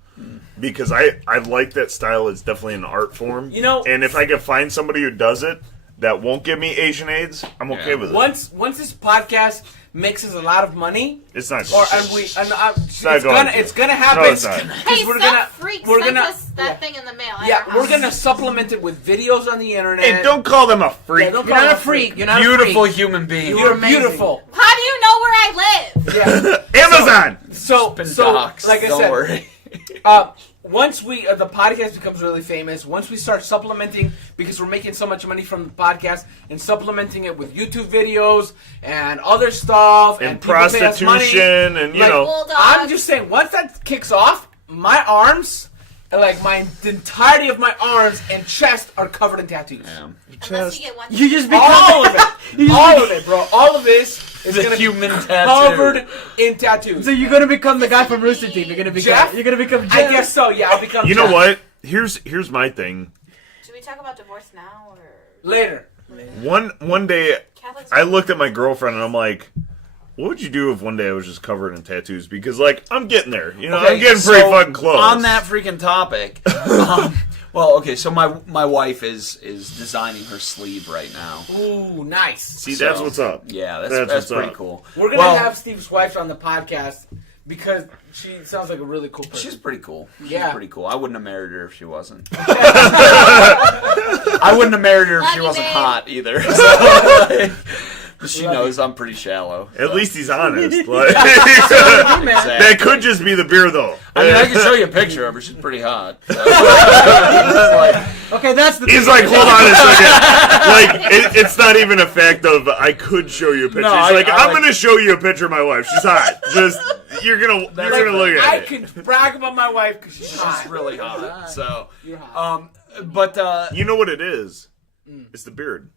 Because I like that style. It's definitely an art form. You know- and if I can find somebody who does it that won't give me Asian AIDS, I'm okay with it. Once this podcast makes us a lot of money, It's not. it's not going to. gonna happen. No, it's not. Hey, we're some gonna- freak we're sent gonna- us that thing in the mail. at Yeah, our we're house. gonna supplement it with videos on the internet. Hey, don't call them a freak. Yeah, don't You're call not a it freak. You're not Beautiful a freak. human being. You're amazing. beautiful. How do you know where I live? Yeah. Amazon. So, Been so doxed, like I don't said, worry. once the podcast becomes really famous, once we start supplementing, because we're making so much money from the podcast, and supplementing it with YouTube videos and other stuff, And people pay us money, prostitution, and you like, know. Bulldogs. I'm just saying, once that kicks off, my arms, like the entirety of my arms and chest are covered in tattoos. Unless you get one. You just become All of it. All of it, bro. All of this is The going to be human tattoo. covered in tattoos. So you're gonna become the guy from Rooster Teeth. You're gonna become Jeff? You're gonna become Jeff. I guess so, yeah. I'll become You know Jeff. what? Here's my thing. Should we talk about divorce now or Later. One day, Catholics? I looked at my girlfriend and I'm like, what would you do if one day I was just covered in tattoos? Because, like, I'm getting there. You know, Okay, I'm getting pretty so fucking close. On that freaking topic. Well, okay, so my wife is designing her sleeve right now. Ooh, nice. See, that's So, what's up. Yeah, That's that's what's pretty up. cool. We're going to have Steve's wife on the podcast because she sounds like a really cool person. She's pretty cool. She's Yeah. pretty cool. I wouldn't have married her if she wasn't. I wouldn't have married her if Love she you, wasn't babe. hot either. So, but she knows I'm pretty shallow. At so. least he's honest. Like, Exactly. that could just be the beer, though. I mean, I can show you a picture of her. She's pretty hot. So. It's like, Okay, that's the. He's like, hold on a second. Like, it's not even a fact of I could show you a picture. No, He's like, I I'm gonna show you a picture of my wife. She's hot. Just you're gonna look at I it. can brag about my wife because she's hot. she's really hot. So, You're hot. but You know what it is? It's the beard.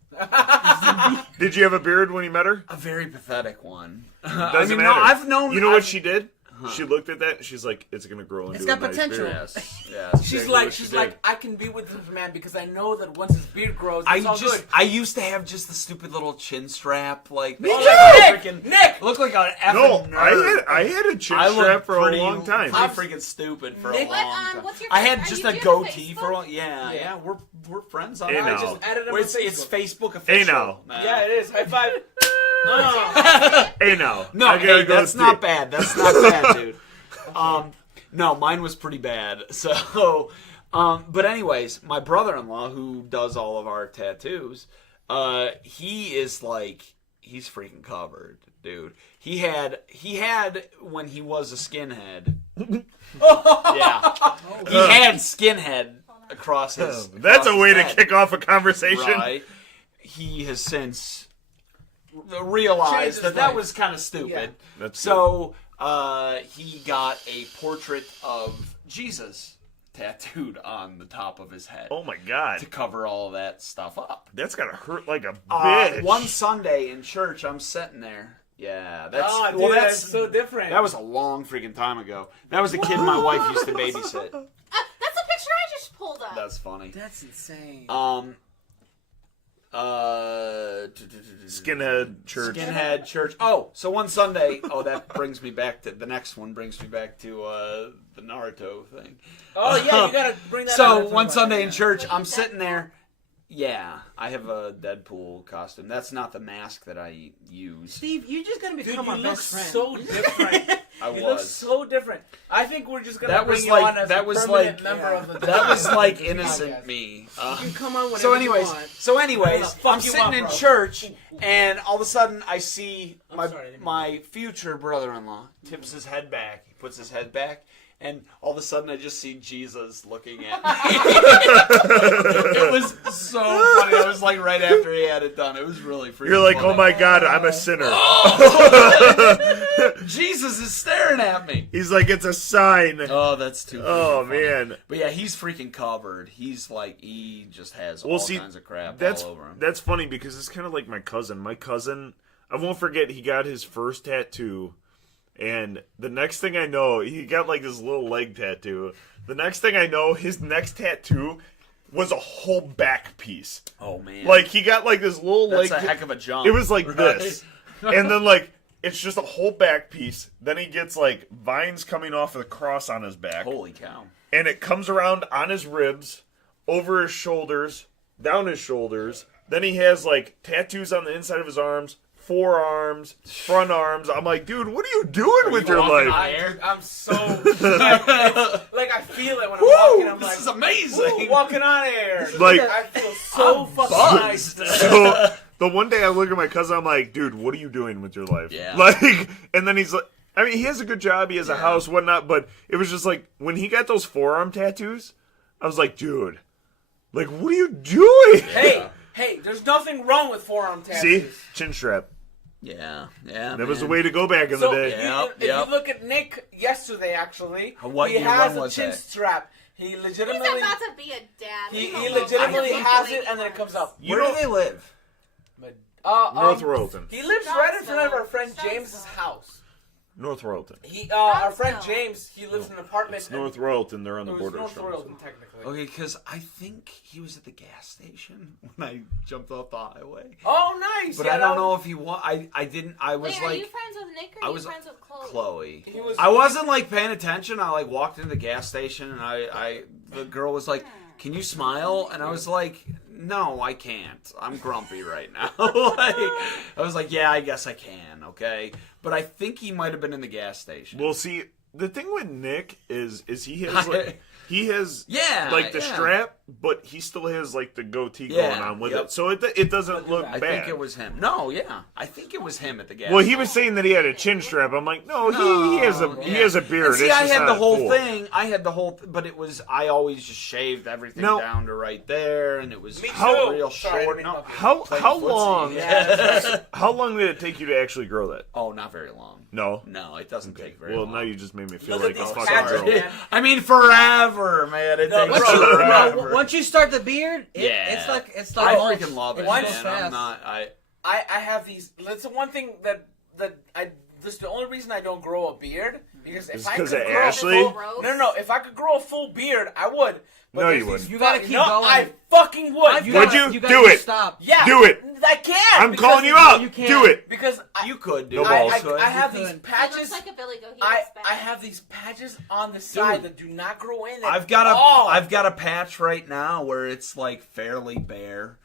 Did you have a beard when you met her? a very pathetic one. Doesn't no, matter. I've known. You know what she did? She looked at that and she's like, it's gonna grow into It's a got nice potential. beard. Yes. She's exactly like, what she she's did. like, I can be with this man because I know that once his beard grows, it's all good. I used to have just the stupid little chin strap, like Me that. too! Nick! Looked like an effing No, nerd. I had a chin I strap looked for a pretty- long time. I'm freaking stupid for a Nick, long What, time. what's your I had are just you a doing goatee Facebook? for a long. Yeah, we're friends on Hey, that. now. I just added him Well, on it's Facebook. Facebook official. now. Yeah, it is. High five. Hey now, No, I gotta hey, go that's see. not bad. That's not bad, dude. No, mine was pretty bad. So, but anyways, my brother-in-law who does all of our tattoos, he is like, he's freaking covered, dude. He had when he was a skinhead. Yeah, he had skinhead across his. That's across a way his to head. kick off a conversation. Right. He has since realized Changed his that life. was kind of stupid. Yeah. That's So he got a portrait of Jesus tattooed on the top of his head Oh my god, to cover all of that stuff up. that's gotta hurt like a bitch. One Sunday in church, I'm sitting there. Yeah, that's Oh, dude, well, that's so different. That was a long freaking time ago. That was the kid my wife used to babysit. That's a picture I just pulled up. That's funny. That's insane. Skinhead church. Skinhead church. Oh, so one Sunday. Oh, that brings me back to the next one. Brings me back to the Naruto thing. Oh yeah, you gotta bring that. So up. one Sunday in church, I'm sitting there. Yeah, I have a Deadpool costume. That's not the mask that I use. Steve, you're just gonna Dude, become you our look best friend. so different. I You look was. so different. I think we're just gonna That bring was you like- on as that a was permanent like- member of the. That was like podcast. innocent me. You can come on whenever So you anyways, want. fuck I'm you sitting up, in bro. church, and all of a sudden I see sorry, I didn't mean my future brother-in-law tips his head back. He puts his head back, and all of a sudden I just see Jesus looking at me. It was so funny. It was like right after he had it done. It was really freaking You're like, funny. oh my god, I'm a sinner. Jesus is staring at me. He's like, it's a sign. Oh, that's too. Oh funny. man. But yeah, he's freaking covered. He's like, he just has all kinds of crap all over him. That's funny because it's kind of like my cousin. My cousin, I won't forget, he got his first tattoo, and the next thing I know, he got like this little leg tattoo. The next thing I know, his next tattoo was a whole back piece. Oh man! Like he got like this little leg. That's a heck of a jump. It was like right? this, and then like it's just a whole back piece. Then he gets like vines coming off of the cross on his back. Holy cow! And it comes around on his ribs, over his shoulders, down his shoulders. Then he has like tattoos on the inside of his arms, forearms, front arms. I'm like, dude, what are you doing with your life? I'm so like I feel it when I'm walking. I'm this like, is amazing. Walking on air. Like, I feel so fucking nice. So the one day I look at my cousin, I'm like, dude, what are you doing with your life? Yeah. Like, and then he's like, I mean, he has a good job, he has a house, whatnot, but it was just like when he got those forearm tattoos, I was like, dude, like, what are you doing? Hey, there's nothing wrong with forearm tattoos. See, chin strap. Yeah. That was the way to go back in the day. If you look at Nick yesterday, actually, What he year has when a was chin that? strap. He He's legitimately, about to be a dad. he Leave him legitimately alone. has it, and then it comes up. Where do they live? North Royalton. He lives right in front of our friend James's house. North Royalton. Our friend James, he lives in an apartment. It's North Royalton. They're on the It was border. North of Royalton, technically. Okay, because I think he was at the gas station when I jumped off the highway. Oh, nice! But yeah, I don't know if he was. I didn't. I was Wait, like. are you friends with Nick or I are was you friends with Chloe? Chloe. He was- I wasn't like paying attention. I like walked into the gas station and the girl was like, "Can you smile?" And I was like, "No, I can't. I'm grumpy right now." Like, I was like, "Yeah, I guess I can." Okay, but I think he might have been in the gas station. Well, see, the thing with Nick is he has like he has like the yeah. strap, but he still has like the goatee Yeah, going on with yep. it, so it doesn't look I bad. think it was him. No, yeah, I think it was him at the gas. Well, he station. was saying that he had a chin strap. I'm like, no, he has a beard. And see, It's I just had the not whole full. thing. I had the whole, but it was. I always just shaved everything No. down to right there, and it was Me How- too. real Sorry, I short. didn't No, mean to How playing how footsie. long? Yeah. How long did it take you to actually grow that? Oh, not very long. No. No, it doesn't take very Well, long. now you just made me feel Look at like a these fucking patches, girl. man. I mean, forever, man. It No, takes bro, forever. Once you start the beard, Yeah. it's I like lunch. freaking love it, It man. goes I'm fast. not. I have these. That's the one thing that I. This is the only reason I don't grow a beard because if I could 'cause of grow Ashley? a full, no, if I could grow a full beard, I would. But No, there's you these wouldn't. You gotta fucking- keep no, going. I fucking would. You Would gotta- you? gotta Do it. Stop. Yeah. Do it. I can't. I'm because calling you out. You can't. Do it. because You could do No it. balls. I have You these could. He patches. looks like a Billy Goat. He I looks bad. have these patches on the side that do not grow in. I've got a patch right now where it's like fairly bare.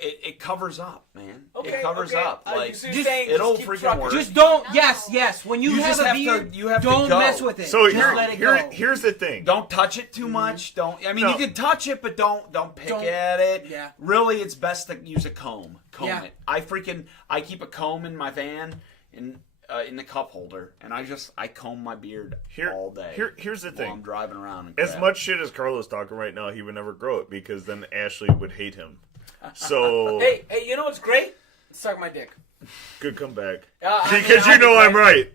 It covers up, man. It covers up. Like so you're saying it'll keep freaking trucking. work. Just don't. No. Yes. When you, You have just a have to- beard, you have to don't go. mess with it. So just let it go. here's the thing. Don't touch it too much. Don't. I mean, No. you can touch it, but don't pick Don't- at it. Yeah. Really, it's best to use a comb. Comb Yeah. it. I keep a comb in my van in the cup holder, and I comb my beard all day. Here's the while thing. I'm driving around. And As crap. much shit as Carlos talking right now, he would never grow it because then Ashley would hate him. So Hey, you know what's great? Suck my dick. good comeback. I mean, Because you know I'm right.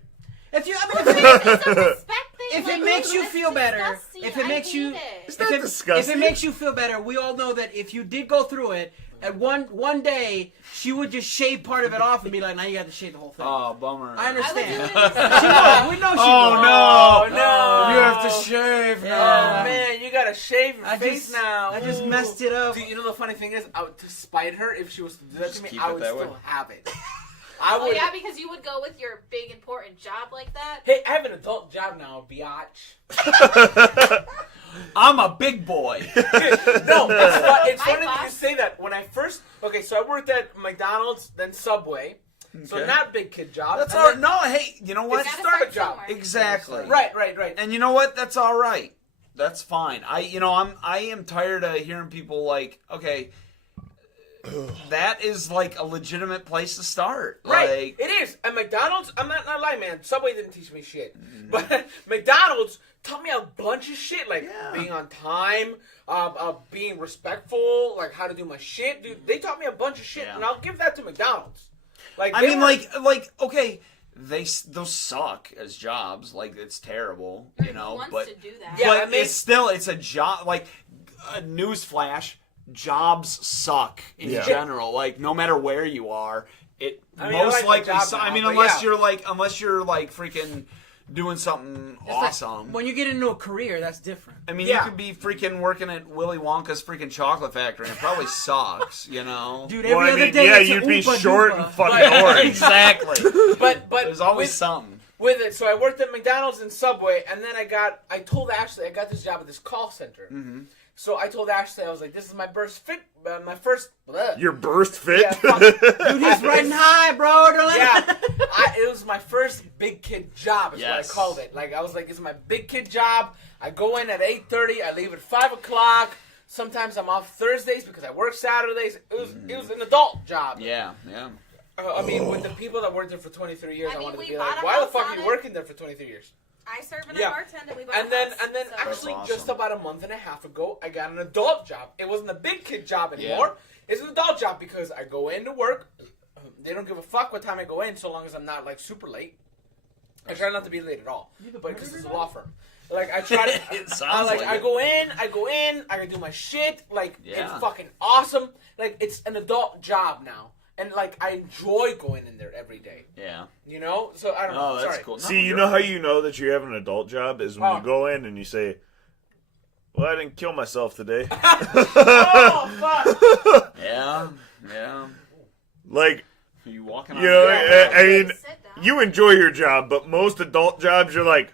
If you, I mean, It's a respect thing. if Like, it makes you it's feel better, disgusting. if it I makes you, hate it. It's not if disgusting. it makes you feel better, we all know that if you did go through it, at one day she would just shave part of it off and be like, "Now you got to shave the whole thing." Oh, bummer. I I would do understand. it. She would. We know she Oh would. no! no. You have to shave Yeah. now. Oh man, you gotta shave your I face just- now. I just Ooh. messed it up. Dude, you know the funny thing is, to spite her, if she was to do that Just to me, keep I it would that still way. have it. I Oh would. yeah, because you would go with your big important job like that. Hey, I have an adult job now, biatch. I'm a big boy. No, it's My funny that you boss- say that. When I first, so I worked at McDonald's, then Subway, so Okay. not big kid job. That's and all. then- No, hey, you know what? It's Gotta start a start job. somewhere. Exactly. Right. And you know what? That's all right. That's fine. I am tired of hearing people like, okay, that is like a legitimate place to start. Right, Like, it is. At McDonald's, I'm not lying, man. Subway didn't teach me shit, but McDonald's taught me a bunch of shit, like Yeah. being on time, being respectful, like how to do my shit. Dude, they taught me a bunch of shit, Yeah. and I'll give that to McDonald's. Like, I they mean, were- like, okay, those suck as jobs. Like, it's terrible, Who wants to do that? Yeah, but it's a job. Like, a newsflash, jobs suck in general. Like, no matter where you are, most likely. Unless you're like freaking doing something awesome. Like, when you get into a career, that's different. I mean, you could be freaking working at Willy Wonka's freaking chocolate factory, and it probably sucks, you know? Dude, every other day you'd be short and fucking orange. Exactly. But there's always something. With it, so I worked at McDonald's and Subway, and then I told Ashley I got this job at this call center. Mm-hmm. So I told Ashley, I was like, this is my first fit, my first... Your birth fit? Yeah, Dude, he's riding high, bro. It was my first big kid job is what I called it. Like, I was like, it's my big kid job. I go in at 8:30, I leave at 5 o'clock. Sometimes I'm off Thursdays because I work Saturdays. It was an adult job. Yeah. I mean, with the people that worked there for 23 years, I wanted to be like, why the fuck are you working there for 23 years? I serve in a bartender. We bought and then so. actually, awesome. just about a month and a half ago, I got an adult job. It wasn't a big kid job anymore. It's an adult job because I go in to work. They don't give a fuck what time I go in, so long as I'm not like super late. I try not to be late at all, but because it's a law firm. Like, I try to. It sounds like I go in, I can do my shit. Like, it's fucking awesome. Like, it's an adult job now. And, like, I enjoy going in there every day. Yeah. You know? So, I don't know. Oh, that's Sorry. cool. No, See, you know how you know that you have an adult job is when you go in and you say, well, I didn't kill myself today. Oh, fuck. Yeah. Like, Are you walking you know, on I mean, you enjoy your job, but most adult jobs, you're like,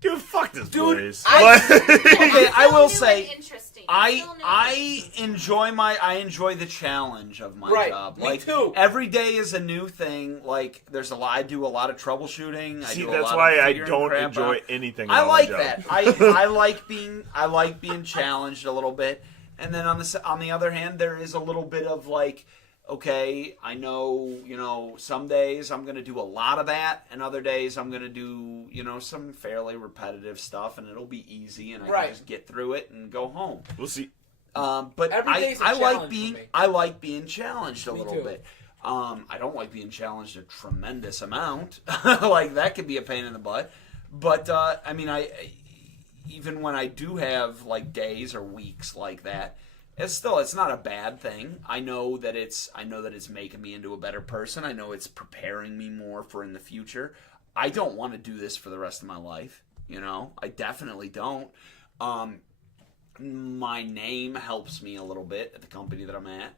dude, fuck this place. Okay, I will say, Interesting. I enjoy the challenge of my job. Me too. Every day is a new thing. Like, I do a lot of troubleshooting. See, I do a that's lot why of I figuring don't crap enjoy out. anything. I about like my that. job. I like being challenged a little bit. And then on the other hand, there is a little bit of like, okay, I know, some days I'm going to do a lot of that, and other days I'm going to do, some fairly repetitive stuff, and it'll be easy, and I can just get through it and go home. We'll see. But Every day's a I like being challenged a little too. bit. I don't like being challenged a tremendous amount. Like, that could be a pain in the butt. But I mean, even when I do have like days or weeks like that, it's not a bad thing. I know that it's making me into a better person. I know it's preparing me more for in the future. I don't want to do this for the rest of my life. I definitely don't. My name helps me a little bit at the company that I'm at.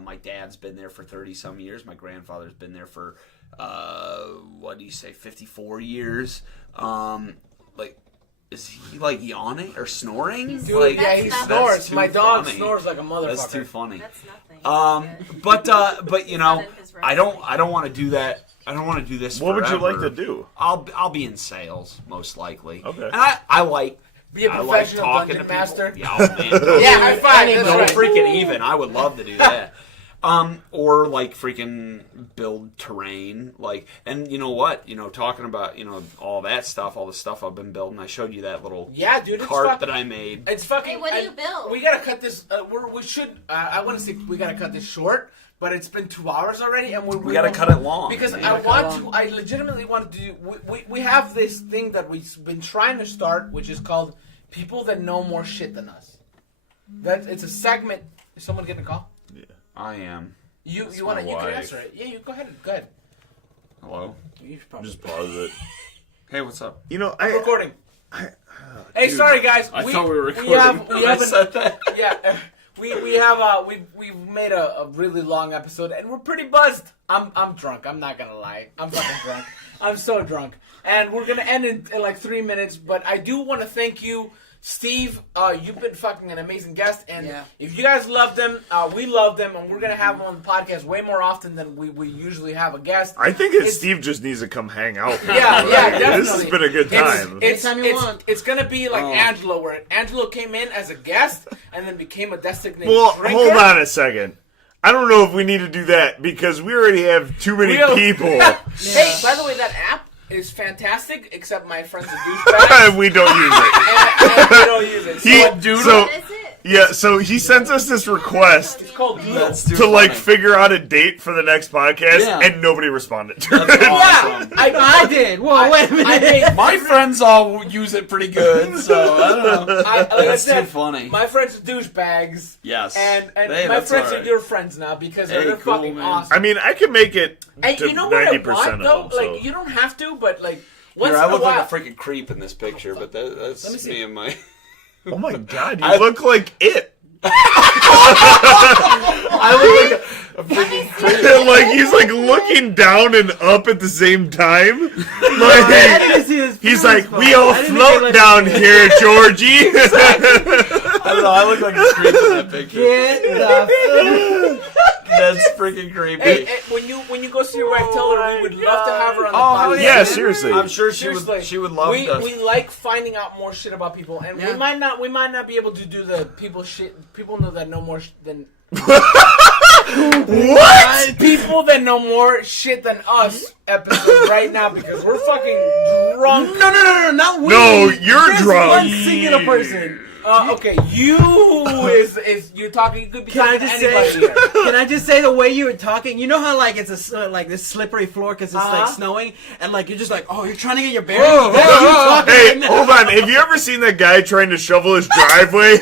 My dad's been there for 30-some years. My grandfather's been there for, 54 years. Like, is he, like, yawning or snoring? Dude, like, he snores. My dog snores like a motherfucker. That's too funny. That's nothing. But I don't want to do that. I don't want to do this What forever. would you like to do? I'll be in sales, most likely. Okay. And I like... Be a I like professional talking dungeon to master. people. Yeah, oh, man. Yeah, high five. That's No, right. freaking even. I would love to do that. Or like freaking build terrain, like, and you know what? Talking about all that stuff, all the stuff I've been building. I showed you that little Dude, cart that I made. It's fucking. Hey, what do you build? We gotta cut this. We should. I want to say we gotta cut this short, but it's been 2 hours already, and we gotta cut it long because man. I legitimately want to do. We have this thing that we've been trying to start, which is called People That Know More Shit Than Us. It's a segment. Is someone getting a call? Yeah. I am. You That's want to? my You can wife. answer it. Yeah, you go ahead. Go ahead. Hello. You should probably Just pause it. Hey, what's up? I'm recording. Hey, dude, sorry guys. I thought we were recording. We have I said that. Yeah, we've made a really long episode, and we're pretty buzzed. I'm drunk. I'm not gonna lie. I'm fucking drunk. I'm so drunk, and we're gonna end in like 3 minutes. But I do want to thank you, Steve. You've been fucking an amazing guest, and if you guys love them, we love them, and we're gonna have them on the podcast way more often than we usually have a guest. I think Steve just needs to come hang out. Yeah, definitely. This has been a good time. It's gonna be like Angelo, where Angelo came in as a guest and then became a designated drinker. Hold on a second. I don't know if we need to do that because we already have too many people. Hey, by the way, that app is fantastic, except my friend's a douchebag. We don't use it. and we don't use it. What is it? Yeah, so he sends us this request It's called Google. That's too to like funny. figure out a date for the next podcast, Yeah. and nobody responded to That's it. awesome. I I did. Whoa, wait a minute. My friends all use it pretty good, so I don't know. That's too funny. My friends are douchebags. Yes. And Hey, my that's friends all right. are your friends now because they're cool, fucking man. awesome. I mean, I can make it And to you know what I 90% want, of though? them. So. Like, you don't have to, but, like, once Here, in I a look while... like a freaking creep in this picture, but that's Let me see. me and my... Oh my god, you look like it. I look like a freaking creep. Like he's like looking down and up at the same time. Like I didn't see his he's feelings, like, we bro. all I didn't float think down here, Georgie. I don't know, I look like a creep in that picture. Get the... That's freaking creepy. Hey, when you go see your wife, tell her we would love to have her on the Oh, podcast. Yeah, seriously. I'm sure Seriously, she would love we, to. We like finding out more shit about people, and Yeah. we might not be able to do the people know that know more than What? people that know more shit than us episode right now because we're fucking drunk. No, not we. No, you're There's drunk. one singular person. Okay, you is you're talking. You could be Can I talking to just anybody say? here. Can I just say the way you were talking? You know how like it's a like this slippery floor because it's like snowing and like you're just like you're trying to get your bearings. That's you talking Hey, right now. hold on. Have you ever seen that guy trying to shovel his driveway?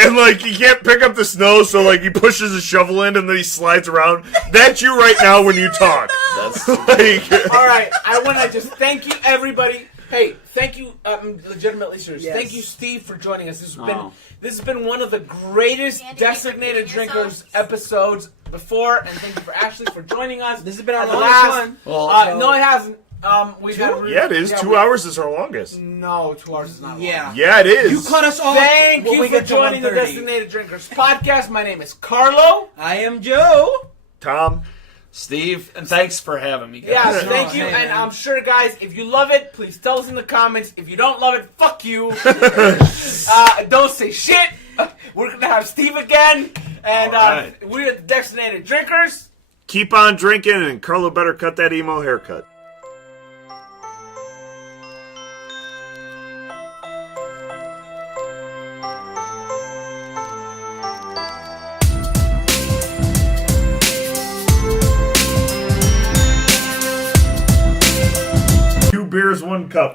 And like he can't pick up the snow, so like he pushes his shovel in and then he slides around. That's you right now when you talk. That's Like, All right, I want to just thank you, everybody. Hey, thank you, legitimately serious. Yes. Thank you, Steve, for joining us. Oh. This has been one of the greatest Andy, designated thank you for drinkers yourself. episodes before, and thank you for Ashley for joining us. This has been our At the longest last- one. well, No, it hasn't. We've had yeah, it is. 2 hours is our longest. No, 2 hours is not. long. Yeah. Yeah, it is. You cut us off. Thank when you we for get to joining the 1:30. Designated Drinkers podcast. My name is Carlo. I am Joe. Tom. Steve, and thanks for having me, guys. Yeah, Sure. thank you. Hey, and man. I'm sure, guys, if you love it, please tell us in the comments. If you don't love it, fuck you. Don't say shit. We're going to have Steve again. And All right. we're the Designated Drinkers. Keep on drinking, and Carlo better cut that emo haircut. Two beers, 1 cup.